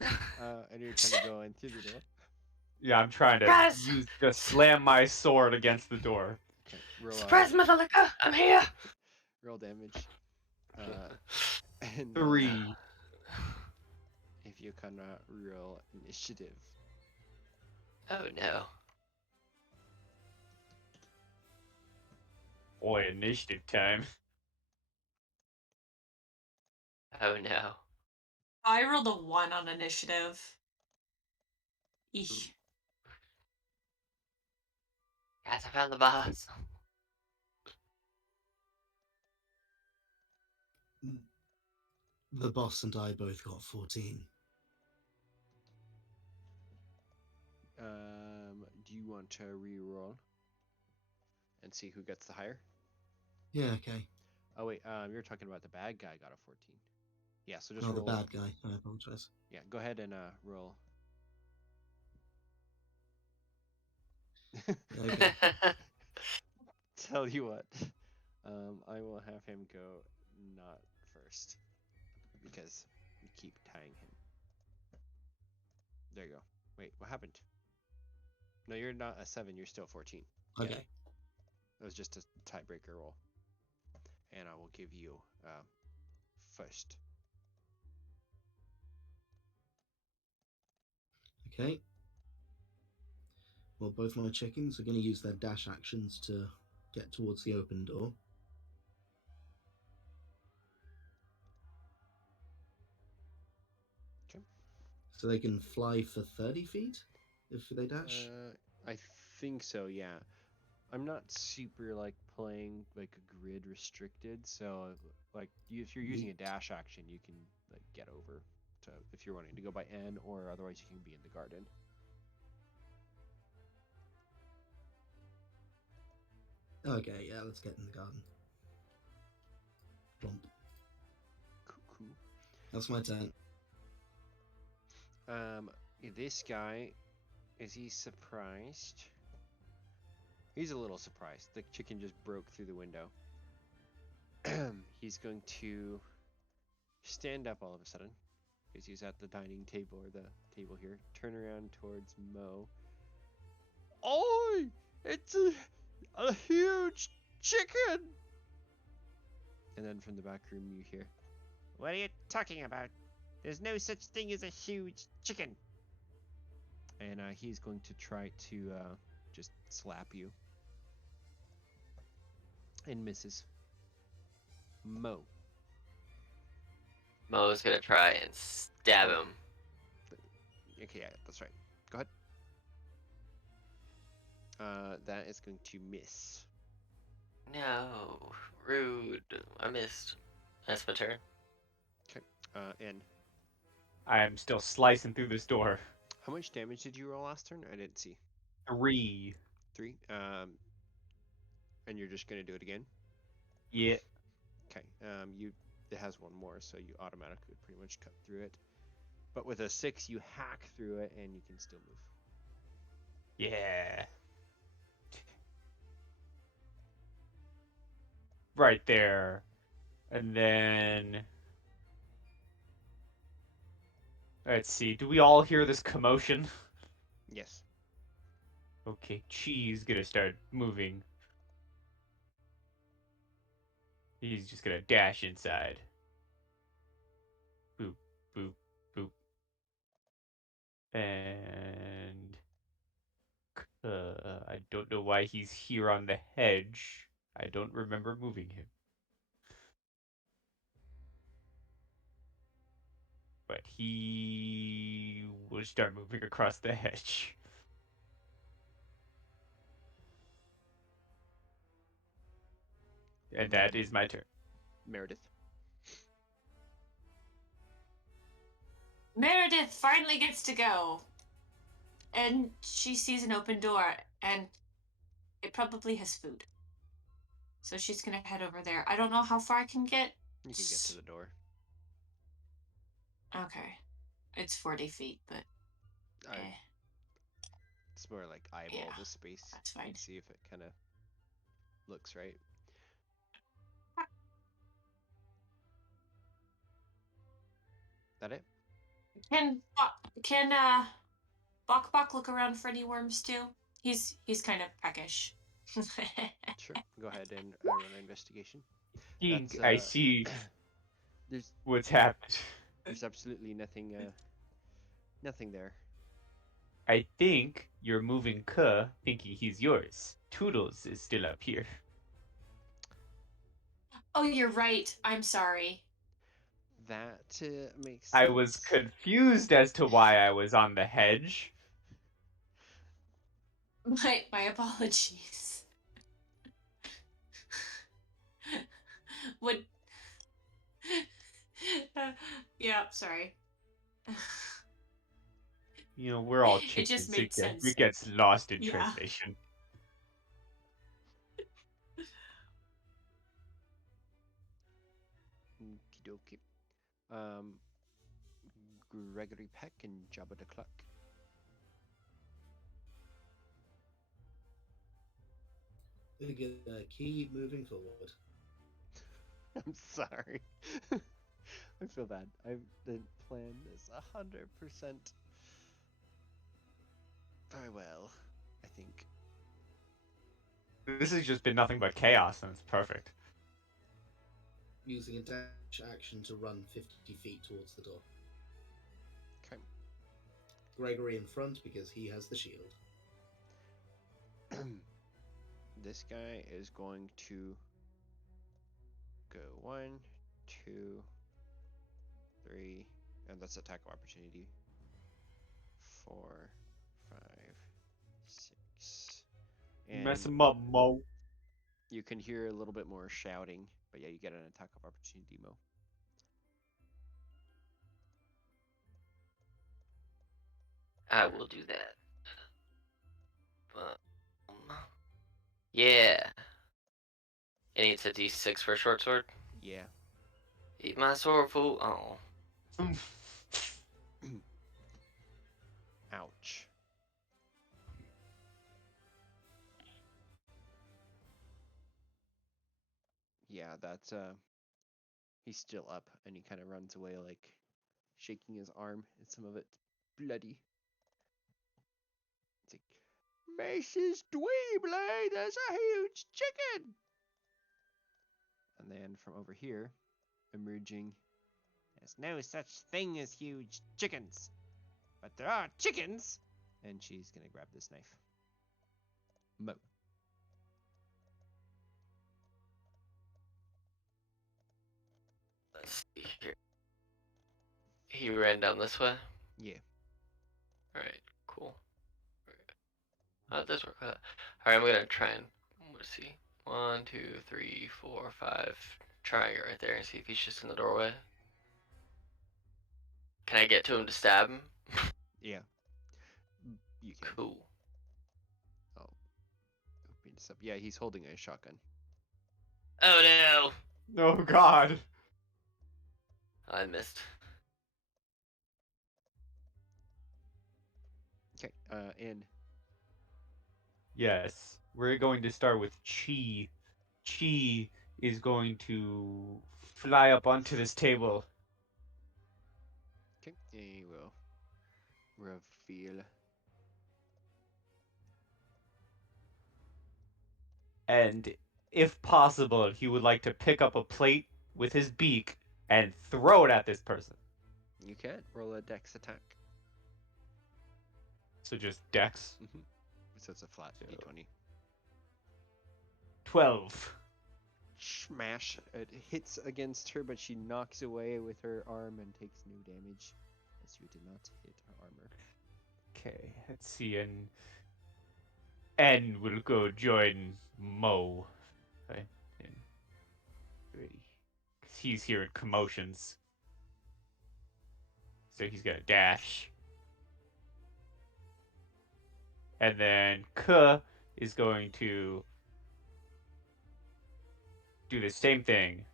And you're trying to go in through the door. Yeah, I'm trying to Surprise! just slam my sword against the door. Okay. Roll Surprise, Metallica! I'm here. roll damage. And 3. if you can roll initiative. Oh no. Boy, initiative time. Oh no. I rolled a 1 on initiative. Eesh. Guys, I found the boss. The boss and I both got 14. Do you want to re-roll and see who gets the higher? Yeah, okay. Oh wait, you're talking about the bad guy got a 14. Yeah, so just Oh, the roll. bad guy. I apologize. Yeah, go ahead and roll. Okay. Tell you what, I will have him go not first because we keep tying him. There you go. Wait, what happened? No, you're not a 7. You're still 14. Okay. Yeah, it was just a tiebreaker roll, and I will give you first. Okay. Well, both my chickens are going to use their dash actions to get towards the open door. Okay. So they can fly for 30 feet if they dash? I think so, yeah. I'm not super like playing like a grid restricted, so like if you're using a dash action, you can like get over to if you're wanting to go by N, or otherwise you can be in the garden. Okay, yeah, let's get in the garden. Plump. Cuckoo. That's my turn. This guy, is he surprised? He's a little surprised. The chicken just broke through the window. He's going to stand up all of a sudden because he's at the dining table, or the table here. Turn around towards Mo. Oi! It's a huge chicken! And then from the back room you hear, "What are you talking about? There's no such thing as a huge chicken." And he's going to try to just slap you. And misses. Mo. Mo's gonna try and stab him. Okay, yeah, that's right. Go ahead. That is going to miss. No, rude. I missed. That's my turn. Okay. And I am still slicing through this door. how much damage did you roll last turn? I didn't see. 3. 3. And you're just gonna do it again? Yeah. Okay. It has one more, so you automatically pretty much cut through it. But with a 6, you hack through it, and you can still move. Yeah. Right there. And then... Let's see. Do we all hear this commotion? Yes. Okay, Chi's gonna start moving. He's just gonna dash inside. Boop, boop, boop. And... I don't know why he's here on the hedge. I don't remember moving him. But he will start moving across the hedge. And that is my turn. Meredith. Meredith finally gets to go. And she sees an open door, and it probably has food. So she's gonna head over there. I don't know how far I can get. You can get to the door. Okay. It's 40 feet, but It's more like eyeball Yeah, the space. that's fine. And see if it kind of looks right. That it? Can Bok Bok look around for any worms too? He's kind of peckish. Sure. Go ahead and run an investigation. I see There's what's happened. There's absolutely nothing there. I think you're moving Ke, thinking he's yours. Toodles is still up here. Oh, you're right. I'm sorry. That makes I sense. was confused as to why I was on the hedge. My apologies. Would yeah, sorry. You know, we're all It just chickens. made sense. It gets lost in Yeah. translation. Okie dokie. Gregory Peck and Jabba the Cluck. We're gonna keep moving forward. I'm sorry. I feel bad. I didn't plan this 100% very well, I think. This has just been nothing but chaos, and it's perfect. Using a dash action to run 50 feet towards the door. Okay. Gregory in front because he has the shield. This guy is going to go 1, 2, 3, and that's attack of opportunity. 4, 5, 6. And Mess him up, Mo. you can hear a little bit more shouting, but yeah, you get an attack of opportunity, Mo. I will do that. Yeah. And it's a D6 for a short sword? Yeah. Eat my sword, fool. Oh. Ouch. Yeah, that's he's still up and he kind of runs away like shaking his arm and some of it's bloody. It's like, Mrs. Dweeblade, there's a huge chicken! And then from over here, emerging, there's no such thing as huge chickens, but there are chickens! And she's gonna grab this knife. Mo. Let's see here. He ran down this way? Yeah. Alright, cool. How does this work? Alright, I'm gonna try and, let's see. 1, 2, 3, 4, 5. Trying it right there and see if he's just in the doorway. Can I get to him to stab him? Yeah. You can. Cool. Oh. Open this up. Yeah, he's holding a shotgun. Oh no! Oh, God. I missed. Okay, in. Yes. We're going to start with Chi. Chi is going to fly up onto this table. Okay, he will reveal. And if possible, he would like to pick up a plate with his beak and throw it at this person. You can roll a dex attack. So just dex. Mm-hmm. So it's a flat d20. 12. Smash. It hits against her, but she knocks away with her arm and takes no damage, as you did not hit her armor. Okay, let's see. And N will go join Mo. Okay. Because he's here at commotions. So he's gonna dash. And then K is going to do the same thing.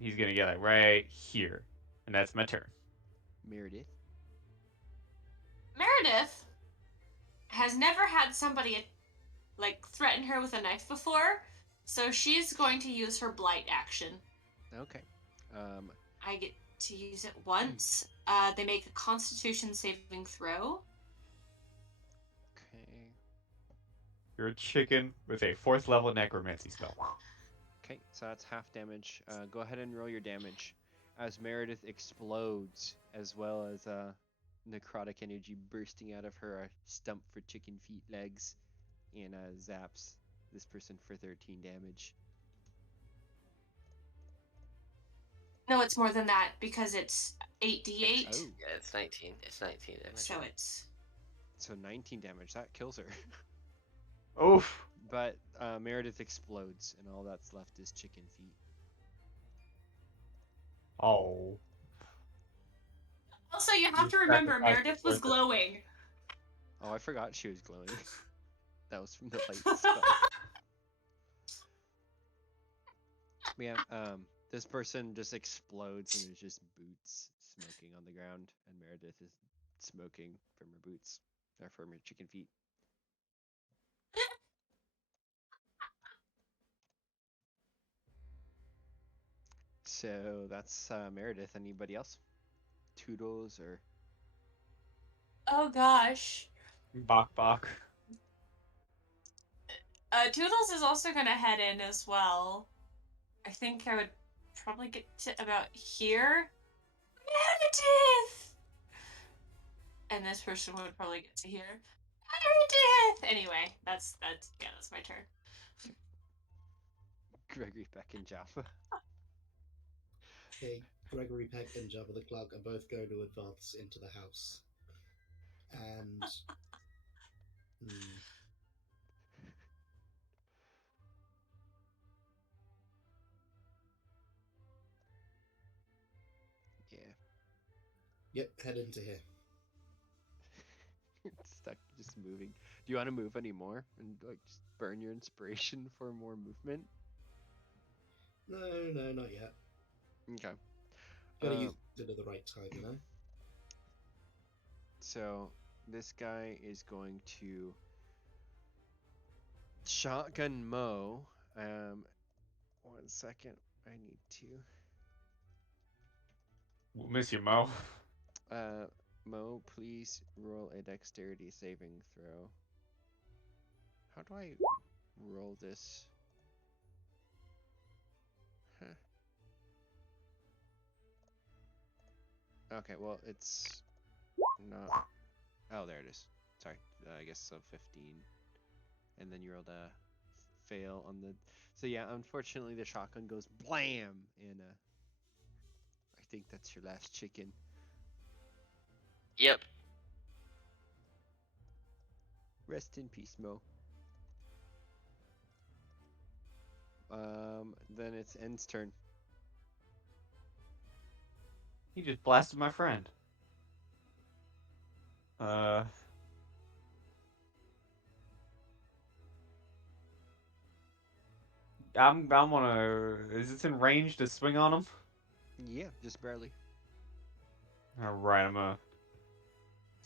He's gonna get like right here. And that's my turn. Meredith. Meredith has never had somebody like threaten her with a knife before, so she's going to use her blight action. Okay. I get to use it once. They make a Constitution saving throw. Okay. You're a chicken with a 4th level necromancy spell. Okay, so that's half damage. Go ahead and roll your damage. As Meredith explodes, as well as necrotic energy bursting out of her stump for chicken feet legs, and zaps this person for 13 damage. No, it's more than that because it's 8d8. Oh, Yeah, it's 19. It's 19 damage. So it's. so 19 damage. That kills her. Oof. But Meredith explodes, and all that's left is chicken feet. Oh. Also, you have to Your remember, sacrifice Meredith was was worth it. glowing. Oh, I forgot she was glowing. That was from the light spell. Yeah, this person just explodes, and there's just boots smoking on the ground, and Meredith is smoking from her boots, or from her chicken feet. So that's Meredith. Anybody else? Toodles or Oh gosh. Bok bok. Toodles is also gonna head in as well. I think I would probably get to about here. Meredith! And this person would probably get to here. Meredith! Anyway, that's my turn. Gregory Peck and Jaffa? Okay, Gregory Peck and Jabba the Clock are both going to advance into the house. And. Yeah. Yep, head into here. Stuck just moving. Do you want to move anymore and like just burn your inspiration for more movement? No, not yet. Okay. Gotta use it at the right time, you know? So this guy is going to shotgun Mo. 1 second. I need to. We'll miss you, Mo. Mo, please roll a dexterity saving throw. How do I roll this? Huh. Okay, well, it's not. Oh, there it is. Sorry. I guess so 15. And then you rolled a fail on the. So, yeah, unfortunately, the shotgun goes blam! And I think that's your last chicken. Yep. Rest in peace, Mo. Then it's N's turn. He just blasted my friend. I'm gonna. Is this in range to swing on him? Yeah, just barely. All right, I'm gonna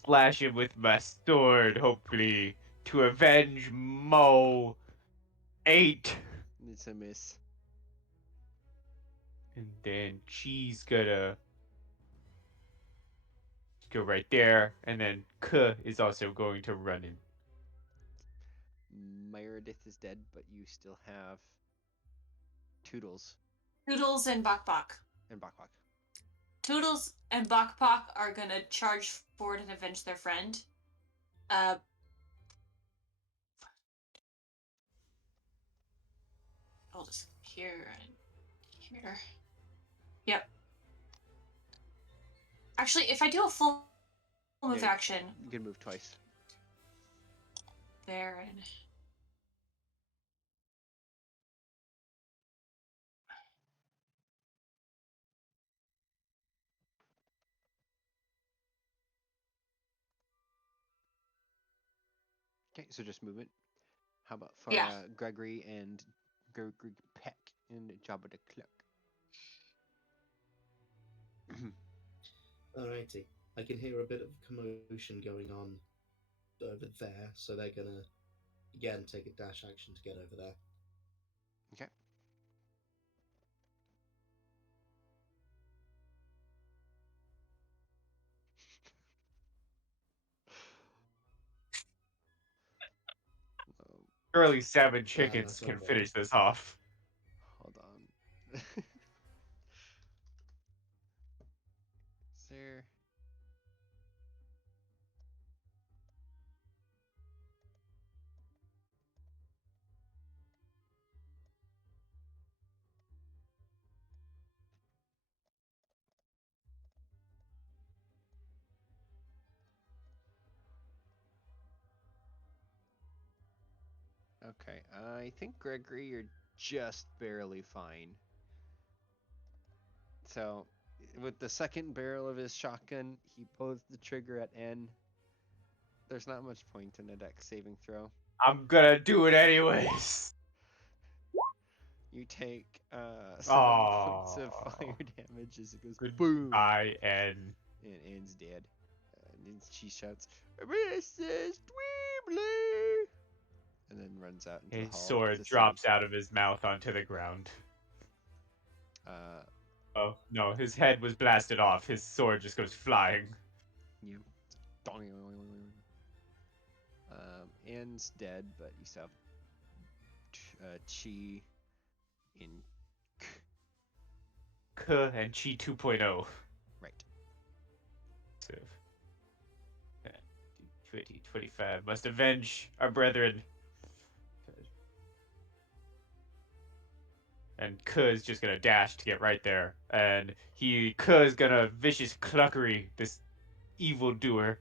slash him with my sword, hopefully to avenge Mo. 8. It's a miss. And then she's gonna go right there, and then K is also going to run in. Meredith is dead, but you still have Toodles Toodles and Bok Bok. and Bok Bok. Toodles and Bok Bok are gonna charge forward and avenge their friend. I'll just here and here. Yep. Actually, if I do a full move action, You can move twice. there and. Okay, so just movement. How about for Yeah. Gregory and Gregory Peck and Jabba the Clock? Alrighty. I can hear a bit of commotion going on over there, so they're gonna again take a dash action to get over there. Okay. Surely 7 chickens that's can not bad. finish this off. Hold on. Is there? Okay, I think Gregory, you're just barely fine. So, with the second barrel of his shotgun, he pulls the trigger at N. There's not much point in a dex saving throw. I'm gonna do it anyways. You take 7 points of fire damage as it goes boom. Goodbye, N. And N's dead. And then she shouts, "Mrs. Dweebly!" And then runs out into His the hall. sword drops out of his mouth onto the ground. Oh, no, his head was blasted off. His sword just goes flying. Yeah. N's dead, but you still have Chi in K and Chi 2.0. right. So, 20, 25. Must avenge our brethren. And K is just gonna dash to get right there. And K is gonna vicious cluckery this evil doer.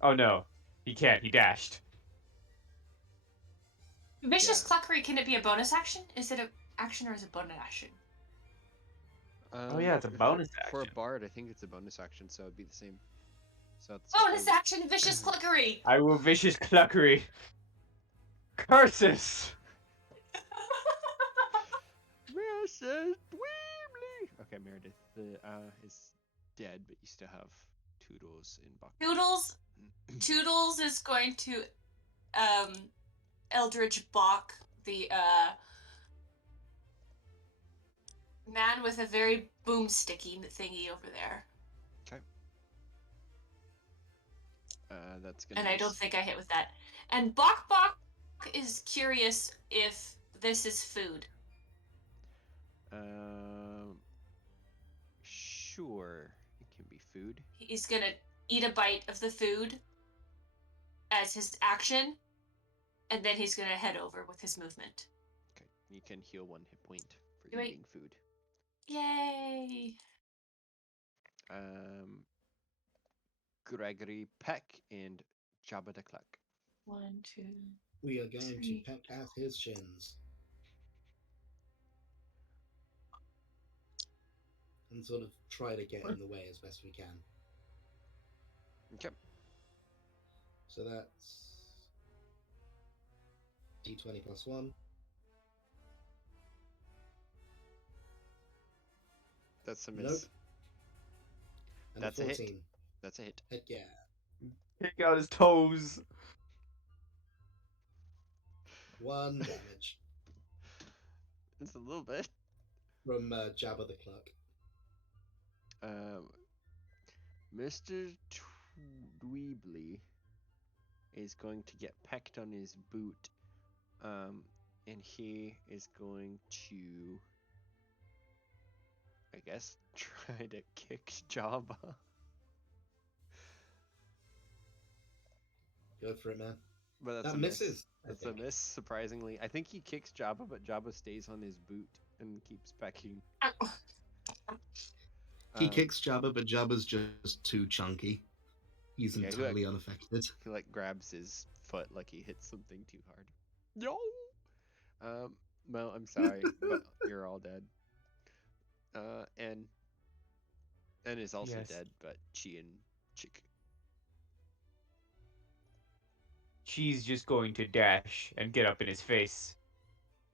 Oh no, he can't. He dashed. Vicious Cluckery, can it be a bonus action? Is it an action or is it bonus action? Oh yeah, it's a bonus action. For a bard, I think it's a bonus action, so it'd be the same. So it's Bonus action, Vicious Cluckery! I will vicious cluckery. Curses! Mrs. Dweebly! Okay, Meredith is dead, but you still have Toodles in Buck. Toodles is going to Eldridge Bach, the man with a very boomsticky thingy over there. Okay. That's gonna. And I don't think I hit with that. And Bok is curious if this is food. Sure. It can be food. He's gonna eat a bite of the food as his action, and then he's gonna head over with his movement. Okay. You can heal 1 hit point for eating food. Yay! Gregory Peck and Jabba the Cluck. 1, 2. We are going to peck at his shins. And sort of try to get in the way as best we can. Okay. So that's D20 plus 1. That's a miss. Nope. And That's a a 14. hit. That's a hit. Heck yeah. Kick out his toes. 1 damage. It's a little bit. From Jabba the Cluck. Mr. Dweebly is going to get pecked on his boot, and he is going to, I guess, try to kick Jabba. Go for it, man. But that's that a misses. Miss. That's a miss, surprisingly. I think he kicks Jabba, but Jabba stays on his boot and keeps pecking. He kicks Jabba, but Jabba's just too chunky. He's entirely unaffected. He grabs his foot like he hit something too hard. Yo. Well, I'm sorry, but you're all dead. And is also dead, but Chi and Chick. She's just going to dash and get up in his face.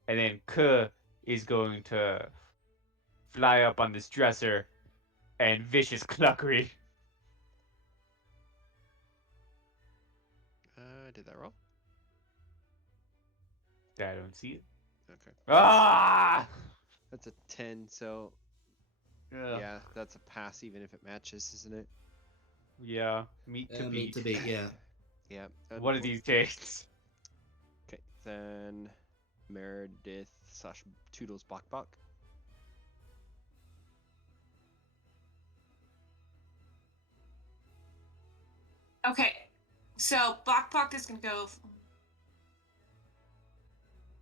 And then K is going to fly up on this dresser and vicious cluckery. Did that roll? I don't see it. Okay. Ah! That's a 10, so yeah, that's a pass even if it matches, isn't it? Yeah, meat to beat. Meat to beat, yeah. Yeah. One of these days. Okay, then Meredith / Toodles Bok. Okay, so Bok is gonna go.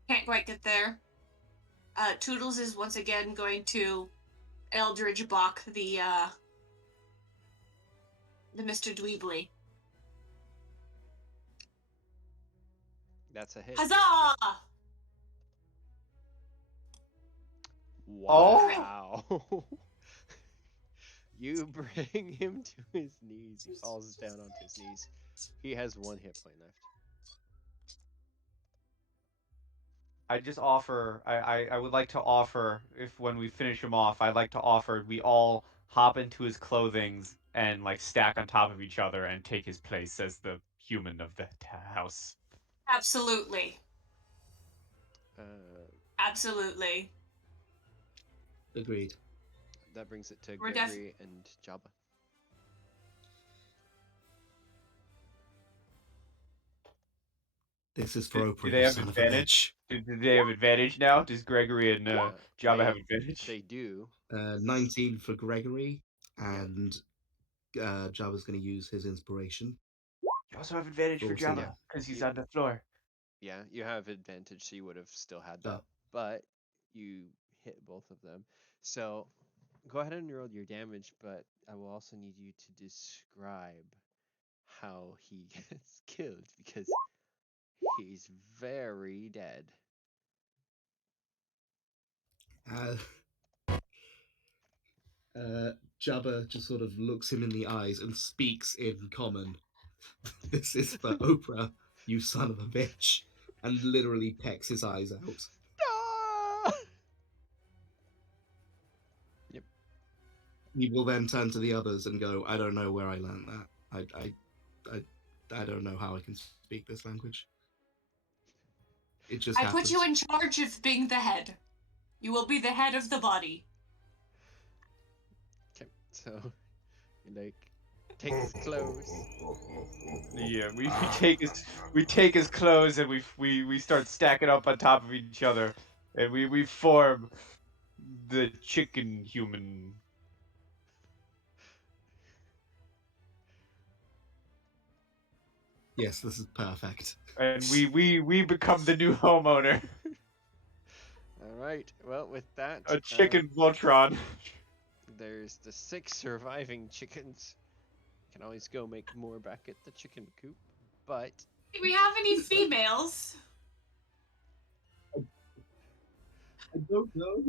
Can't quite get there. Toodles is once again going to Eldridge Bok the Mr. Dweebly. That's a hit. Huzzah! Wow. You bring him to his knees. He falls down onto his knees. He has 1 hit point left. I just offer. I would like to offer, if when we finish him off, I'd like to offer we all hop into his clothings and like stack on top of each other and take his place as the human of the house. Absolutely. Uh, Absolutely. Agreed. that brings it to We're Gregory and Jabba. This is for Do Oprah, they you have son of a advantage? bitch. Do they have advantage now? Does Gregory and Jabba they, have advantage? They do. 19 for Gregory, Yep. and Jabba's going to use his inspiration. You also have advantage for Forcing Jabba it. because he's You- on the floor. Yeah, you have advantage, so you would have still had Oh. that. But you hit both of them. So go ahead and roll your damage, but I will also need you to describe how he gets killed because he's very dead. Uh, Jabba just sort of looks him in the eyes and speaks in common. This is for Oprah, you son of a bitch, and literally pecks his eyes out. Ah! He will then turn to the others and go, I don't know where I learned that. I don't know how I can speak this language. It just I happens. put you in charge of being the head. You will be the head of the body. Okay, so he like takes his clothes. Yeah, we take his clothes and we start stacking up on top of each other, and we form the chicken human. Yes, this is perfect. And we become the new homeowner. All right. Well, with that, A chicken Voltron. there's the 6 surviving chickens. Can always go make more back at the chicken coop, but Do we have any females? I don't know.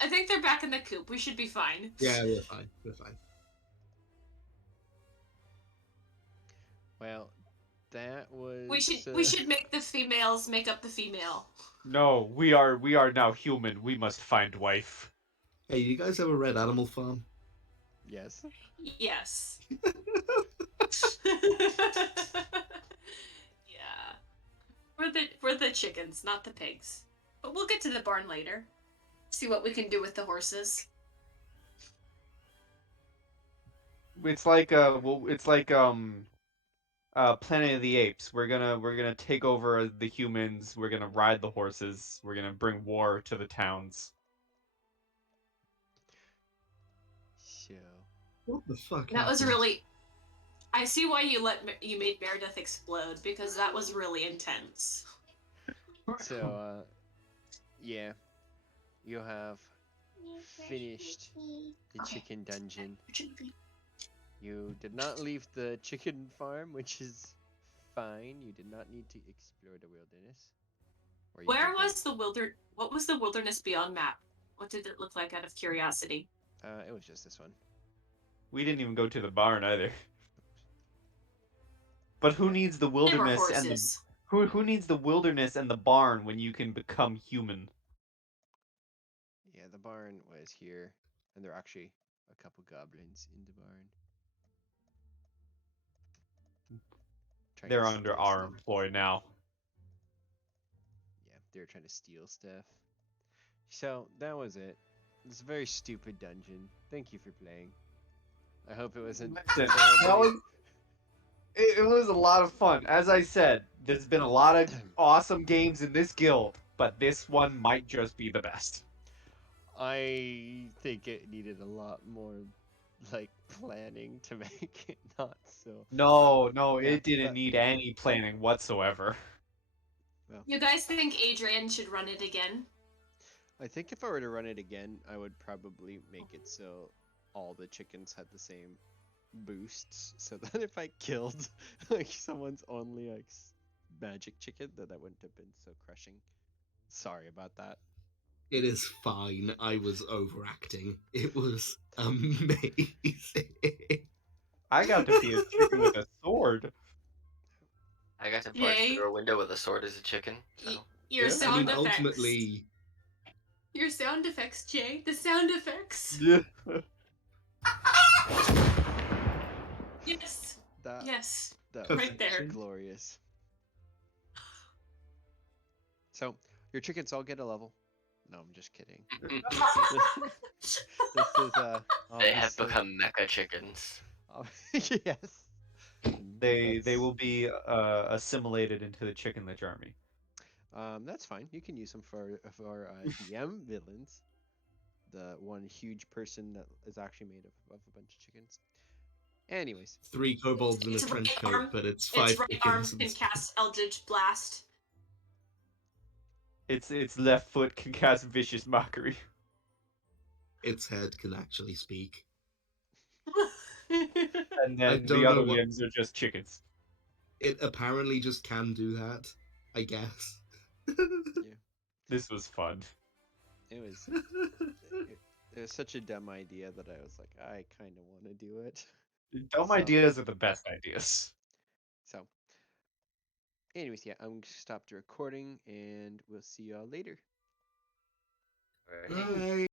I think they're back in the coop. We should be fine. Yeah, we're fine. We're fine. well, that was. We should make the females make up the female. No, we are now human. We must find wife. Hey, you guys ever read Animal Farm? Yes. Yes. Yeah. We're the chickens, not the pigs. But we'll get to the barn later. See what we can do with the horses. It's like Planet of the Apes. We're gonna take over the humans. We're gonna ride the horses. We're gonna bring war to the towns. So. What the fuck? That was happened? really. I see why you made Meredith explode because that was really intense. So, yeah, you have finished the Okay. chicken dungeon. You did not leave the chicken farm, which is fine. You did not need to explore the wilderness. Where was the What was the wilderness beyond map? What did it look like out of curiosity? It was just this one. We didn't even go to the barn either. But who needs the There were wilderness and the horses. who needs the wilderness and the barn when you can become human? Yeah, the barn was here, and there are actually a couple goblins in the barn. Trying They're to under steal our stuff. employ now. Yeah, they're trying to steal stuff. So that was it. It's a very stupid dungeon. Thank you for playing. I hope it wasn't Listen, terribly. it was a lot of fun. As I said, there's been a lot of awesome games in this guild, but this one might just be the best. I think it needed a lot more, like, planning to make it not so. No, Yeah, it didn't but- need any planning whatsoever. Well, You guys think Adrian should run it again? I think if I were to run it again, I would probably make it so all the chickens had the same boosts, so that if I killed like someone's only like magic chicken, then that wouldn't have been so crushing. Sorry about that. It is fine. I was overacting. It was amazing. I got to be a chicken with a sword. I got to barge Yay. through a window with a sword as a chicken. So. Your Yeah. sound effects. Ultimately, Your sound effects, Jay. The sound effects. Yeah. Yes. That Yes. that Right there. Perfection. glorious. So your chickens all get a level. No, I'm just kidding. This is They have obviously become mecha chickens. yes. They That's- will be assimilated into the chickenlich army. That's fine. You can use them for DM villains. The one huge person that is actually made of a bunch of chickens. Anyways, 3 kobolds in a Its trench right coat, arm- but it's Its 5 right arm chickens. can cast Eldritch Blast. Its left foot can cast vicious mockery. Its head can actually speak. And I then don't the other know what- limbs are just chickens. It apparently just can do that, I guess. This was fun. it was such a dumb idea that I was like, I kind of want to do it. Dumb So- ideas are the best ideas. So, anyways, yeah, I'm going to stop the recording and we'll see y'all later. Alright. Bye.